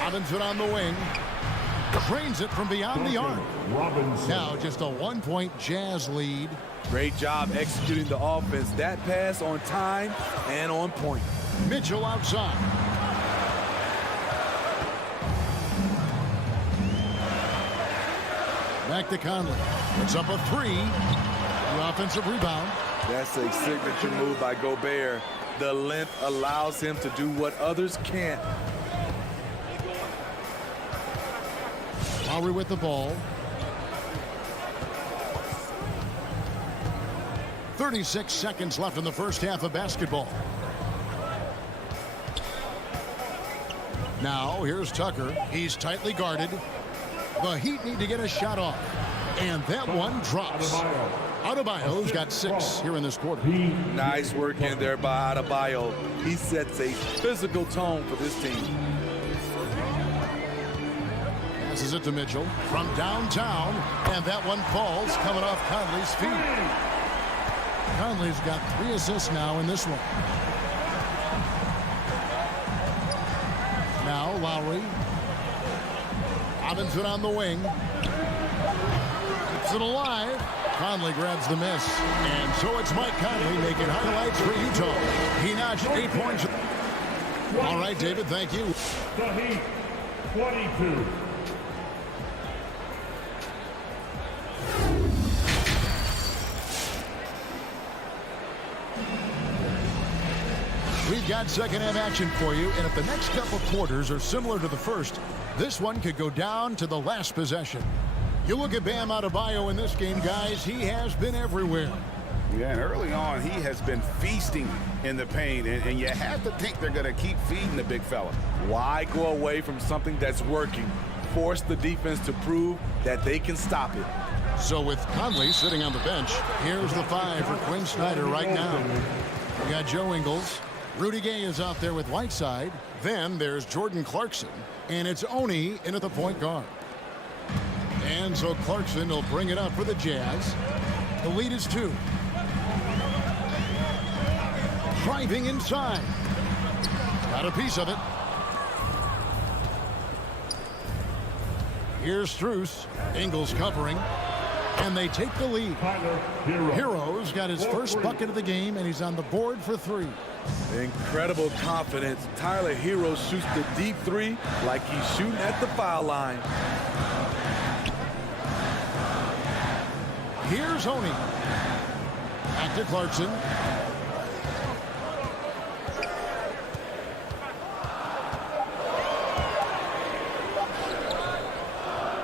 Robinson on the wing. Drains it from beyond the arc. Now just a 1-point Jazz lead. Great job executing the offense. That pass on time and on point. Mitchell outside. Back to Conley. Puts up a 3. The offensive rebound. That's a signature move by Gobert. The length allows him to do what others can't. Lowry with the ball. 36 seconds left in the first half of basketball. Now here's Tucker. He's tightly guarded. The Heat need to get a shot off. And that one drops. Adebayo's got 6 here in this quarter. Nice work in there by Adebayo. He sets a physical tone for this team. Passes it to Mitchell from downtown. And that one falls coming off Conley's feet. Conley's got 3 assists now in this one. Now Lowry. Robinson on the wing. Keeps it alive. Conley grabs the miss. And so it's Mike Conley making highlights for Utah. He notched 8 points. All right, David, thank you. The Heat, 22. We've got second half action for you, and if the next couple quarters are similar to the first, this one could go down to the last possession. You look at Bam Adebayo in this game, guys, he has been everywhere. Yeah, and early on, he has been feasting in the paint, and you have to think they're going to keep feeding the big fella. Why go away from something that's working? Force the defense to prove that they can stop it. So with Conley sitting on the bench, here's the 5 for Quinn Snyder right now. We got Joe Ingles. Rudy Gay is out there with Whiteside. Then there's Jordan Clarkson. And it's Oni in at the point guard. And so Clarkson will bring it up for the Jazz. The lead is 2. Driving inside. Got a piece of it. Here's Strus. Ingles covering. And they take the lead. Hero's got his first bucket of the game, and he's on the board for 3. Incredible confidence. Tyler Hero shoots the deep 3 like he's shooting at the foul line. Here's Oni. Back to Clarkson.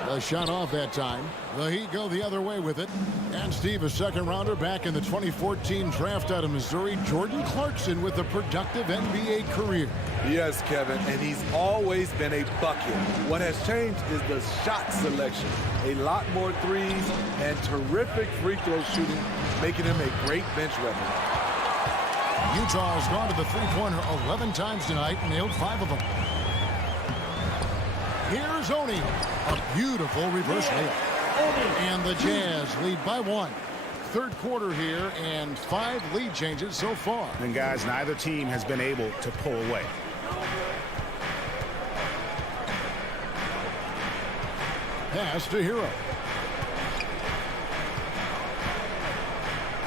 The shot off that time. The Heat go the other way with it. And Steve, a second rounder back in the 2014 draft out of Missouri. Jordan Clarkson with a productive NBA career. Yes, Kevin, and he's always been a bucket. What has changed is the shot selection. A lot more threes and terrific free throw shooting, making him a great bench weapon. Utah's gone to the three-pointer 11 times tonight and nailed 5 of them. Here's Oni. A beautiful reverse layup. And the Jazz lead by 1. Third quarter here and 5 lead changes so far. And guys, neither team has been able to pull away. Pass to Hero.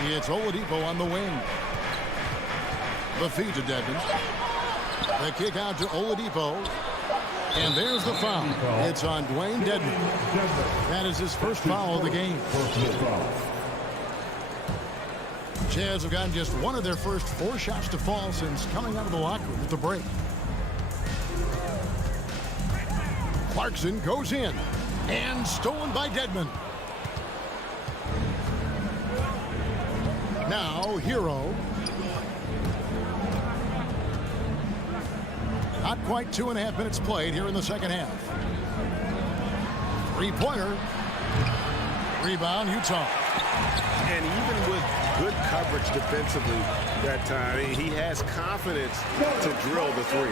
It's Oladipo on the wing. The feed to Dedmon. The kick out to Oladipo. And there's the foul. It's on Dwayne Dedmon. That is his first foul of the game. Jazz have gotten just one of their first 4 shots to fall since coming out of the locker room at the break. Clarkson goes in. And stolen by Dedmon. Now, Hero. Not quite 2.5 minutes played here in the second half. Three-pointer. Rebound, Utah. And even with good coverage defensively that time, he has confidence to drill the three.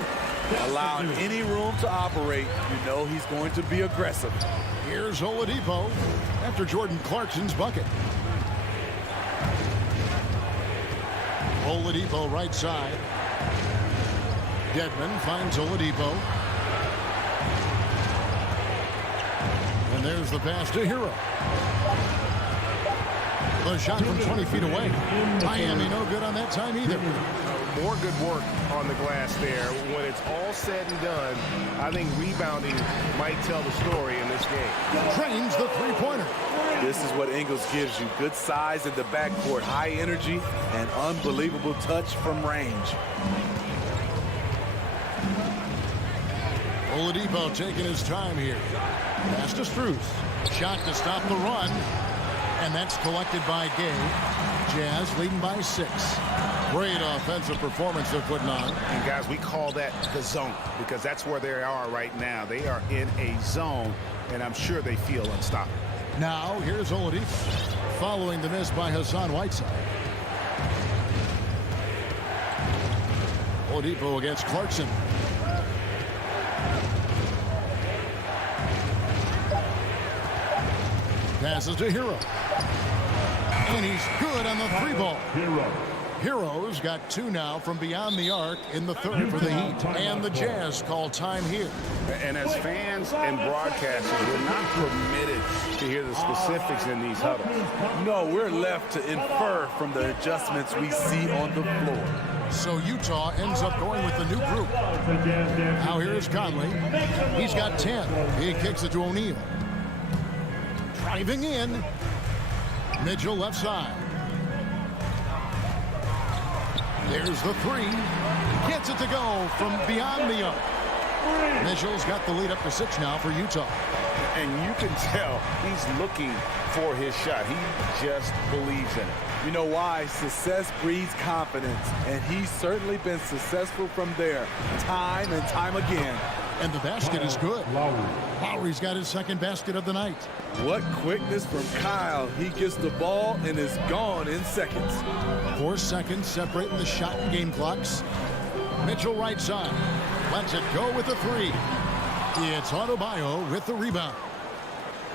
Allowing any room to operate, you know he's going to be aggressive. Here's Oladipo after Jordan Clarkson's bucket. Oladipo right side. Dedmon finds Oladipo. And there's the pass to Hero. The shot from 20 feet away. Miami no good on that time either. More good work on the glass there. When it's all said and done, I think rebounding might tell the story in this game. Drains the three-pointer. This is what Ingles gives you. Good size in the backcourt, high energy, and unbelievable touch from range. Oladipo taking his time here. Pass to Strus. Shot to stop the run. And that's collected by Gay. Jazz leading by 6. Great offensive performance they're putting on. And guys, we call that the zone because that's where they are right now. They are in a zone, and I'm sure they feel unstoppable. Now, here's Oladipo following the miss by Hassan Whiteside. Oladipo against Clarkson. Passes to Hero. And he's good on the 3-ball. Hero's got 2 now from beyond the arc in the third for the Heat. And the Jazz call time here. And as fans and broadcasters, we're not permitted to hear the specifics in these huddles. No, we're left to infer from the adjustments we see on the floor. So Utah ends up going with the new group. Now here's Conley. He's got 10. He kicks it to O'Neal. Driving in. Mitchell left side. There's the 3. Gets it to go from beyond the arc. Mitchell's got the lead up to 6 now for Utah. And you can tell he's looking for his shot. He just believes in it. You know why? Success breeds confidence, and he's certainly been successful from there, time and time again. And the basket is good. Lowry's got his second basket of the night. What quickness from Kyle. He gets the ball and is gone in seconds. 4 seconds separating the shot and game clocks. Mitchell right side. Lets it go with the 3. It's Adebayo with the rebound.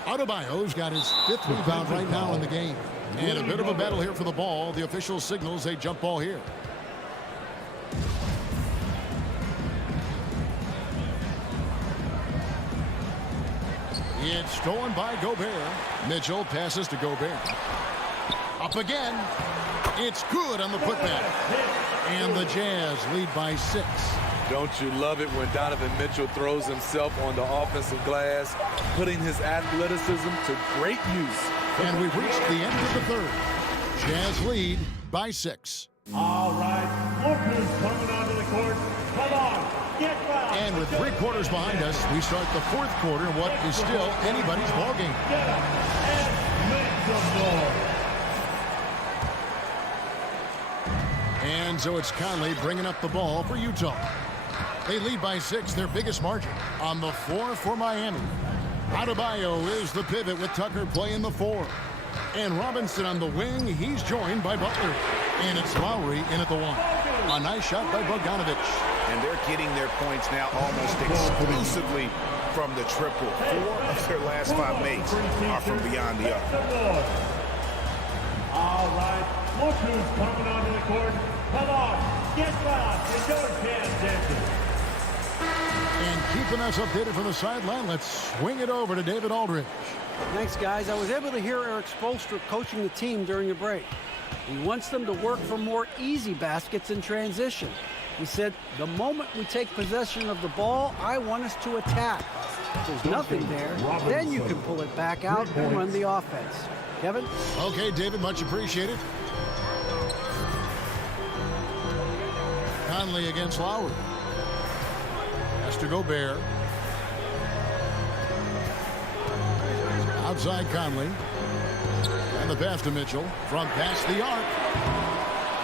Adebayo's got his 5th rebound right now in the game. And a bit of a battle here for the ball. The official signals a jump ball here. It's stolen by Gobert. Mitchell passes to Gobert. Up again. It's good on the putback. And the Jazz lead by 6. Don't you love it when Donovan Mitchell throws himself on the offensive glass, putting his athleticism to great use. And we've reached the end of the third. Jazz lead by 6. All right, look who's coming onto the court. Come on, get fouled. And with 3 quarters behind us, we start the 4th quarter in what is still anybody's ballgame. Get up and make some noise. And so it's Conley bringing up the ball for Utah. They lead by 6, their biggest margin. On the floor for Miami. Adebayo is the pivot with Tucker playing the 4. And Robinson on the wing. He's joined by Butler. And it's Lowry in at the 1. A nice shot by Bogdanovich. And they're getting their points now almost exclusively from the triple. 4 of their last 5 makes are from beyond the arc. All right, look who's coming onto the court. Come on, get back. It's your chance, Denver. And keeping us updated from the sideline, let's swing it over to David Aldridge. Thanks, guys. I was able to hear Eric Spoelstra coaching the team during the break. He wants them to work for more easy baskets in transition. He said, the moment we take possession of the ball, I want us to attack. If there's nothing there, then you can pull it back out and run the offense. Kevin? Okay, David, much appreciated. Conley against Lowry. Has to Gobert. Outside Conley. And the pass to Mitchell from past the arc.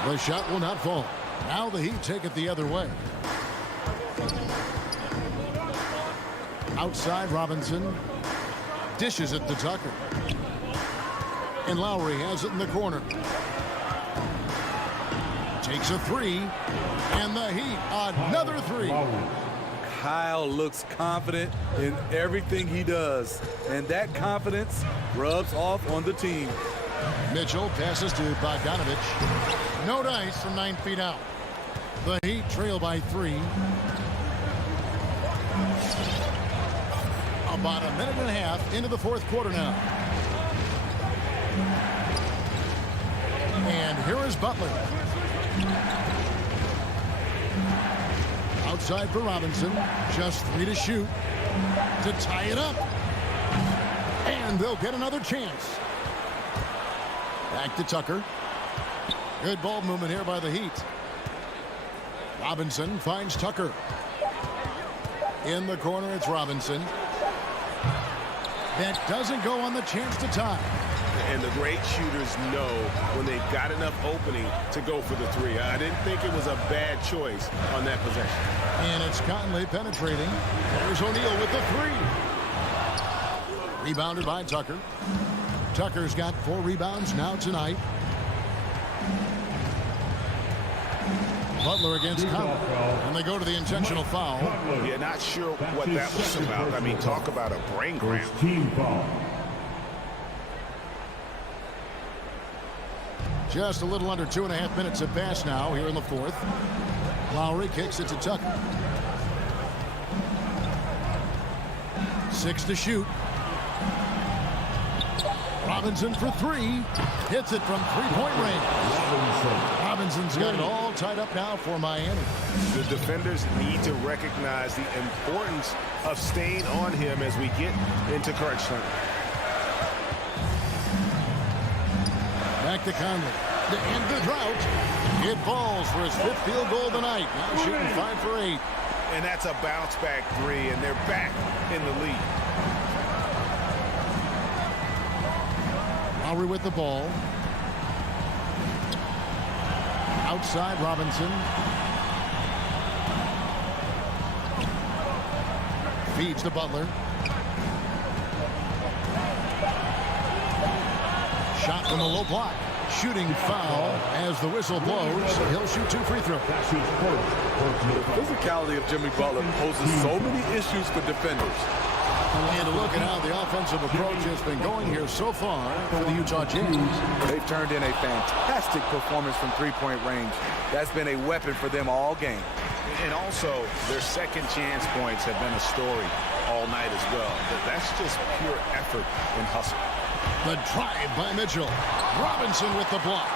The shot will not fall. Now the Heat take it the other way. Outside Robinson. Dishes it to Tucker. And Lowry has it in the corner. Takes a 3. And the Heat, another 3. Kyle looks confident in everything he does, and that confidence rubs off on the team. Mitchell passes to Bogdanovich. No dice from 9 feet out. The Heat trail by 3. About a minute and a half into the fourth quarter now. And here is Butler. Outside for Robinson. Just 3 to shoot. To tie it up. And they'll get another chance. Back to Tucker. Good ball movement here by the Heat. Robinson finds Tucker. In the corner, it's Robinson. That doesn't go on the chance to tie. And the great shooters know when they've got enough opening to go for the 3. I didn't think it was a bad choice on that possession. And it's Conley penetrating. There's O'Neal with the 3. Rebounded by Tucker. Tucker's got 4 rebounds now tonight. Butler against Conley. And they go to the intentional foul. Yeah, not sure what that was about. I mean, talk about a brain cramp. Team foul. Just a little under 2.5 minutes have passed now here in the fourth. Lowry kicks it to Tucker. 6 to shoot. Robinson for 3. Hits it from 3-point range. Robinson's got it all tied up now for Miami. The defenders need to recognize the importance of staying on him as we get into crunch time. Back to Conley. To end the drought. It falls for his 5th field goal of the night. Now shooting 5 for 8. And that's a bounce back 3, and they're back in the lead. Lowry with the ball. Outside Robinson. Feeds to Butler. Shot from the low block. Shooting foul as the whistle blows. He'll shoot 2 free throws. The physicality of Jimmy Butler poses so many issues for defenders. And a look at how the offensive approach has been going here so far for the Utah Jazz. They've turned in a fantastic performance from 3-point range. That's been a weapon for them all game. And also, their second chance points have been a story all night as well. But that's just pure effort and hustle. The drive by Mitchell. Robinson with the block.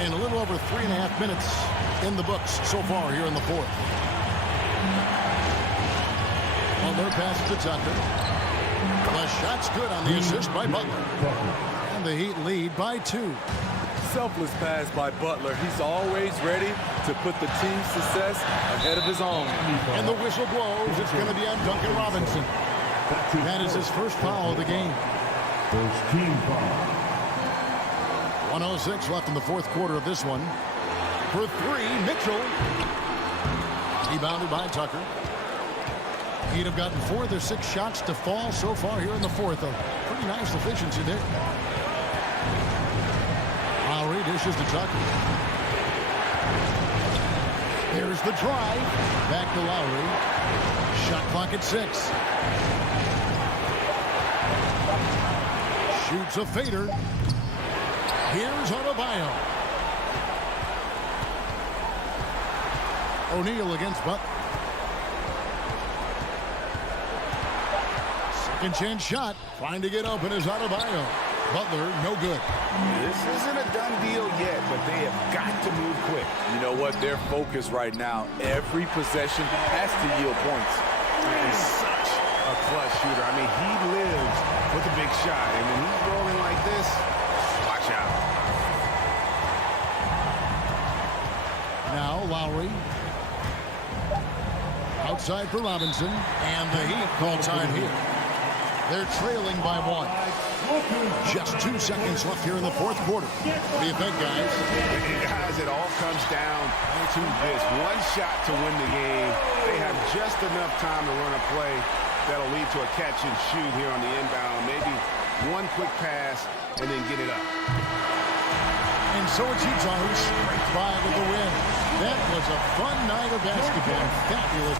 And a little over 3.5 minutes in the books so far here in the fourth. Butler passes to Tucker. The shot's good on the assist by Butler. And the Heat lead by 2. Selfless pass by Butler. He's always ready to put the team's success ahead of his own. And the whistle blows. It's going to be on Duncan Robinson. That is his first foul of the game. First team foul. 1:06 left in the fourth quarter of this one. For 3, Mitchell. Rebounded by Tucker. He'd have gotten 4 of their 6 shots to fall so far here in the fourth. A pretty nice efficiency there. dishes to Tucker. There's the drive. Back to Lowry. Shot clock at 6. Shoots a fader. Here's Adebayo. O'Neal against Butler. Second chance shot. Trying to get open is Adebayo. Butler, no good. This isn't a done deal yet, but they have got to move quick. You know what? Their focus right now, every possession has to yield points. He's such a clutch shooter. I mean, he lives with a big shot, and when he's rolling like this, watch out. Now Lowry. Outside for Robinson, and the Heat call time here. They're trailing by 1. Just 2 seconds left here in the fourth quarter. What do you think, guys? Guys, it all comes down to this. One shot to win the game. They have just enough time to run a play that'll lead to a catch and shoot here on the inbound. Maybe one quick pass and then get it up. And so it's Utah who scraped by with the win. That was a fun night of basketball. Fabulous.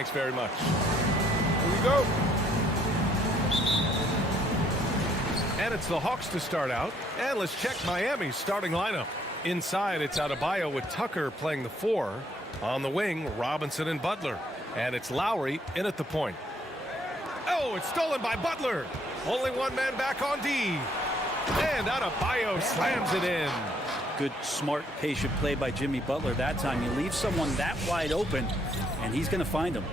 Thanks very much. Here we go. And it's the Hawks to start out. And let's check Miami's starting lineup. Inside, it's Adebayo with Tucker playing the 4. On the wing, Robinson and Butler. And it's Lowry in at the point. Oh, it's stolen by Butler. Only one man back on D. And Adebayo slams it in. Good, smart, patient play by Jimmy Butler that time. You leave someone that wide open, and he's going to find them.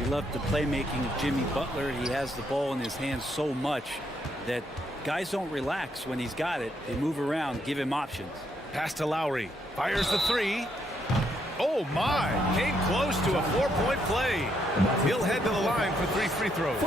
You love the playmaking of Jimmy Butler. He has the ball in his hands so much that guys don't relax when he's got it. They move around, give him options. Pass to Lowry. Fires the 3. Oh, my. Came close to a 4-point play. He'll head to the line for 3 free throws.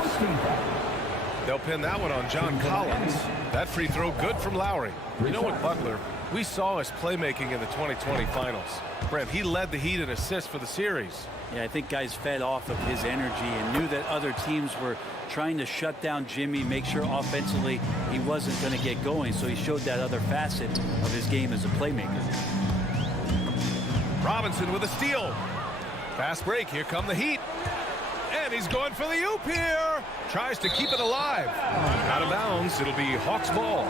They'll pin that one on John Collins. That free throw good from Lowry. You know what, Butler? We saw his playmaking in the 2020 finals. Brent, he led the Heat in assists for the series. Yeah, I think guys fed off of his energy and knew that other teams were trying to shut down Jimmy, make sure offensively he wasn't going to get going. So he showed that other facet of his game as a playmaker. Robinson with a steal. Fast break. Here come the Heat. And he's going for the oop here. Tries to keep it alive. Out of bounds. It'll be Hawks ball.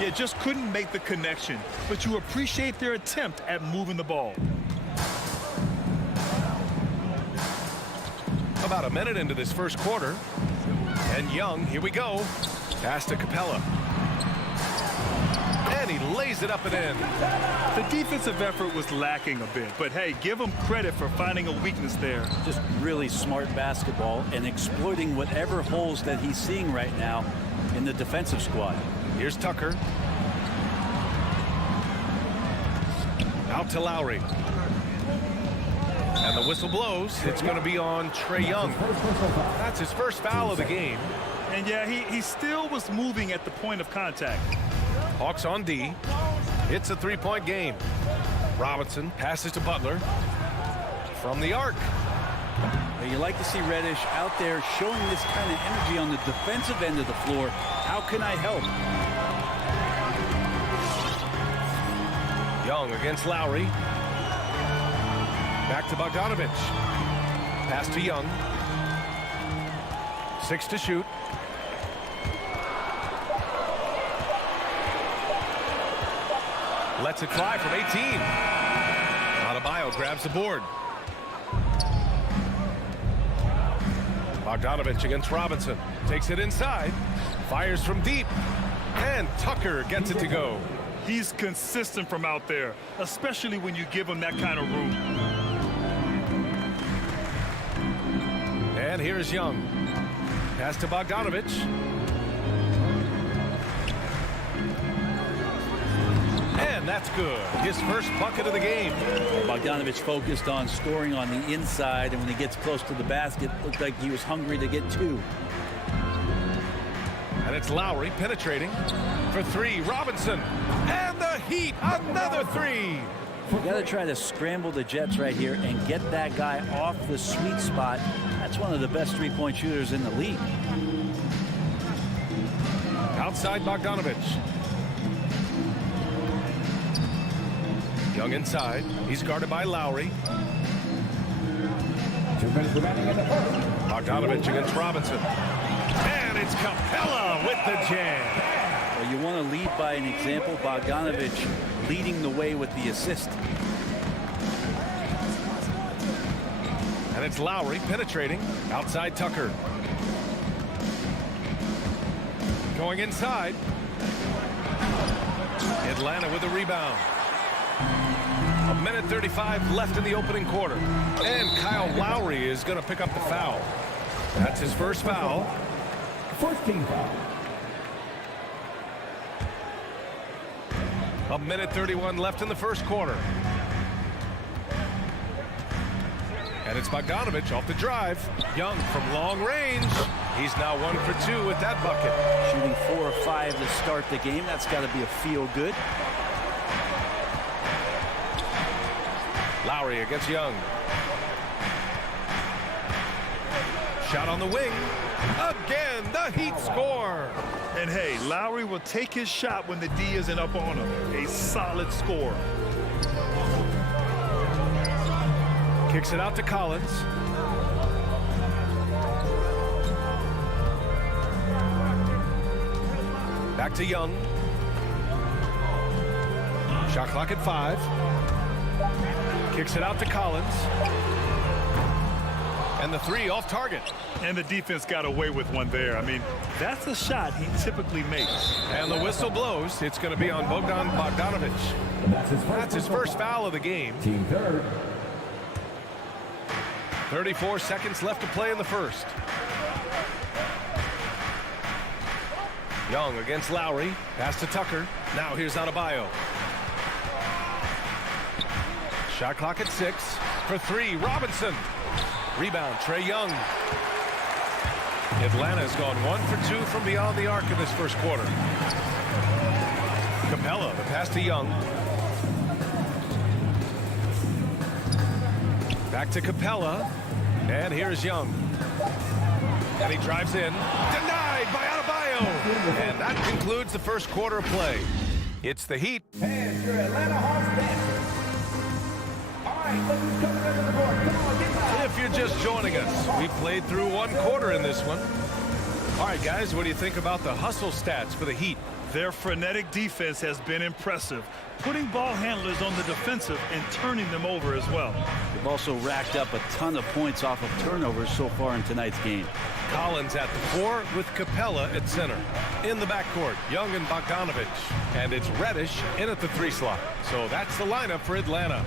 Yeah, just couldn't make the connection. But you appreciate their attempt at moving the ball. About a minute into this first quarter. And Young, here we go. Pass to Capella. And he lays it up and in. The defensive effort was lacking a bit, but hey, give him credit for finding a weakness there. Just really smart basketball and exploiting whatever holes that he's seeing right now in the defensive squad. Here's Tucker. Out to Lowry. And the whistle blows. It's going to be on Trae Young. That's his first foul of the game. And yeah, he still was moving at the point of contact. Hawks on D. It's a 3-point game. Robinson passes to Butler. From the arc. You like to see Reddish out there showing this kind of energy on the defensive end of the floor. How can I help? Young against Lowry. Back to Bogdanovich. Pass to Young. 6 to shoot. Lets it fly from 18. Adebayo grabs the board. Bogdanovich against Robinson. Takes it inside. Fires from deep. And Tucker gets it to go. He's consistent from out there, especially when you give him that kind of room. And here's Young. Pass to Bogdanovich. And that's good. His first bucket of the game. Bogdanovich focused on scoring on the inside, and when he gets close to the basket, looked like he was hungry to get 2. And it's Lowry penetrating for 3. Robinson. And the Heat, another 3. You got to try to scramble the Jets right here and get that guy off the sweet spot. That's one of the best 3-point shooters in the league. Outside Bogdanovich. Young inside. He's guarded by Lowry. 2 minutes remaining in the first. Bogdanovich against Robinson. And it's Capella with the jam. Well, you want to lead by an example. Bogdanovich leading the way with the assist. And it's Lowry penetrating. Outside Tucker. Going inside. Atlanta with a rebound. 1:35 left in the opening quarter. And Kyle Lowry is going to pick up the foul. That's his first foul. First team foul. 1:31 left in the first quarter. And it's Bogdanovich off the drive. Young from long range. He's now 1 for 2 with that bucket. Shooting 4 or 5 to start the game. That's got to be a feel good. Lowry against Young. Shot on the wing. Again, the Heat score. And hey, Lowry will take his shot when the D isn't up on him. A solid score. Kicks it out to Collins. Back to Young. Shot clock at 5. Kicks it out to Collins. And the 3 off target. And the defense got away with one there. I mean, that's a shot he typically makes. And the whistle blows. It's going to be on Bogdan Bogdanovic. That's his first foul of the game. Team third. 34 seconds left to play in the first. Young against Lowry. Pass to Tucker. Now here's Adebayo. Shot clock at 6. For 3, Robinson. Rebound, Trae Young. Atlanta's gone 1 for 2 from beyond the arc in this first quarter. Capella, the pass to Young. Back to Capella. And here's Young. And he drives in. Denied by Adebayo. And that concludes the first quarter of play. It's the Heat. And your Atlanta Hawks dancers. All right, look who's coming under the board. Come on, get back. If you're just joining us, we played through 1 quarter in this one. All right, guys, what do you think about the hustle stats for the Heat? Their frenetic defense has been impressive, putting ball handlers on the defensive and turning them over as well. They've also racked up a ton of points off of turnovers so far in tonight's game. Collins at the 4 with Capella at center. In the backcourt, Young and Bogdanovic. And it's Reddish in at the 3 slot. So that's the lineup for Atlanta.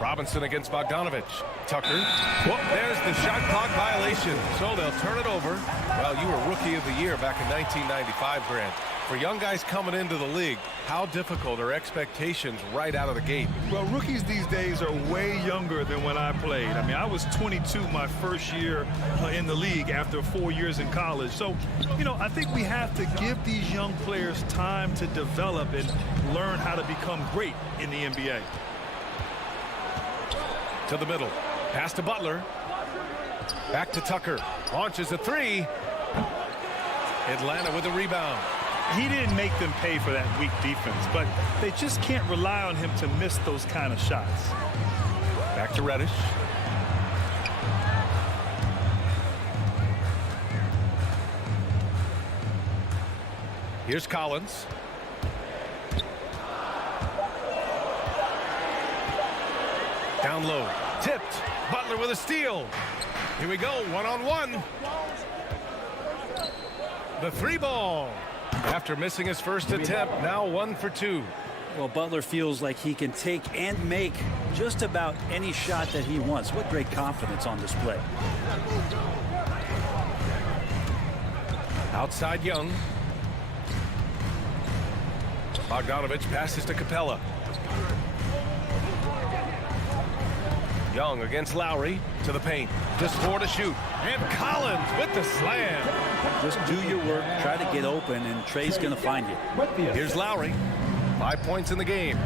Robinson against Bogdanovic. Tucker. Whoop, there's the shot clock violation. So they'll turn it over. Well, you were Rookie of the Year back in 1995, Grant. For young guys coming into the league, how difficult are expectations right out of the gate? Well, rookies these days are way younger than when I played. I mean, I was 22 my first year in the league after 4 years in college. So, you know, I think we have to give these young players time to develop and learn how to become great in the NBA. To the middle. Pass to Butler. Back to Tucker. Launches a 3. Atlanta with a rebound. He didn't make them pay for that weak defense, but they just can't rely on him to miss those kind of shots. Back to Reddish. Here's Collins. Down low. Tipped. Butler with a steal. Here we go. 1-on-1. The 3 ball. After missing his first attempt, now 1 for 2. Well, Butler feels like he can take and make just about any shot that he wants. What great confidence on display. Outside Young. Bogdanovic passes to Capella. Young against Lowry to the paint. Just 4 to shoot. And Collins with the slam. Just do your work, try to get open, and Trae's going to find you. Here's Lowry. 5 points in the game.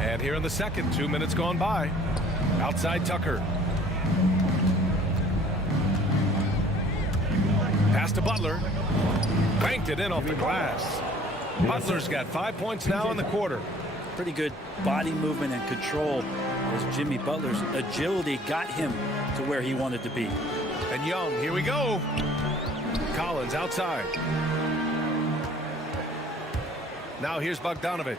And here in the second, 2 minutes gone by. Outside Tucker. Pass to Butler. Banked it in off the glass. Butler's got 5 points now in the quarter. Pretty good body movement and control as Jimmy Butler's agility got him to where he wanted to be. And Young, here we go. Collins outside. Now here's Bogdanovic.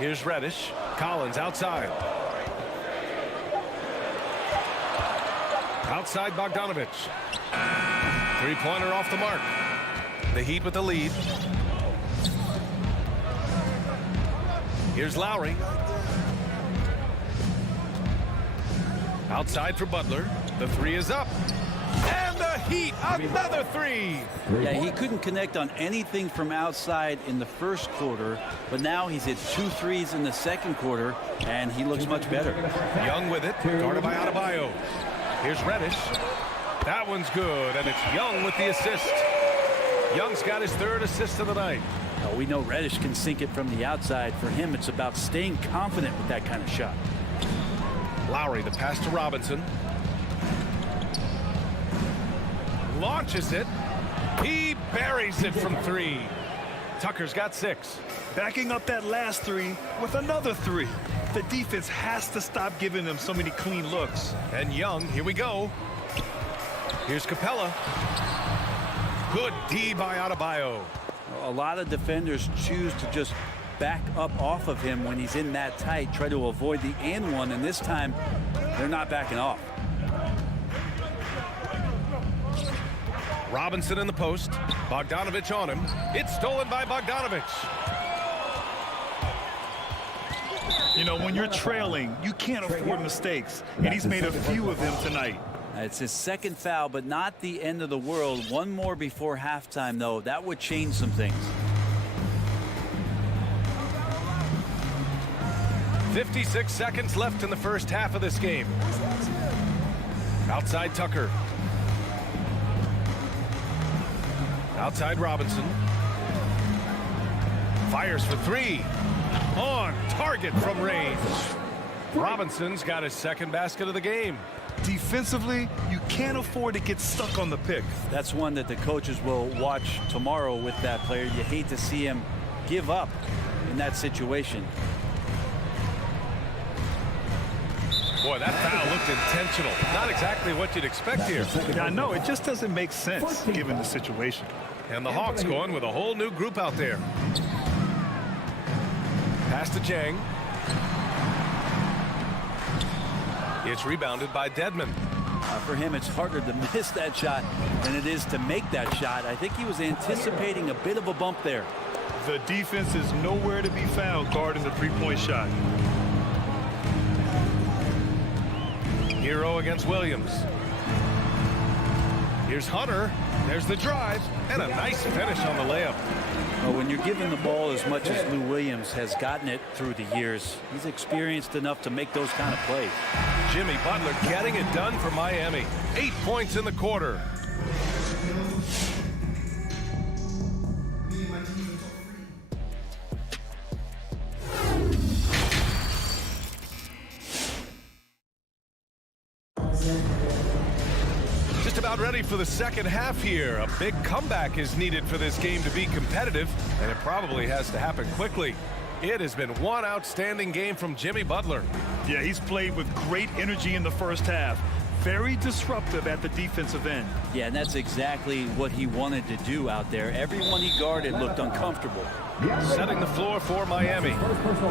Here's Reddish. Collins outside. Outside Bogdanovic. 3-pointer off the mark. The Heat with the lead. Here's Lowry. Outside for Butler. The 3 is up. And the Heat, another 3. Yeah, he couldn't connect on anything from outside in the first quarter, but now he's hit 2 threes in the second quarter, and he looks much better. Young with it, guarded by Adebayo. Here's Reddish. That one's good, and it's Young with the assist. Young's got his 3rd assist of the night. Oh, we know Reddish can sink it from the outside. For him, it's about staying confident with that kind of shot. Lowry, the pass to Robinson. Launches it. He buries it from 3. Tucker's got 6. Backing up that last 3 with another 3. The defense has to stop giving them so many clean looks. And Young, here we go. Here's Capella. Good D by Adebayo. A lot of defenders choose to just back up off of him when he's in that tight, try to avoid the and one, and this time they're not backing off. Robinson in the post. Bogdanovich on him. It's stolen by Bogdanovich. You know, when you're trailing, you can't afford mistakes, and he's made a few of them tonight. It's his second foul, but not the end of the world. One more before halftime, though. That would change some things. 56 seconds left in the first half of this game. Outside Tucker. Outside Robinson. Fires for three. On target from range. Robinson's got his second basket of the game. Defensively, you can't afford to get stuck on the pick. That's one that the coaches will watch tomorrow with that player. You hate to see him give up in that situation. Boy, that foul looked intentional. Not exactly what you'd expect here. I know, it just doesn't make sense given the situation. And the Hawks going with a whole new group out there. Pass to Jang. It's rebounded by Dedmon. For him, it's harder to miss that shot than it is to make that shot. I think he was anticipating a bit of a bump there. The defense is nowhere to be found guarding the three-point shot. Hero against Williams. Here's Hunter. There's the drive. And a nice finish on the layup. Well, when you're given the ball as much as Lou Williams has gotten it through the years, he's experienced enough to make those kind of plays. Jimmy Butler getting it done for Miami. 8 points in the quarter. Just about ready for the second half here. A big comeback is needed for this game to be competitive, and it probably has to happen quickly. It has been one outstanding game from Jimmy Butler. Yeah, he's played with great energy in the first half. Very disruptive at the defensive end. Yeah, and that's exactly what he wanted to do out there. Everyone he guarded looked uncomfortable. Setting the floor for Miami.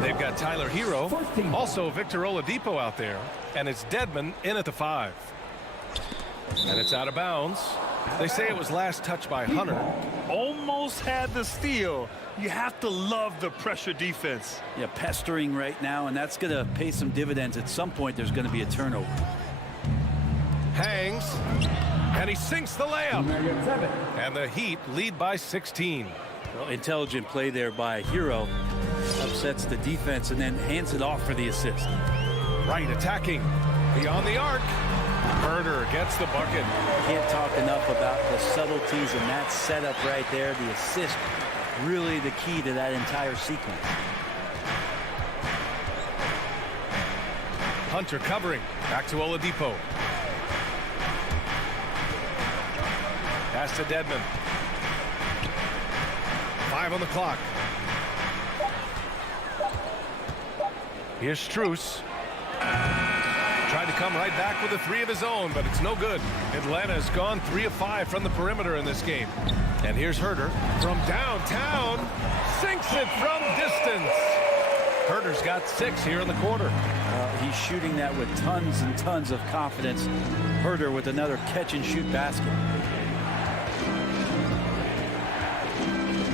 They've got Tyler Hero, also Victor Oladipo out there, and it's Dedmon in at the 5. And it's out of bounds. They say it was last touched by Hunter. Almost had the steal. You have to love the pressure defense. Yeah, pestering right now, and that's going to pay some dividends. At some point, there's going to be a turnover. Hangs, and he sinks the layup. And the Heat lead by 16. Well, intelligent play there by Hero. Upsets the defense and then hands it off for the assist. Right attacking. Beyond the arc. Herder gets the bucket. Can't talk enough about the subtleties in that setup right there. The assist, really the key to that entire sequence. Hunter covering. Back to Oladipo. Pass to Dedmon. 5 on the clock. Here's Strus. Tried to come right back with a 3 of his own, but it's no good. Atlanta has gone 3 of 5 from the perimeter in this game. And here's Herder from downtown. Sinks it from distance. Herder's got 6 here in the quarter. He's shooting that with tons and tons of confidence. Herder with another catch-and-shoot basket.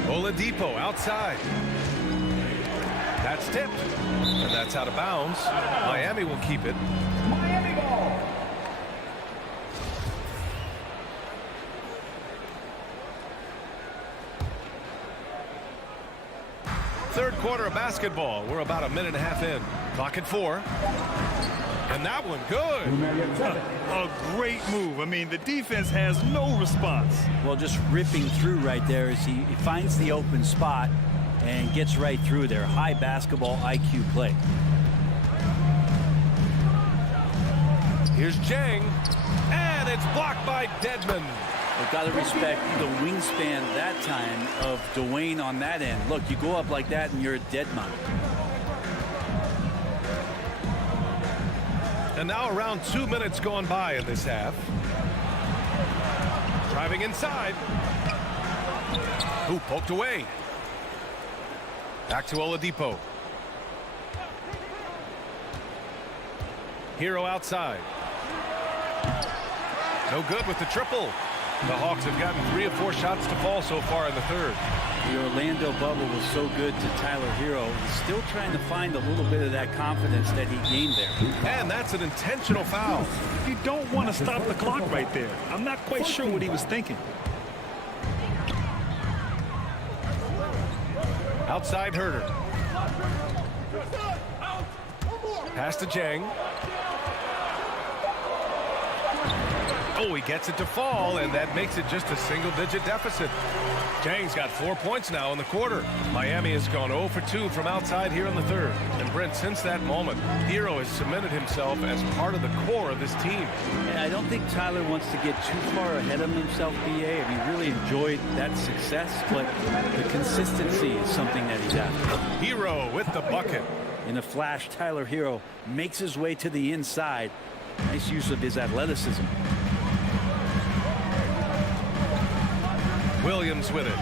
Oladipo outside. That's tipped. And that's out of bounds. Miami will keep it. Miami ball. Third quarter of basketball. We're about a minute and a half in. Clock at 4. And that one good. A great move. I mean, the defense has no response. Well, just ripping through right there as he finds the open spot and gets right through there. High basketball IQ play. Here's Jang. And it's blocked by Dedmon. You've got to respect the wingspan that time of Dwayne on that end. Look, you go up like that and you're a dead man. And now around 2 minutes gone by in this half. Driving inside. Ooh, poked away. Back to Oladipo. Hero outside. No good with the triple. The Hawks have gotten 3 or 4 shots to fall so far in the third. The Orlando bubble was so good to Tyler Hero. He's still trying to find a little bit of that confidence that he gained there. And that's an intentional foul. You don't want to stop the clock right there. I'm not quite sure what he was thinking. Outside Herter. Pass to Jang. Oh, he gets it to fall, and that makes it just a single-digit deficit. Jang's got 4 points now in the quarter. Miami has gone 0 for 2 from outside here in the third. And Brent, since that moment, Hero has cemented himself as part of the core of this team. And I don't think Tyler wants to get too far ahead of himself, BA. I mean, really enjoyed that success, but the consistency is something that he's after. Hero with the bucket. In a flash, Tyler Hero makes his way to the inside. Nice use of his athleticism. Williams with it.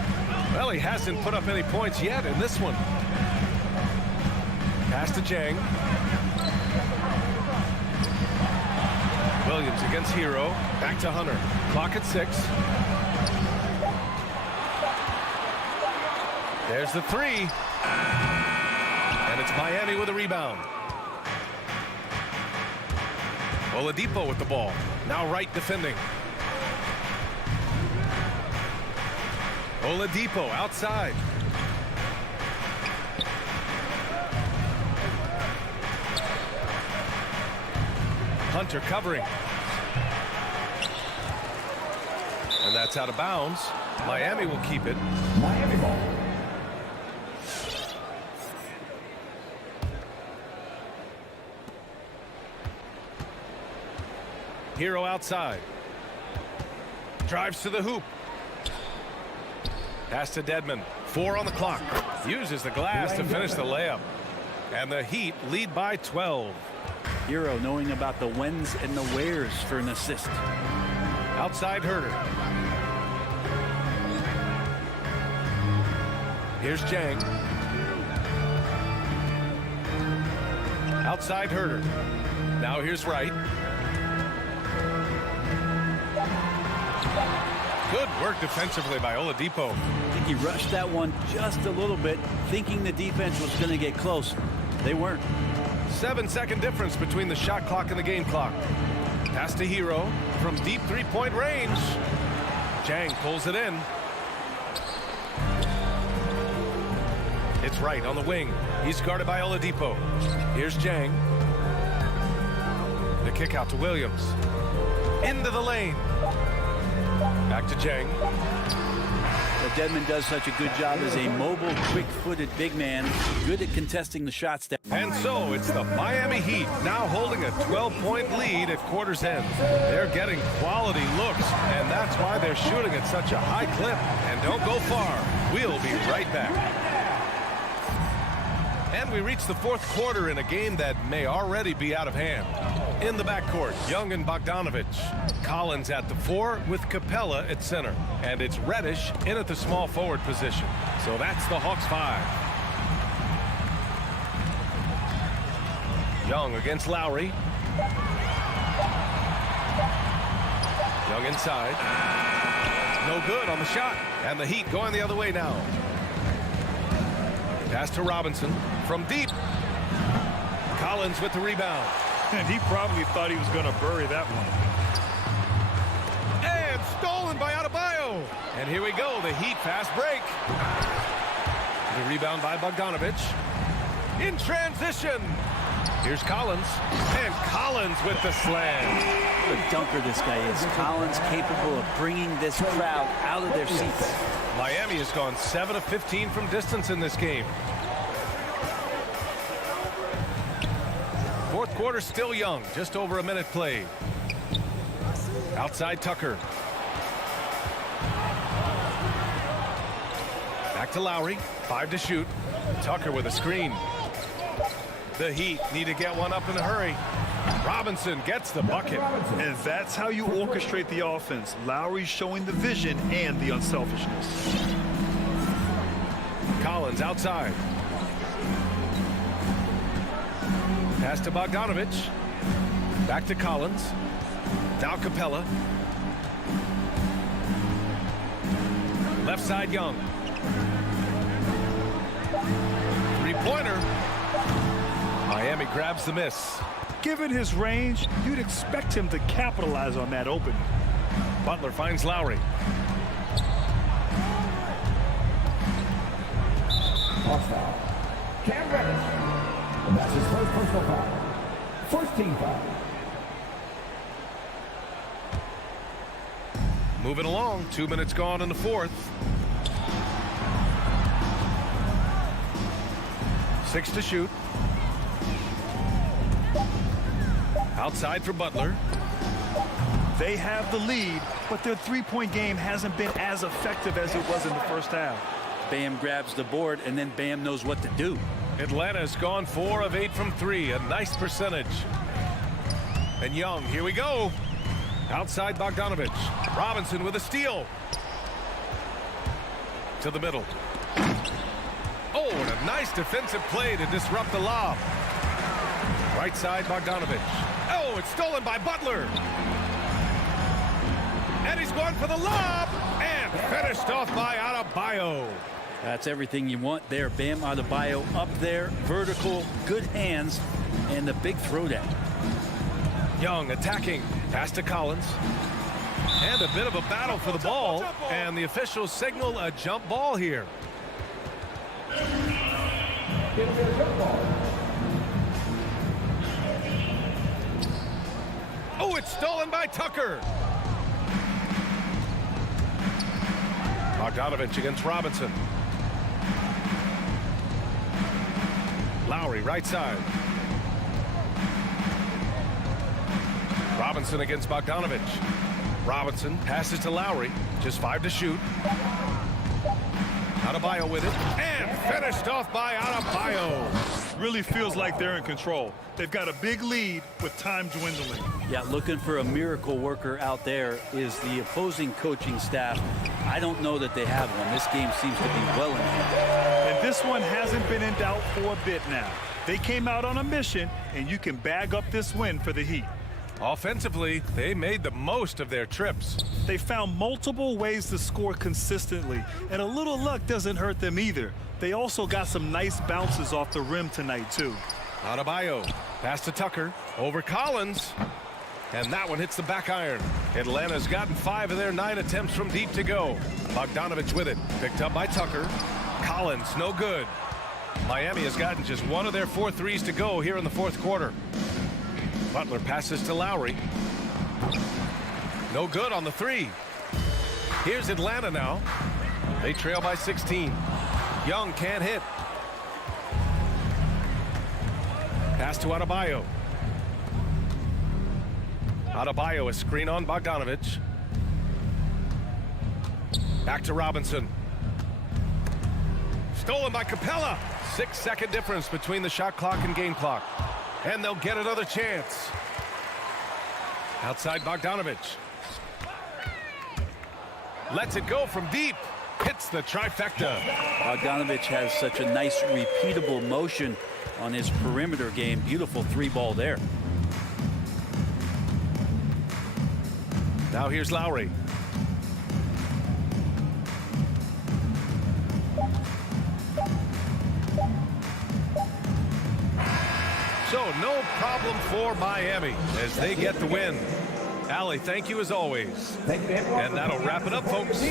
Well, he hasn't put up any points yet in this one. Pass to Jang. Williams against Hero. Back to Hunter. Clock at 6. There's the 3. And it's Miami with a rebound. Oladipo with the ball. Now right defending. Oladipo outside. Hunter covering. And that's out of bounds. Miami will keep it. Miami ball. Hero outside. Drives to the hoop. Pass to Dedmon. 4 on the clock. Uses the glass to finish the layup. And the Heat lead by 12. Hero knowing about the whens and the wheres for an assist. Outside Herter. Here's Jang. Outside Herter. Now here's Wright. Good work defensively by Oladipo. I think he rushed that one just a little bit, thinking the defense was going to get close. They weren't. 7-second difference between the shot clock and the game clock. Pass to Hero from deep three-point range. Jang pulls it in. It's Wright on the wing. He's guarded by Oladipo. Here's Jang. The kick out to Williams. Into the lane. Back to Jang. But Dedmon does such a good job as a mobile, quick-footed big man, good at contesting the shots. And so it's the Miami Heat now holding a 12-point lead at quarter's end. They're getting quality looks, and that's why they're shooting at such a high clip. And don't go far. We'll be right back. And we reach the fourth quarter in a game that may already be out of hand. In the backcourt, Young and Bogdanovich. Collins at the 4 with Capella at center. And it's Reddish in at the small forward position. So that's the Hawks 5. Young against Lowry. Young inside. No good on the shot. And the Heat going the other way now. Pass to Robinson from deep. Collins with the rebound. And he probably thought he was going to bury that one. And stolen by Adebayo. And here we go, the Heat fast break. The rebound by Bogdanovich. In transition. Here's Collins. And Collins with the slam. What a dunker this guy is. Collins capable of bringing this crowd out of their seats. Miami has gone 7 of 15 from distance in this game. Fourth quarter still young, just over a minute played. Outside Tucker. Back to Lowry, 5 to shoot. Tucker with a screen. The Heat need to get one up in a hurry. Robinson gets the bucket. And that's how you orchestrate the offense. Lowry showing the vision and the unselfishness. Collins outside. Pass to Bogdanovich. Back to Collins. Now Capella. Left side Young. Three-pointer. Miami grabs the miss. Given his range, you'd expect him to capitalize on that opening. Butler finds Lowry. Cross foul. Cam Reddish. And that's his first personal foul. First team foul. Moving along. 2 minutes gone in the fourth. 6 to shoot. Outside for Butler. They have the lead, but their three-point game hasn't been as effective as it was in the first half. Bam grabs the board, and then Bam knows what to do. Atlanta's gone 4 of 8 from 3. A nice percentage. And Young, here we go. Outside Bogdanovich. Robinson with a steal. To the middle. Oh, and a nice defensive play to disrupt the lob. Right side Bogdanovich. Oh, it's stolen by Butler. And he's going for the lob. And finished off by Adebayo. That's everything you want there. Bam Adebayo up there, vertical, good hands, and the big throwdown. Young attacking. Pass to Collins. And a bit of a battle for the ball. And the officials signal a jump ball here. Oh, it's stolen by Tucker. Bogdanovich against Robinson. Lowry right side. Robinson against Bogdanovich. Robinson passes to Lowry. Just 5 to shoot. Adebayo with it. And finished off by Adebayo. Really feels like they're in control. They've got a big lead with time dwindling. Yeah, looking for a miracle worker out there is the opposing coaching staff. I don't know that they have one. This game seems to be well in hand. And this one hasn't been in doubt for a bit now. They came out on a mission, and you can bag up this win for the Heat. Offensively, they made the most of their trips. They found multiple ways to score consistently, and a little luck doesn't hurt them either. They also got some nice bounces off the rim tonight, too. Adebayo, pass to Tucker, over Collins, and that one hits the back iron. Atlanta's gotten 5 of their 9 attempts from deep to go. Bogdanovich with it, picked up by Tucker. Collins, no good. Miami has gotten just 1 of their 4 threes to go here in the fourth quarter. Butler passes to Lowry. No good on the 3. Here's Atlanta now. They trail by 16. Young can't hit. Pass to Adebayo. Adebayo, a screen on Bogdanovich. Back to Robinson. Stolen by Capella. 6-second difference between the shot clock and game clock. And they'll get another chance. Outside Bogdanovich. Lets it go from deep. Hits the trifecta. Bogdanovich has such a nice repeatable motion on his perimeter game. Beautiful 3-ball there. Now here's Lowry. So no problem for Miami as they get the win. Allie, thank you as always. Thank you, everyone. And that'll wrap it up, folks.